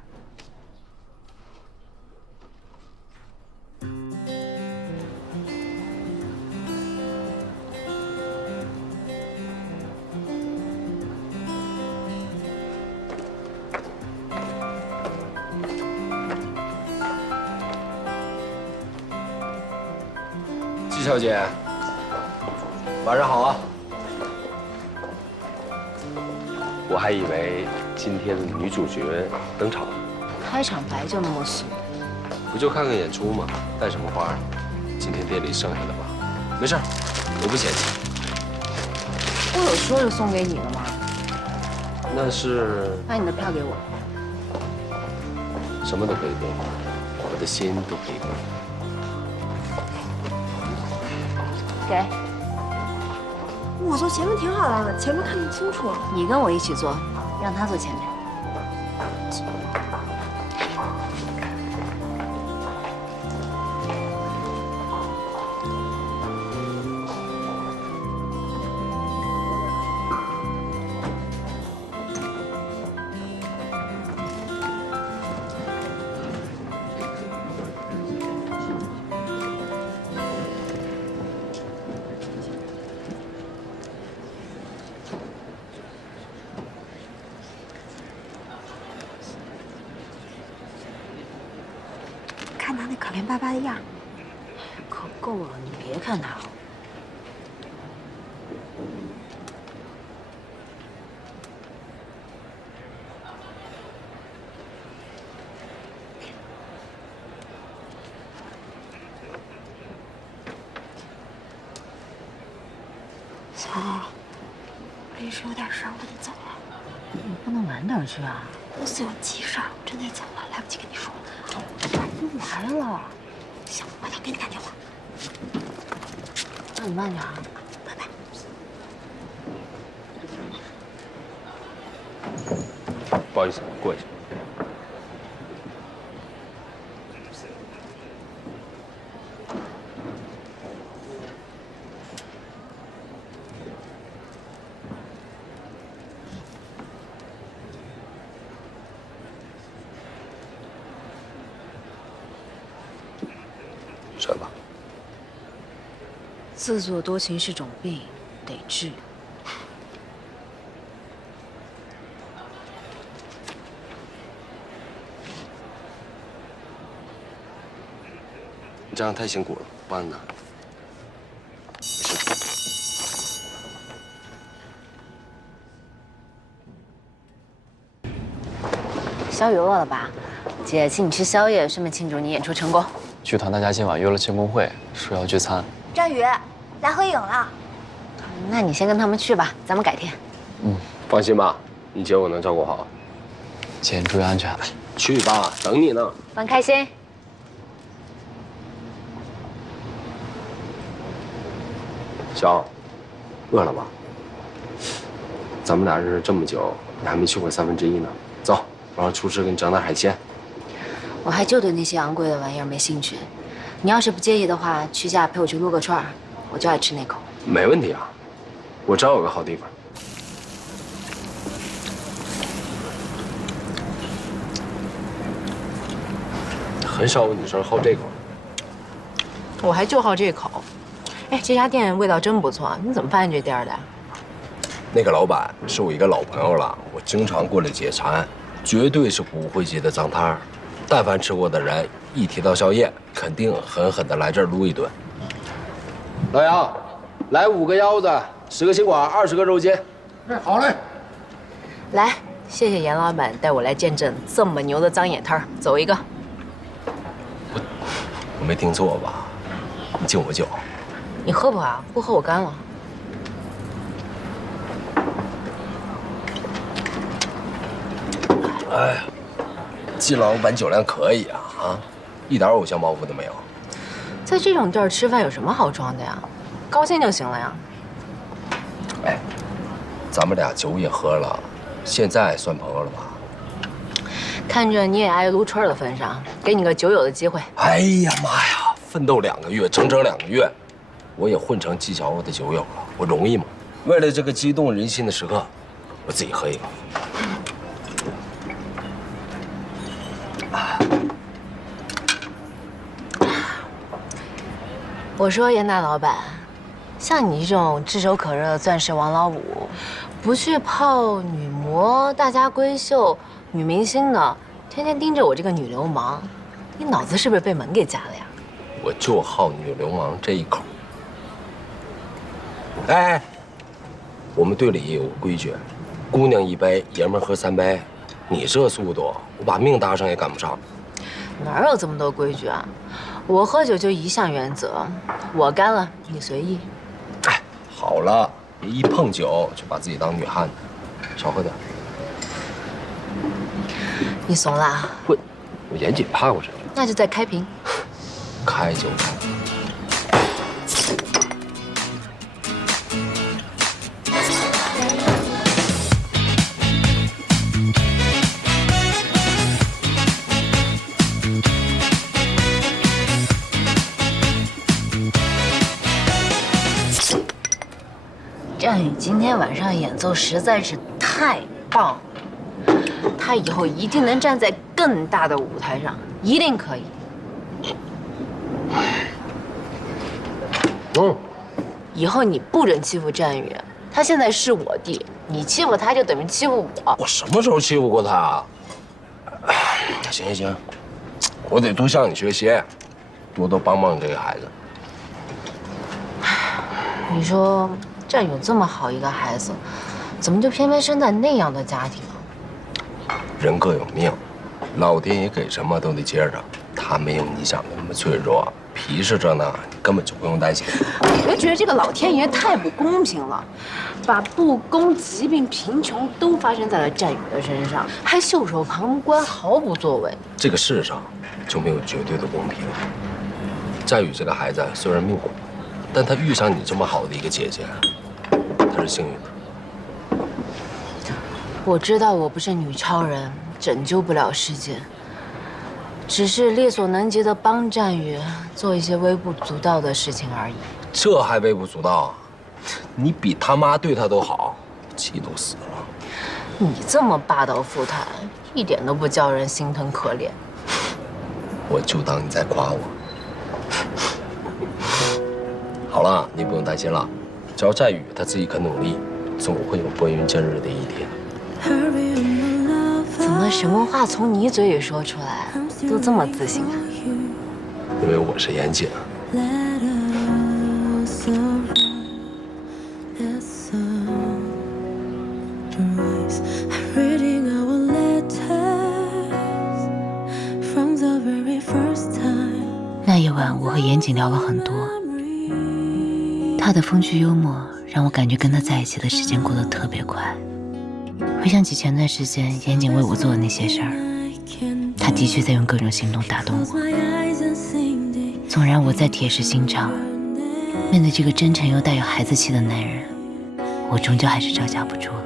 季小姐，晚上好啊！我还以为今天的女主角登场了。开场白就那么俗，不就看看演出吗？带什么花？今天店里剩下的吧。没事，我不嫌弃。我有说是送给你的吗？那是把你的票给我。什么都可以给你，我的心都可以给你。给。我坐前面挺好的，前面看得清楚。你跟我一起坐，让他坐前面。看他那可怜巴巴的样，可够了，你别看他。小奥，我临时有点事儿，我得走了。你不能晚点去啊！公司有急事儿，我真得走了，来不及跟你说。你来了，行，我再给你打电话。那你慢点啊。拜拜。不好意思，过去。睡吧。自作多情是种病，得治。你这样太辛苦了，帮你拿。小雨饿了吧？姐请你吃宵夜，顺便庆祝你演出成功。剧团大家今晚约了庆功会，说要聚餐。张宇，来合影了。那你先跟他们去吧，咱们改天。放心吧，你姐我能照顾好。姐，你注意安全。去吧，等你呢。玩开心。小，饿了吧？咱们俩认识这么久，你还没去过1/3呢。走，我让厨师给你整点海鲜。我还就对那些昂贵的玩意儿没兴趣。你要是不介意的话，去家陪我去撸个串儿，我就爱吃那口。没问题啊，我知道有个好地方。很少有女生好这口。我还就好这口。哎，这家店味道真不错，你怎么发现这店的？那个老板是我一个老朋友了，我经常过来解馋，绝对是骨灰级的脏摊儿。但凡吃过的人，一提到宵夜，肯定狠狠的来这儿撸一顿。老杨，来5个腰子，10个心管，20个肉筋。哎，好嘞。来，谢谢严老板带我来见证这么牛的脏眼摊儿，走一个。我没听错吧？你敬我酒？你喝不啊？不喝我干了。哎呀，季老板酒量可以啊，一点偶像包袱都没有。在这种地儿吃饭有什么好装的呀？高兴就行了呀。哎，咱们俩酒也喝了，现在算朋友了吧？看着你也爱撸串的份上，给你个酒友的机会。哎呀妈呀，奋斗2个月，整整2个月，我也混成季小欧的酒友了，我容易吗？为了这个激动人心的时刻，我自己喝一个。我说严大老板，像你这种炙手可热的钻石王老五，不去泡女模、大家闺秀、女明星的，天天盯着我这个女流氓，你脑子是不是被门给夹了呀？我就好女流氓这一口。哎，我们队里也有个规矩，姑娘1杯，爷们喝3杯。你这速度，我把命搭上也赶不上。哪有这么多规矩啊？我喝酒就一项原则，我干了你随意。哎，好了，别一碰酒就把自己当女汉子，少喝点。你怂了？我严谨怕过谁？那就再开瓶。开就开。战宇今天晚上演奏实在是太棒了，他以后一定能站在更大的舞台上，一定可以。以后你不准欺负战宇，他现在是我弟，你欺负他就等于欺负我。我什么时候欺负过他啊？行行行，我得多向你学习，多多帮帮这个孩子。你说战宇这么好一个孩子，怎么就偏偏生在那样的家庭啊？人各有命，老天爷给什么都得接着，他没有你想的那么脆弱，皮实着呢，你根本就不用担心。我就觉得这个老天爷太不公平了，把不公、疾病、贫穷都发生在了战宇的身上，还袖手旁观，毫不作为。这个世上就没有绝对的公平。战宇这个孩子虽然命苦，但他遇上你这么好的一个姐姐，他是幸运的。我知道我不是女超人，拯救不了世界，只是力所能及的帮战宇做一些微不足道的事情而已。这还微不足道？你比他妈对他都好，气都死了。你这么霸道妇态，一点都不叫人心疼可怜。我就当你在夸我。好了，你不用担心了，只要战宇他自己肯努力，总会有拨云见日的一天。怎么什么话从你嘴里说出来都这么自信啊？因为我是严谨。那一晚，我和严谨聊了很多。他的风趣幽默让我感觉跟他在一起的时间过得特别快。回想起前段时间严谨为我做的那些事儿，他的确在用各种行动打动我。纵然我再铁石心肠，面对这个真诚又带有孩子气的男人，我终究还是招架不住了。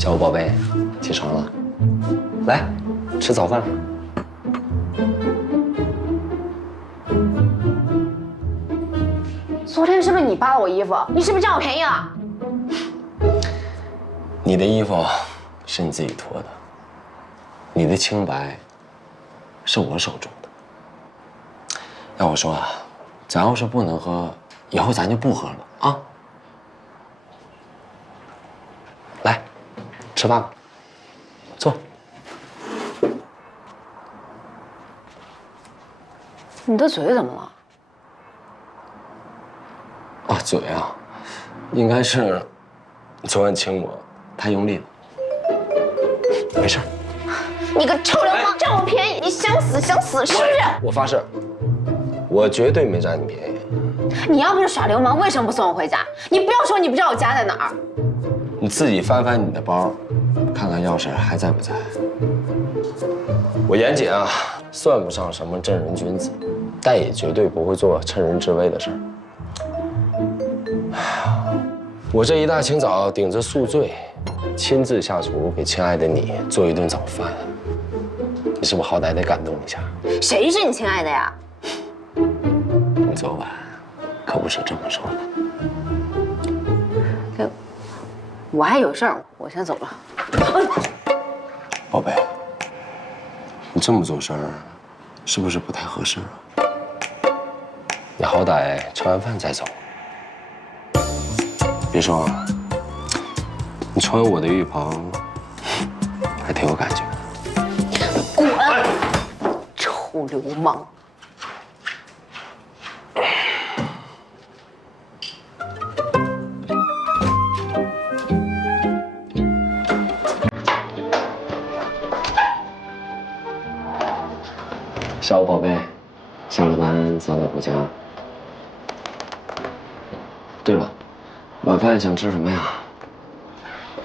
小宝贝，起床了，来吃早饭。昨天是不是你扒了我衣服？你是不是占我便宜了？你的衣服是你自己脱的，你的清白是我手中的。要我说啊，咱要是不能喝，以后咱就不喝了啊。来，吃饭吧，坐。你的嘴怎么了？啊，嘴啊，应该是昨晚亲我太用力了，没事。你个臭流氓，占我便宜，你想死想死是不是？我发誓，我绝对没占你便宜。你要不是耍流氓，为什么不送我回家？你不要说你不知道我家在哪儿。你自己翻翻你的包，看看钥匙还在不在。我严谨啊，算不上什么正人君子，但也绝对不会做趁人之危的事儿。我这一大清早顶着宿醉，亲自下厨给亲爱的你做一顿早饭，你是不是好歹得感动一下？谁是你亲爱的呀？你昨晚可不是这么说的。我还有事儿，我先走了。宝贝，你这么做事儿，是不是不太合适啊？你好歹吃完饭再走。别说啊，你穿我的浴袍，还挺有感觉。滚！臭流氓！小宝贝，下了班早点回家。对了，晚饭想吃什么呀？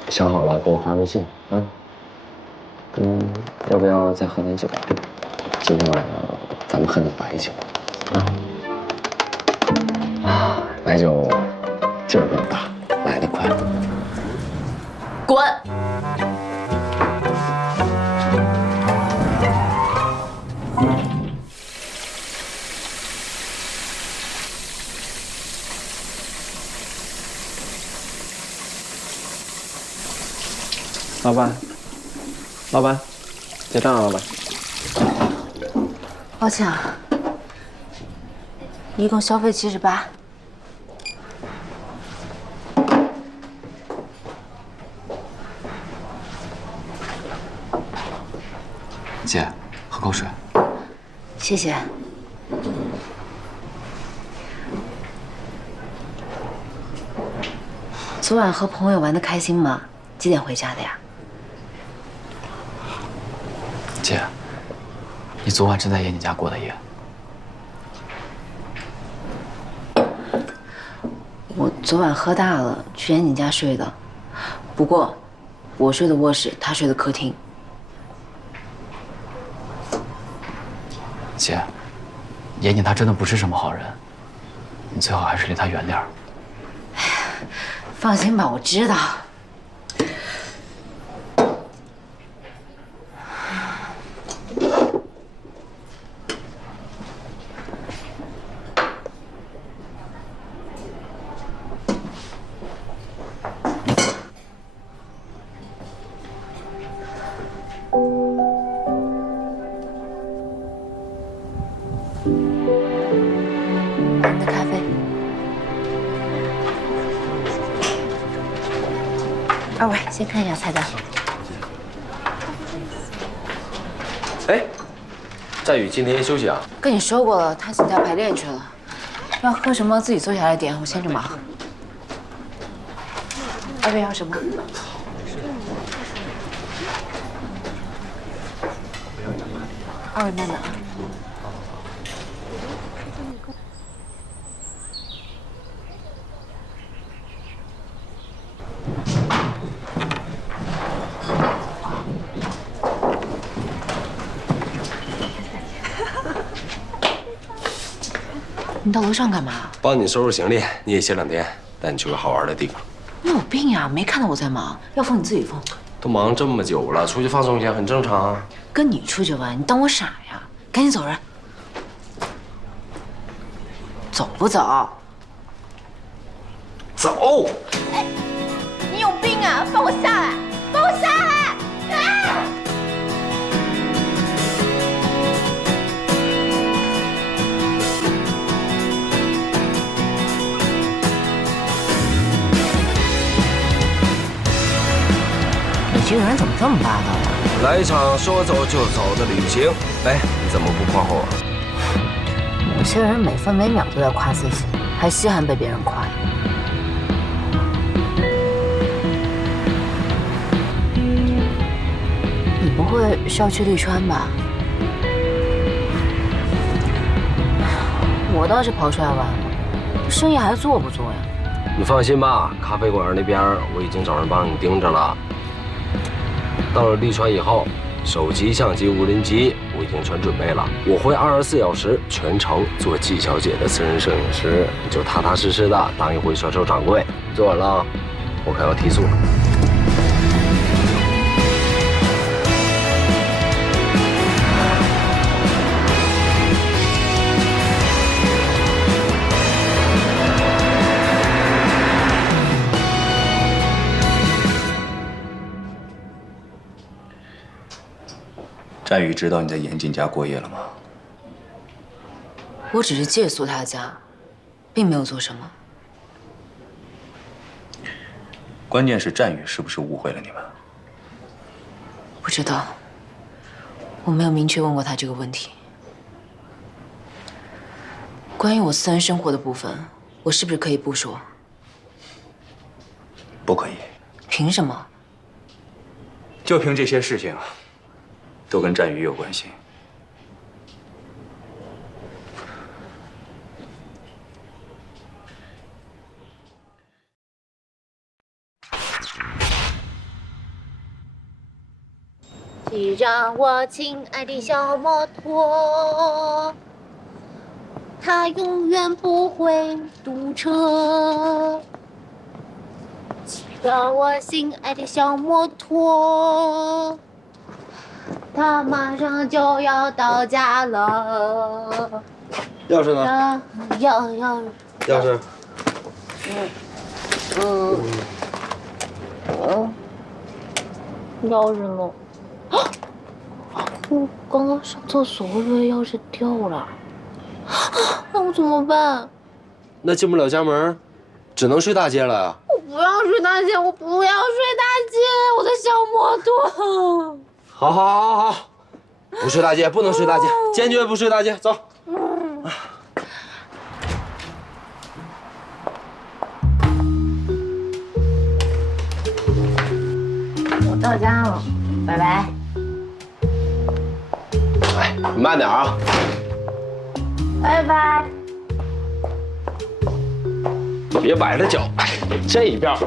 想好了给我发微信啊。要不要再喝点酒？今天晚上咱们喝点白酒啊。白酒劲儿更大，来得快。滚！老板，老板，结账啊，老板。抱歉啊，一共消费78。姐，喝口水。谢谢。昨晚和朋友玩得开心吗？几点回家的呀？姐，你昨晚真在爷你家过的夜？我昨晚喝大了，去严景家睡的。不过，我睡的卧室，他睡的客厅。姐，严景他真的不是什么好人，你最好还是离他远点儿。放心吧，我知道。你的咖啡。二位，先看一下菜单。哎，战宇今天休息啊？跟你说过了，他请假排练去了。要喝什么自己坐下来点，我先着忙。二位要什么？二位慢点啊。你到楼上干嘛？帮你收拾行李，你也歇2天，带你去个好玩的地方。你有病呀！没看到我在忙，要封你自己封。都忙这么久了，出去放松一下很正常啊。跟你出去玩，你当我傻呀？赶紧走人！走不走？走！哎，你有病啊！放我下来！放我下来！啊！你这个人怎么这么霸道啊？来一场说走就走的旅行，哎，你怎么不夸我？有些人每分每秒都在夸自己，还稀罕被别人夸。你不会是要去利川吧？我倒是跑出来玩了，生意还做不做呀？你放心吧，咖啡馆那边我已经找人帮你盯着了。到了利川以后，手机、相机、无人机我已经全准备了，我会24小时全程做季小姐的私人摄影师，你就踏踏实实的当一回甩手掌柜。做完了，我可要提速了。战宇知道你在严谨家过夜了吗？我只是借宿他家，并没有做什么。关键是战宇是不是误会了你们？不知道，我没有明确问过他这个问题。关于我私人生活的部分，我是不是可以不说？不可以。凭什么？就凭这些事情，都跟战宇有关系。骑上我亲爱的小摩托，它永远不会堵车。骑上我心爱的小摩托，它马上就要到家了。钥匙呢？钥匙。钥匙呢？我刚刚上厕所，我以为钥匙掉了，那我怎么办？那进不了家门，只能睡大街了呀。我不要睡大街，我不要睡大街，我的小摩托。好，不睡大街，不能睡大街，坚决不睡大街，走。我到家了，拜拜。哎，你慢点啊！拜拜。别崴着脚，哎，这一边。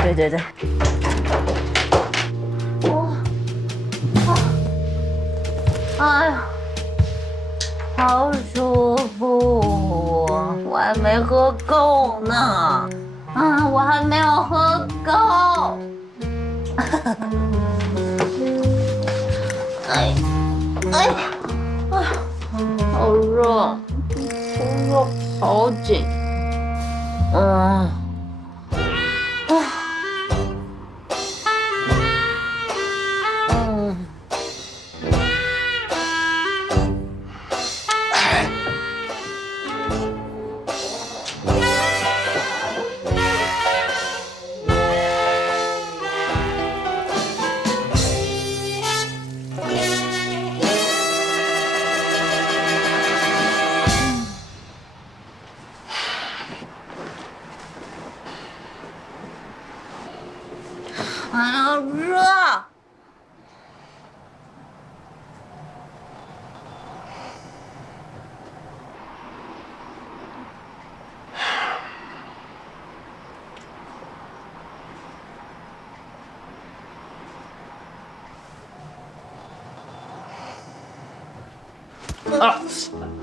对。哎呀，好舒服！我还没喝够呢。我还没有喝够。好热，胸又好紧。热。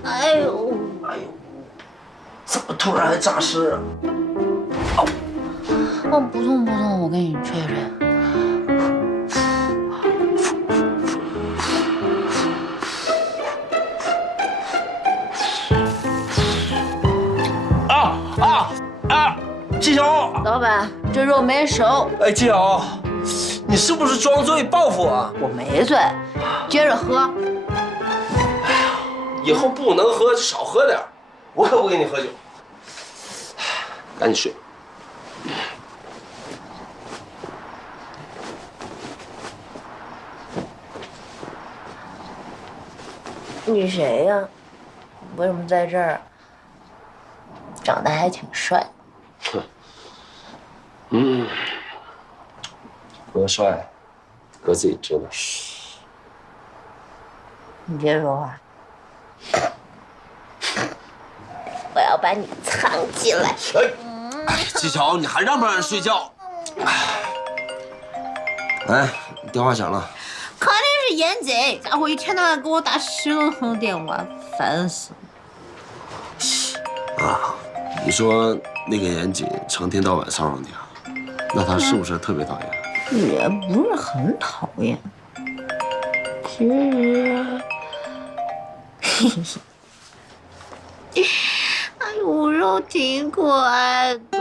哎呦，怎么突然还诈尸啊？哦，不痛不痛，我给你吹吹。季晓，老板，这肉没熟。哎，季晓，你是不是装醉报复我？我没醉，接着喝。哎呀，以后不能喝就少喝点，我可不跟你喝酒。赶紧睡。你谁呀？为什么在这儿？长得还挺帅。哥帅，哥自己知道。你别说话，我要把你藏起来。哎，季晓，你还让不让人睡觉？哎，电话响了。肯定是严姐，家伙一天到晚给我打10多通电话，烦死了。啊，你说那个严谨成天到晚骚扰你啊？那他是不是特别讨厌？也不是很讨厌，其实，哎呦，我肉挺可爱的。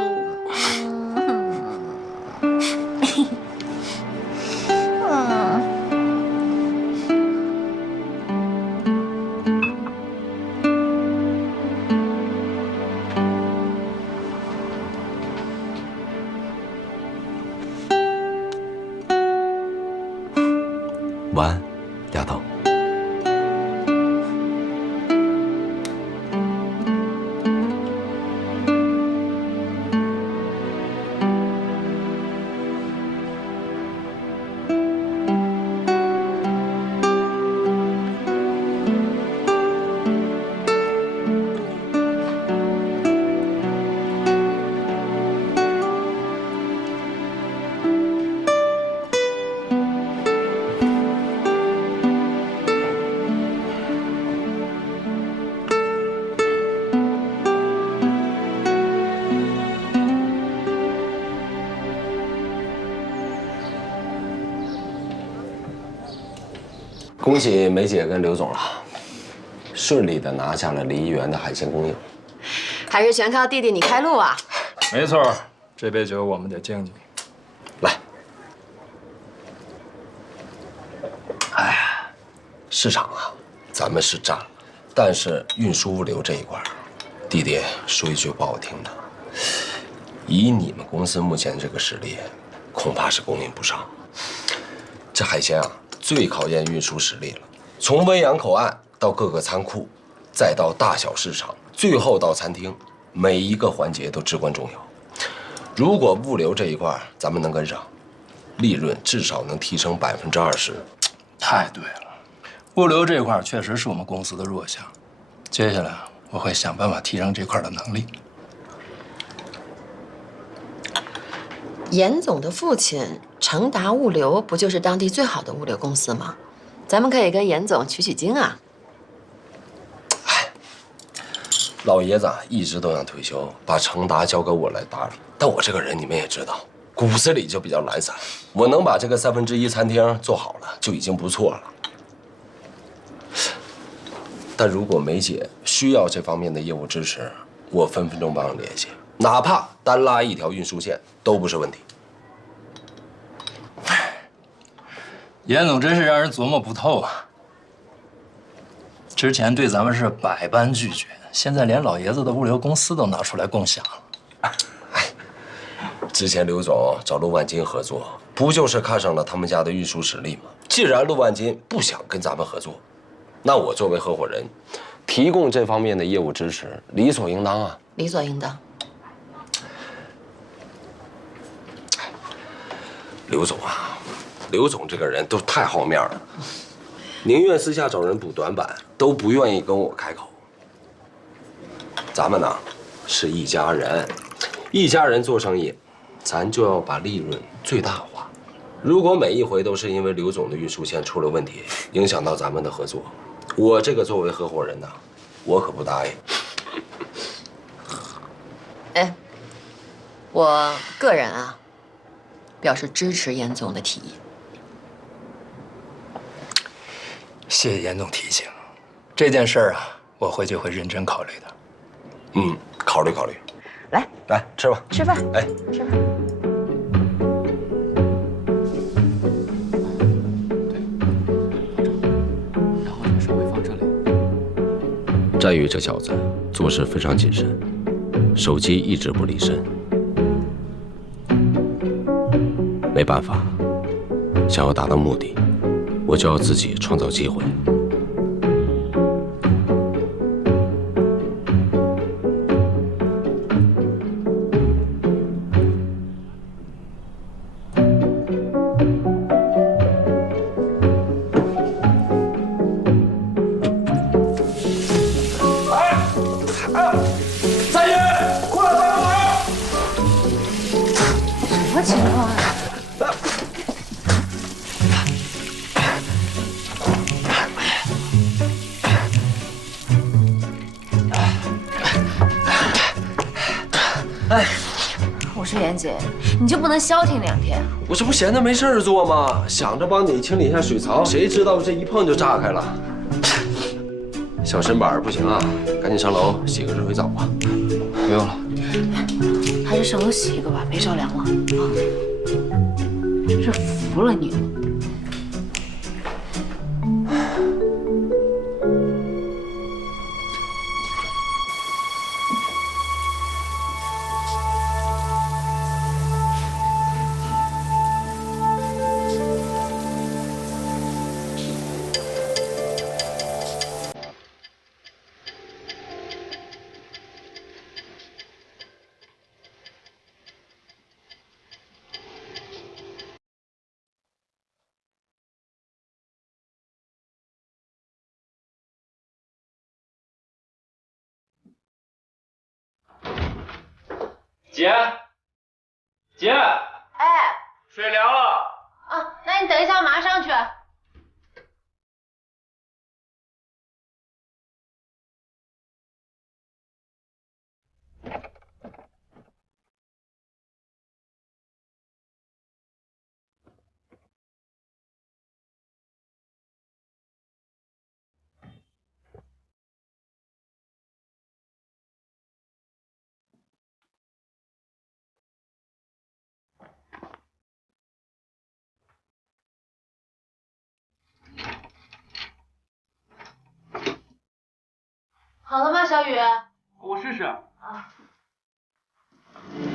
晚安，丫头。恭喜梅姐跟刘总了，顺利的拿下了梨园的海鲜供应。还是全靠弟弟你开路啊！没错，这杯酒我们得敬敬。来，哎呀，市场啊，咱们是占了，但是运输物流这一块，弟弟说一句不好听的，以你们公司目前这个实力，恐怕是供应不上。这海鲜啊，最考验运输实力了。从温阳口岸到各个仓库，再到大小市场，最后到餐厅，每一个环节都至关重要。如果物流这一块咱们能跟上，利润至少能提升20%。太对了，物流这一块确实是我们公司的弱项，接下来我会想办法提升这块的能力。严总的父亲成达物流不就是当地最好的物流公司吗？咱们可以跟严总取取经啊。老爷子一直都想退休，把成达交给我来打理。但我这个人你们也知道，骨子里就比较懒散。我能把这个1/3餐厅做好了，就已经不错了。但如果梅姐需要这方面的业务支持，我分分钟帮人联系，哪怕单拉一条运输线都不是问题。严总真是让人琢磨不透啊！之前对咱们是百般拒绝，现在连老爷子的物流公司都拿出来共享了。之前刘总找陆万金合作，不就是看上了他们家的运输实力吗？既然陆万金不想跟咱们合作，那我作为合伙人，提供这方面的业务支持，理所应当啊。理所应当。刘总啊，刘总这个人都太好面了，宁愿私下找人补短板，都不愿意跟我开口。咱们呢，是一家人，一家人做生意，咱就要把利润最大化。如果每一回都是因为刘总的运输线出了问题，影响到咱们的合作，我这个作为合伙人呢，我可不答应。哎，我个人啊，表示支持严总的提议。谢谢严总提醒，这件事儿啊，我回去会认真考虑的。嗯，考虑考虑。来，来吃吧。吃饭。哎，吃饭。然后这个手会放这里。战宇这小子做事非常谨慎，手机一直不离身。没办法，想要达到目的，我就要自己创造机会。战宇，过来帮忙！什么情况啊？哎，我说妍姐，你就不能消停2天？我这不闲着没事儿做吗？想着帮你清理一下水槽，谁知道这一碰就炸开了。小身板不行啊，赶紧上楼洗个热水澡吧。不用了，还是上楼洗一个吧，别着凉了啊！真是服了你了。姐，姐，哎，水凉了。啊，那你等一下，我马上去。好了吗，小雨？我试试。啊，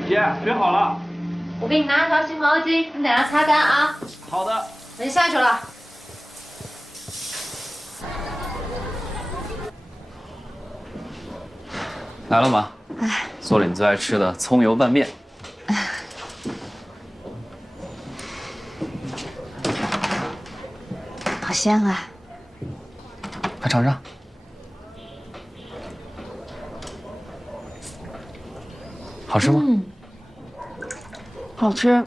姐，水好了。我给你拿一条新毛巾，你等下擦干啊。好的。我先下去了。来了吗？哎，做了你最爱吃的葱油拌面。好香啊！快尝尝。好吃吗？好吃。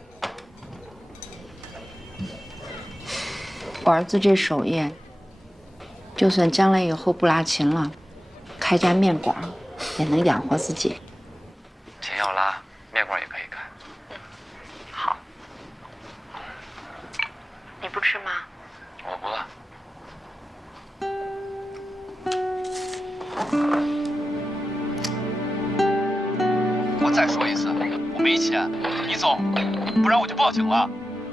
我儿子这手艺，就算将来以后不拉琴了，开家面馆也能养活自己。琴要拉，面馆也可以开。好。你不吃吗？我不饿。我再说一次，我没钱，你走，不然我就报警了。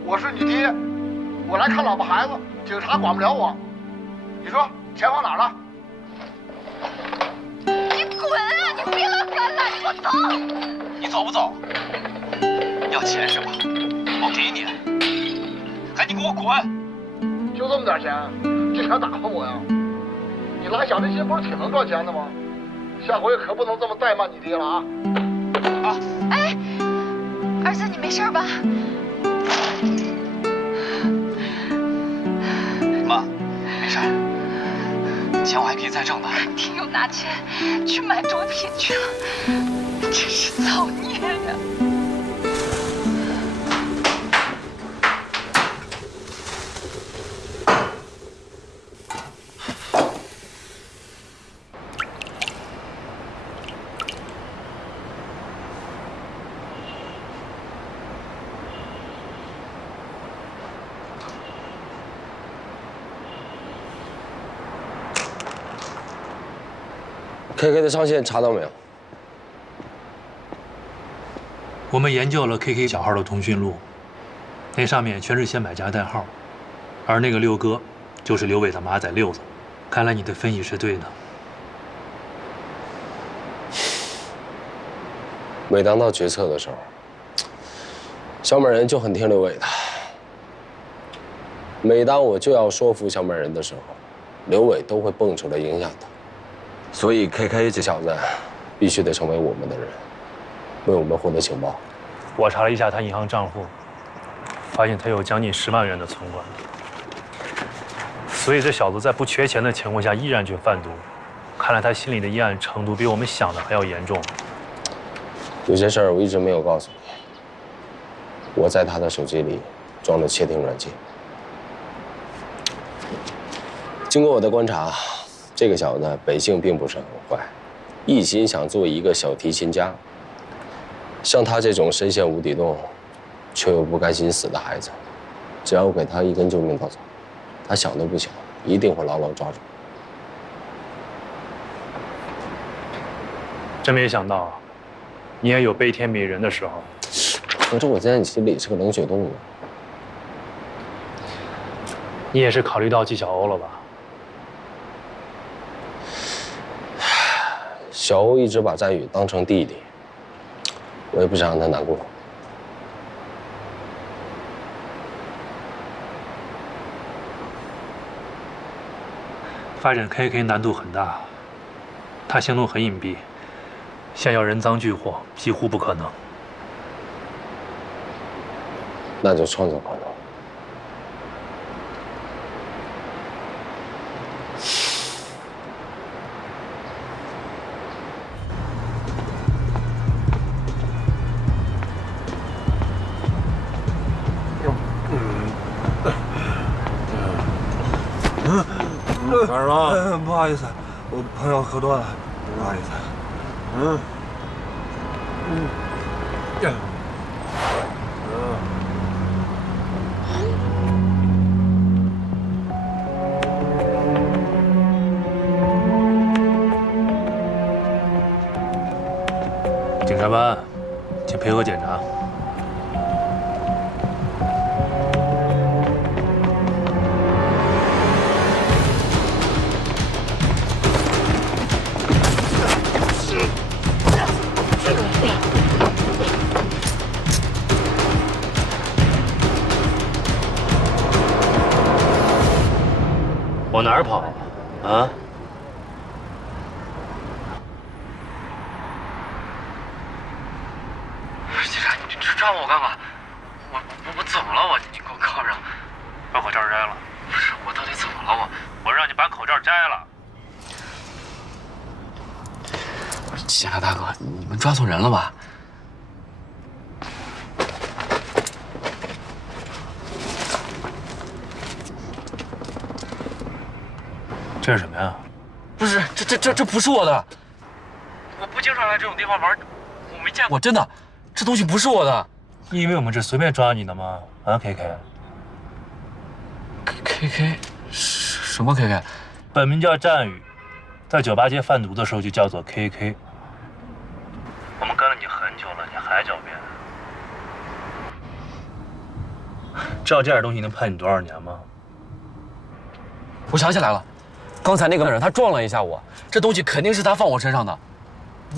我是你爹，我来看老婆孩子，警察管不了我。你说钱放哪儿了？你滚啊！你别拉杆了，你给我走！你走不走？要钱是吧？我给你，赶紧给我滚！就这么点钱，竟想打发我呀？你拉小提琴不是挺能赚钱的吗？下回可不能这么怠慢你爹了啊！啊！哎，儿子，你没事吧？妈，没事，钱我还可以再挣的。你又拿钱去买毒品去了，真是造孽呀！ KK 的上线查到没有？我们研究了 KK 小号的通讯录，那上面全是些买家代号，而那个六哥就是刘伟的马仔六子。看来你的分析是对的。每当到决策的时候，小美人就很听刘伟的。每当我就要说服小美人的时候，刘伟都会蹦出来影响他。所以 KK 这小子必须得成为我们的人，为我们获得情报。我查了一下他银行账户，发现他有将近10万元的存款。所以这小子在不缺钱的情况下依然去贩毒，看来他心里的阴暗程度比我们想的还要严重。有些事儿我一直没有告诉你。我在他的手机里装了窃听软件。经过我的观察，这个小子本性并不是很坏，一心想做一个小提琴家。像他这种深陷无底洞，却又不甘心死的孩子，只要给他一根救命稻草，他想都不想，一定会牢牢抓住。真没想到，你也有悲天悯人的时候。合着我在你心里是个冷血动物。你也是考虑到纪晓鸥了吧？小欧一直把战宇当成弟弟，我也不想让他难过。发展 KK 难度很大，他行动很隐蔽，想要人赃俱获几乎不可能。那就创造可能。干什么？不好意思，我朋友喝多了，不好意思。检察办，请配合检查。往哪儿跑啊？警察，你抓我干嘛？我怎么了？你给我铐上！把口罩摘了。不是，我到底怎么了？我让你把口罩摘了。警察大哥，你们抓错人了吧？这是什么呀？不是，这不是我的。我不经常来这种地方玩，我没见过，真的，这东西不是我的。你以为我们是随便抓你的吗？啊 ，KK，什么 KK？本名叫战宇，在酒吧街贩毒的时候就叫做 KK。我们跟了你很久了，你还狡辩？知道这点东西能判你多少年吗？我想起来了。刚才那个人他撞了一下我，这东西肯定是他放我身上的，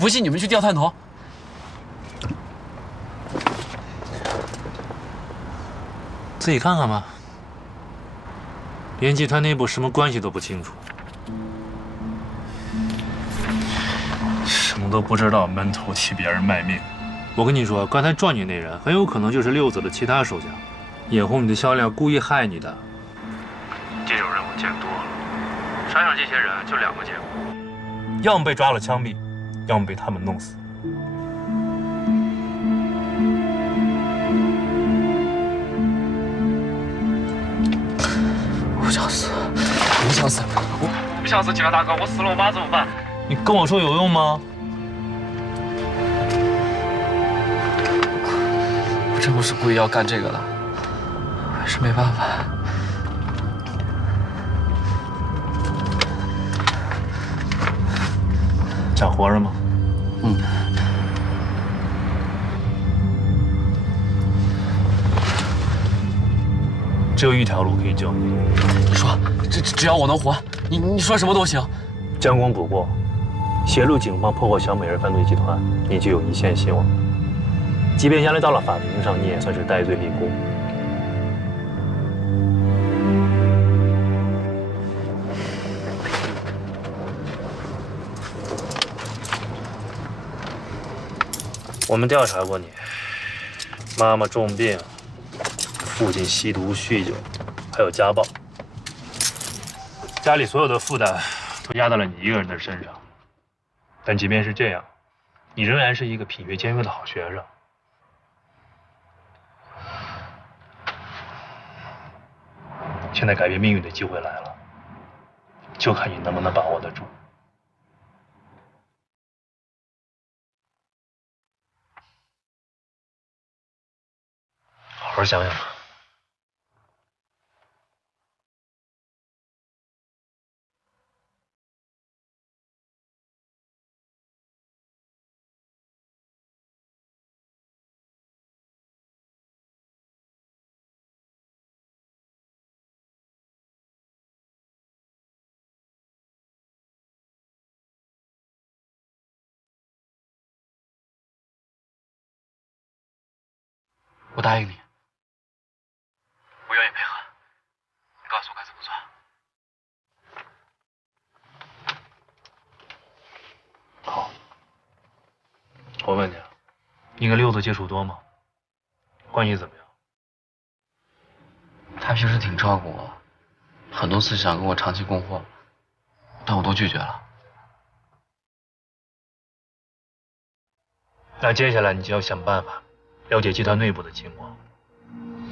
不信你们去调探头。自己看看吧，连集团内部什么关系都不清楚，什么都不知道，闷头替别人卖命。我跟你说，刚才撞你那人很有可能就是六子的其他手下，眼红你的销量，故意害你的。这种人我见多了。山上这些人就两个结果，要么被抓了枪毙，要么被他们弄死。我不想死，我不想死，我不想死！警察大哥，我死了我妈怎么办？你跟我说有用吗？我真不是故意要干这个的，还是没办法。想活着吗？嗯。只有一条路可以救你。你说，只要我能活，你说什么都行。将功补过，协助警方破获小美人犯罪集团，你就有一线希望。即便将来到了法庭上，你也算是戴罪立功。我们调查过你，妈妈重病，父亲吸毒酗酒，还有家暴，家里所有的负担都压在了你一个人的身上。但即便是这样，你仍然是一个品学兼优的好学生。现在改变命运的机会来了，就看你能不能把握得住。好好想想吧。我答应你，我愿意配合。你告诉我该怎么做。好，我问你，你跟六子接触多吗？关系怎么样？他平时挺照顾我，很多次想跟我长期供货，但我都拒绝了。那接下来你就要想办法了解集团内部的情况，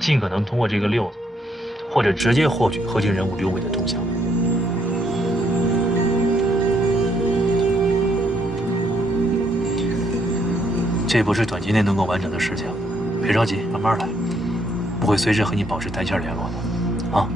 尽可能通过这个六子，或者直接获取核心人物刘伟的动向。这不是短期内能够完成的事情，别着急，慢慢来。我会随时和你保持单线联络的，啊。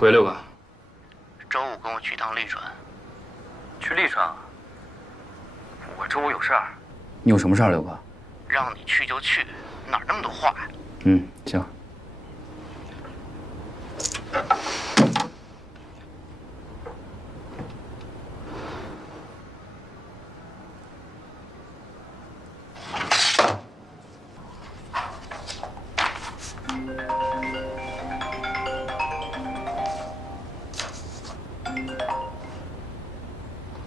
喂，六哥。周五跟我去趟利川。去利川啊？我周五有事儿。你有什么事儿，六哥？让你去就去，哪儿那么多话呀？嗯，行。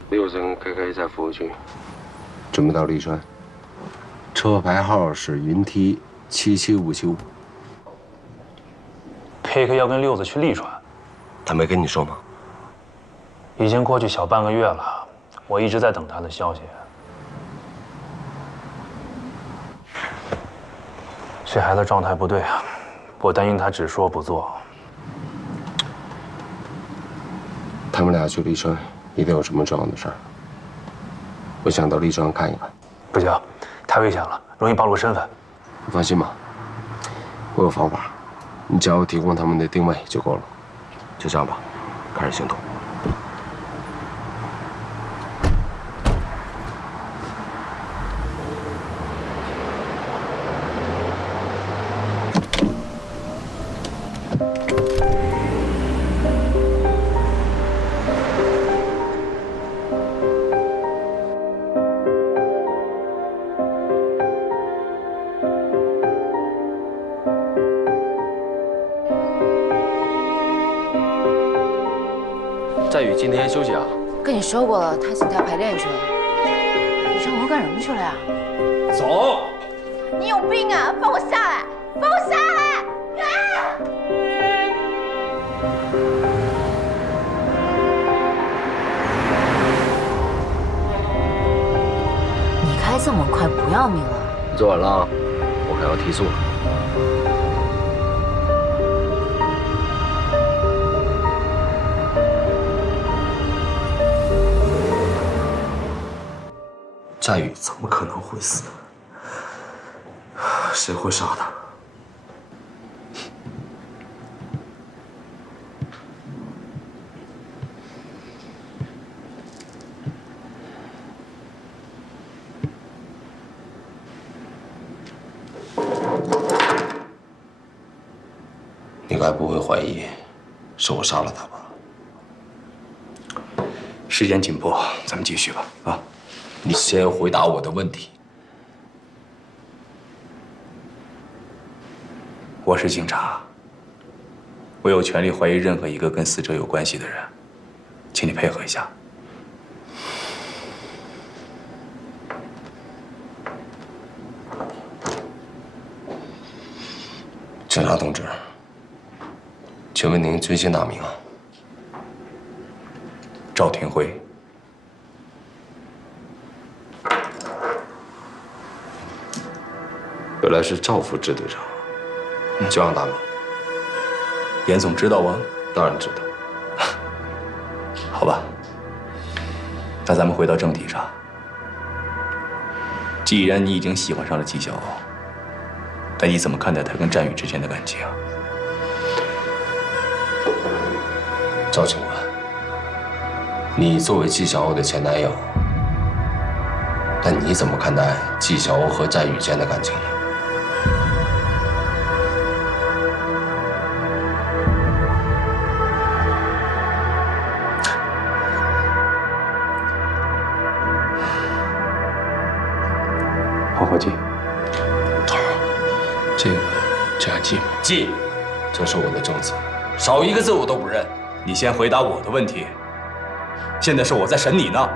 6层 KK 在服务区，准备到利川，车牌号是云 T 7757。KK 要跟六子去利川，他没跟你说吗？已经过去小半个月了，我一直在等他的消息。这孩子状态不对啊，我担心他只说不做。他们俩去利川，一定有什么重要的事儿。我想到利川看一看。不行，太危险了，容易暴露身份。你放心吧，我有方法，你只要提供他们的定位就够了。就这样吧，开始行动。今天休息啊？跟你说过了，他请假排练去了。你上楼干什么去了呀？走。你有病啊！放我下来！放我下来！你开这么快，不要命了？你做完了，我可要提速了。战宇怎么可能会死？谁会杀他？你该不会怀疑是我杀了他吧？时间紧迫，咱们继续吧。啊，你先回答我的问题。我是警察，我有权利怀疑任何一个跟死者有关系的人，请你配合一下。警察同志，请问您尊姓大名啊？赵廷辉。原来是赵副支队长。久仰大名。严总知道吗？当然知道。好吧，那咱们回到正题上。既然你已经喜欢上了纪晓鸥，那你怎么看待他跟战宇之间的感情？赵警官，你作为纪晓鸥的前男友，那你怎么看待纪晓鸥和战宇间的感情呢？好好记。头儿，这还记吗？记，这是我的证词，少一个字我都不认。你先回答我的问题。现在是我在审你呢。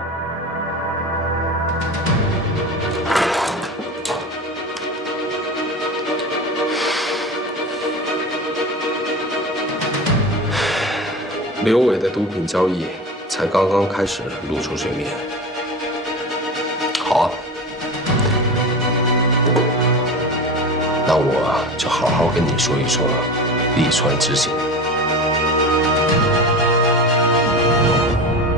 刘伟的毒品交易才刚刚开始露出水面。好啊，那我就好好跟你说一说利川知行。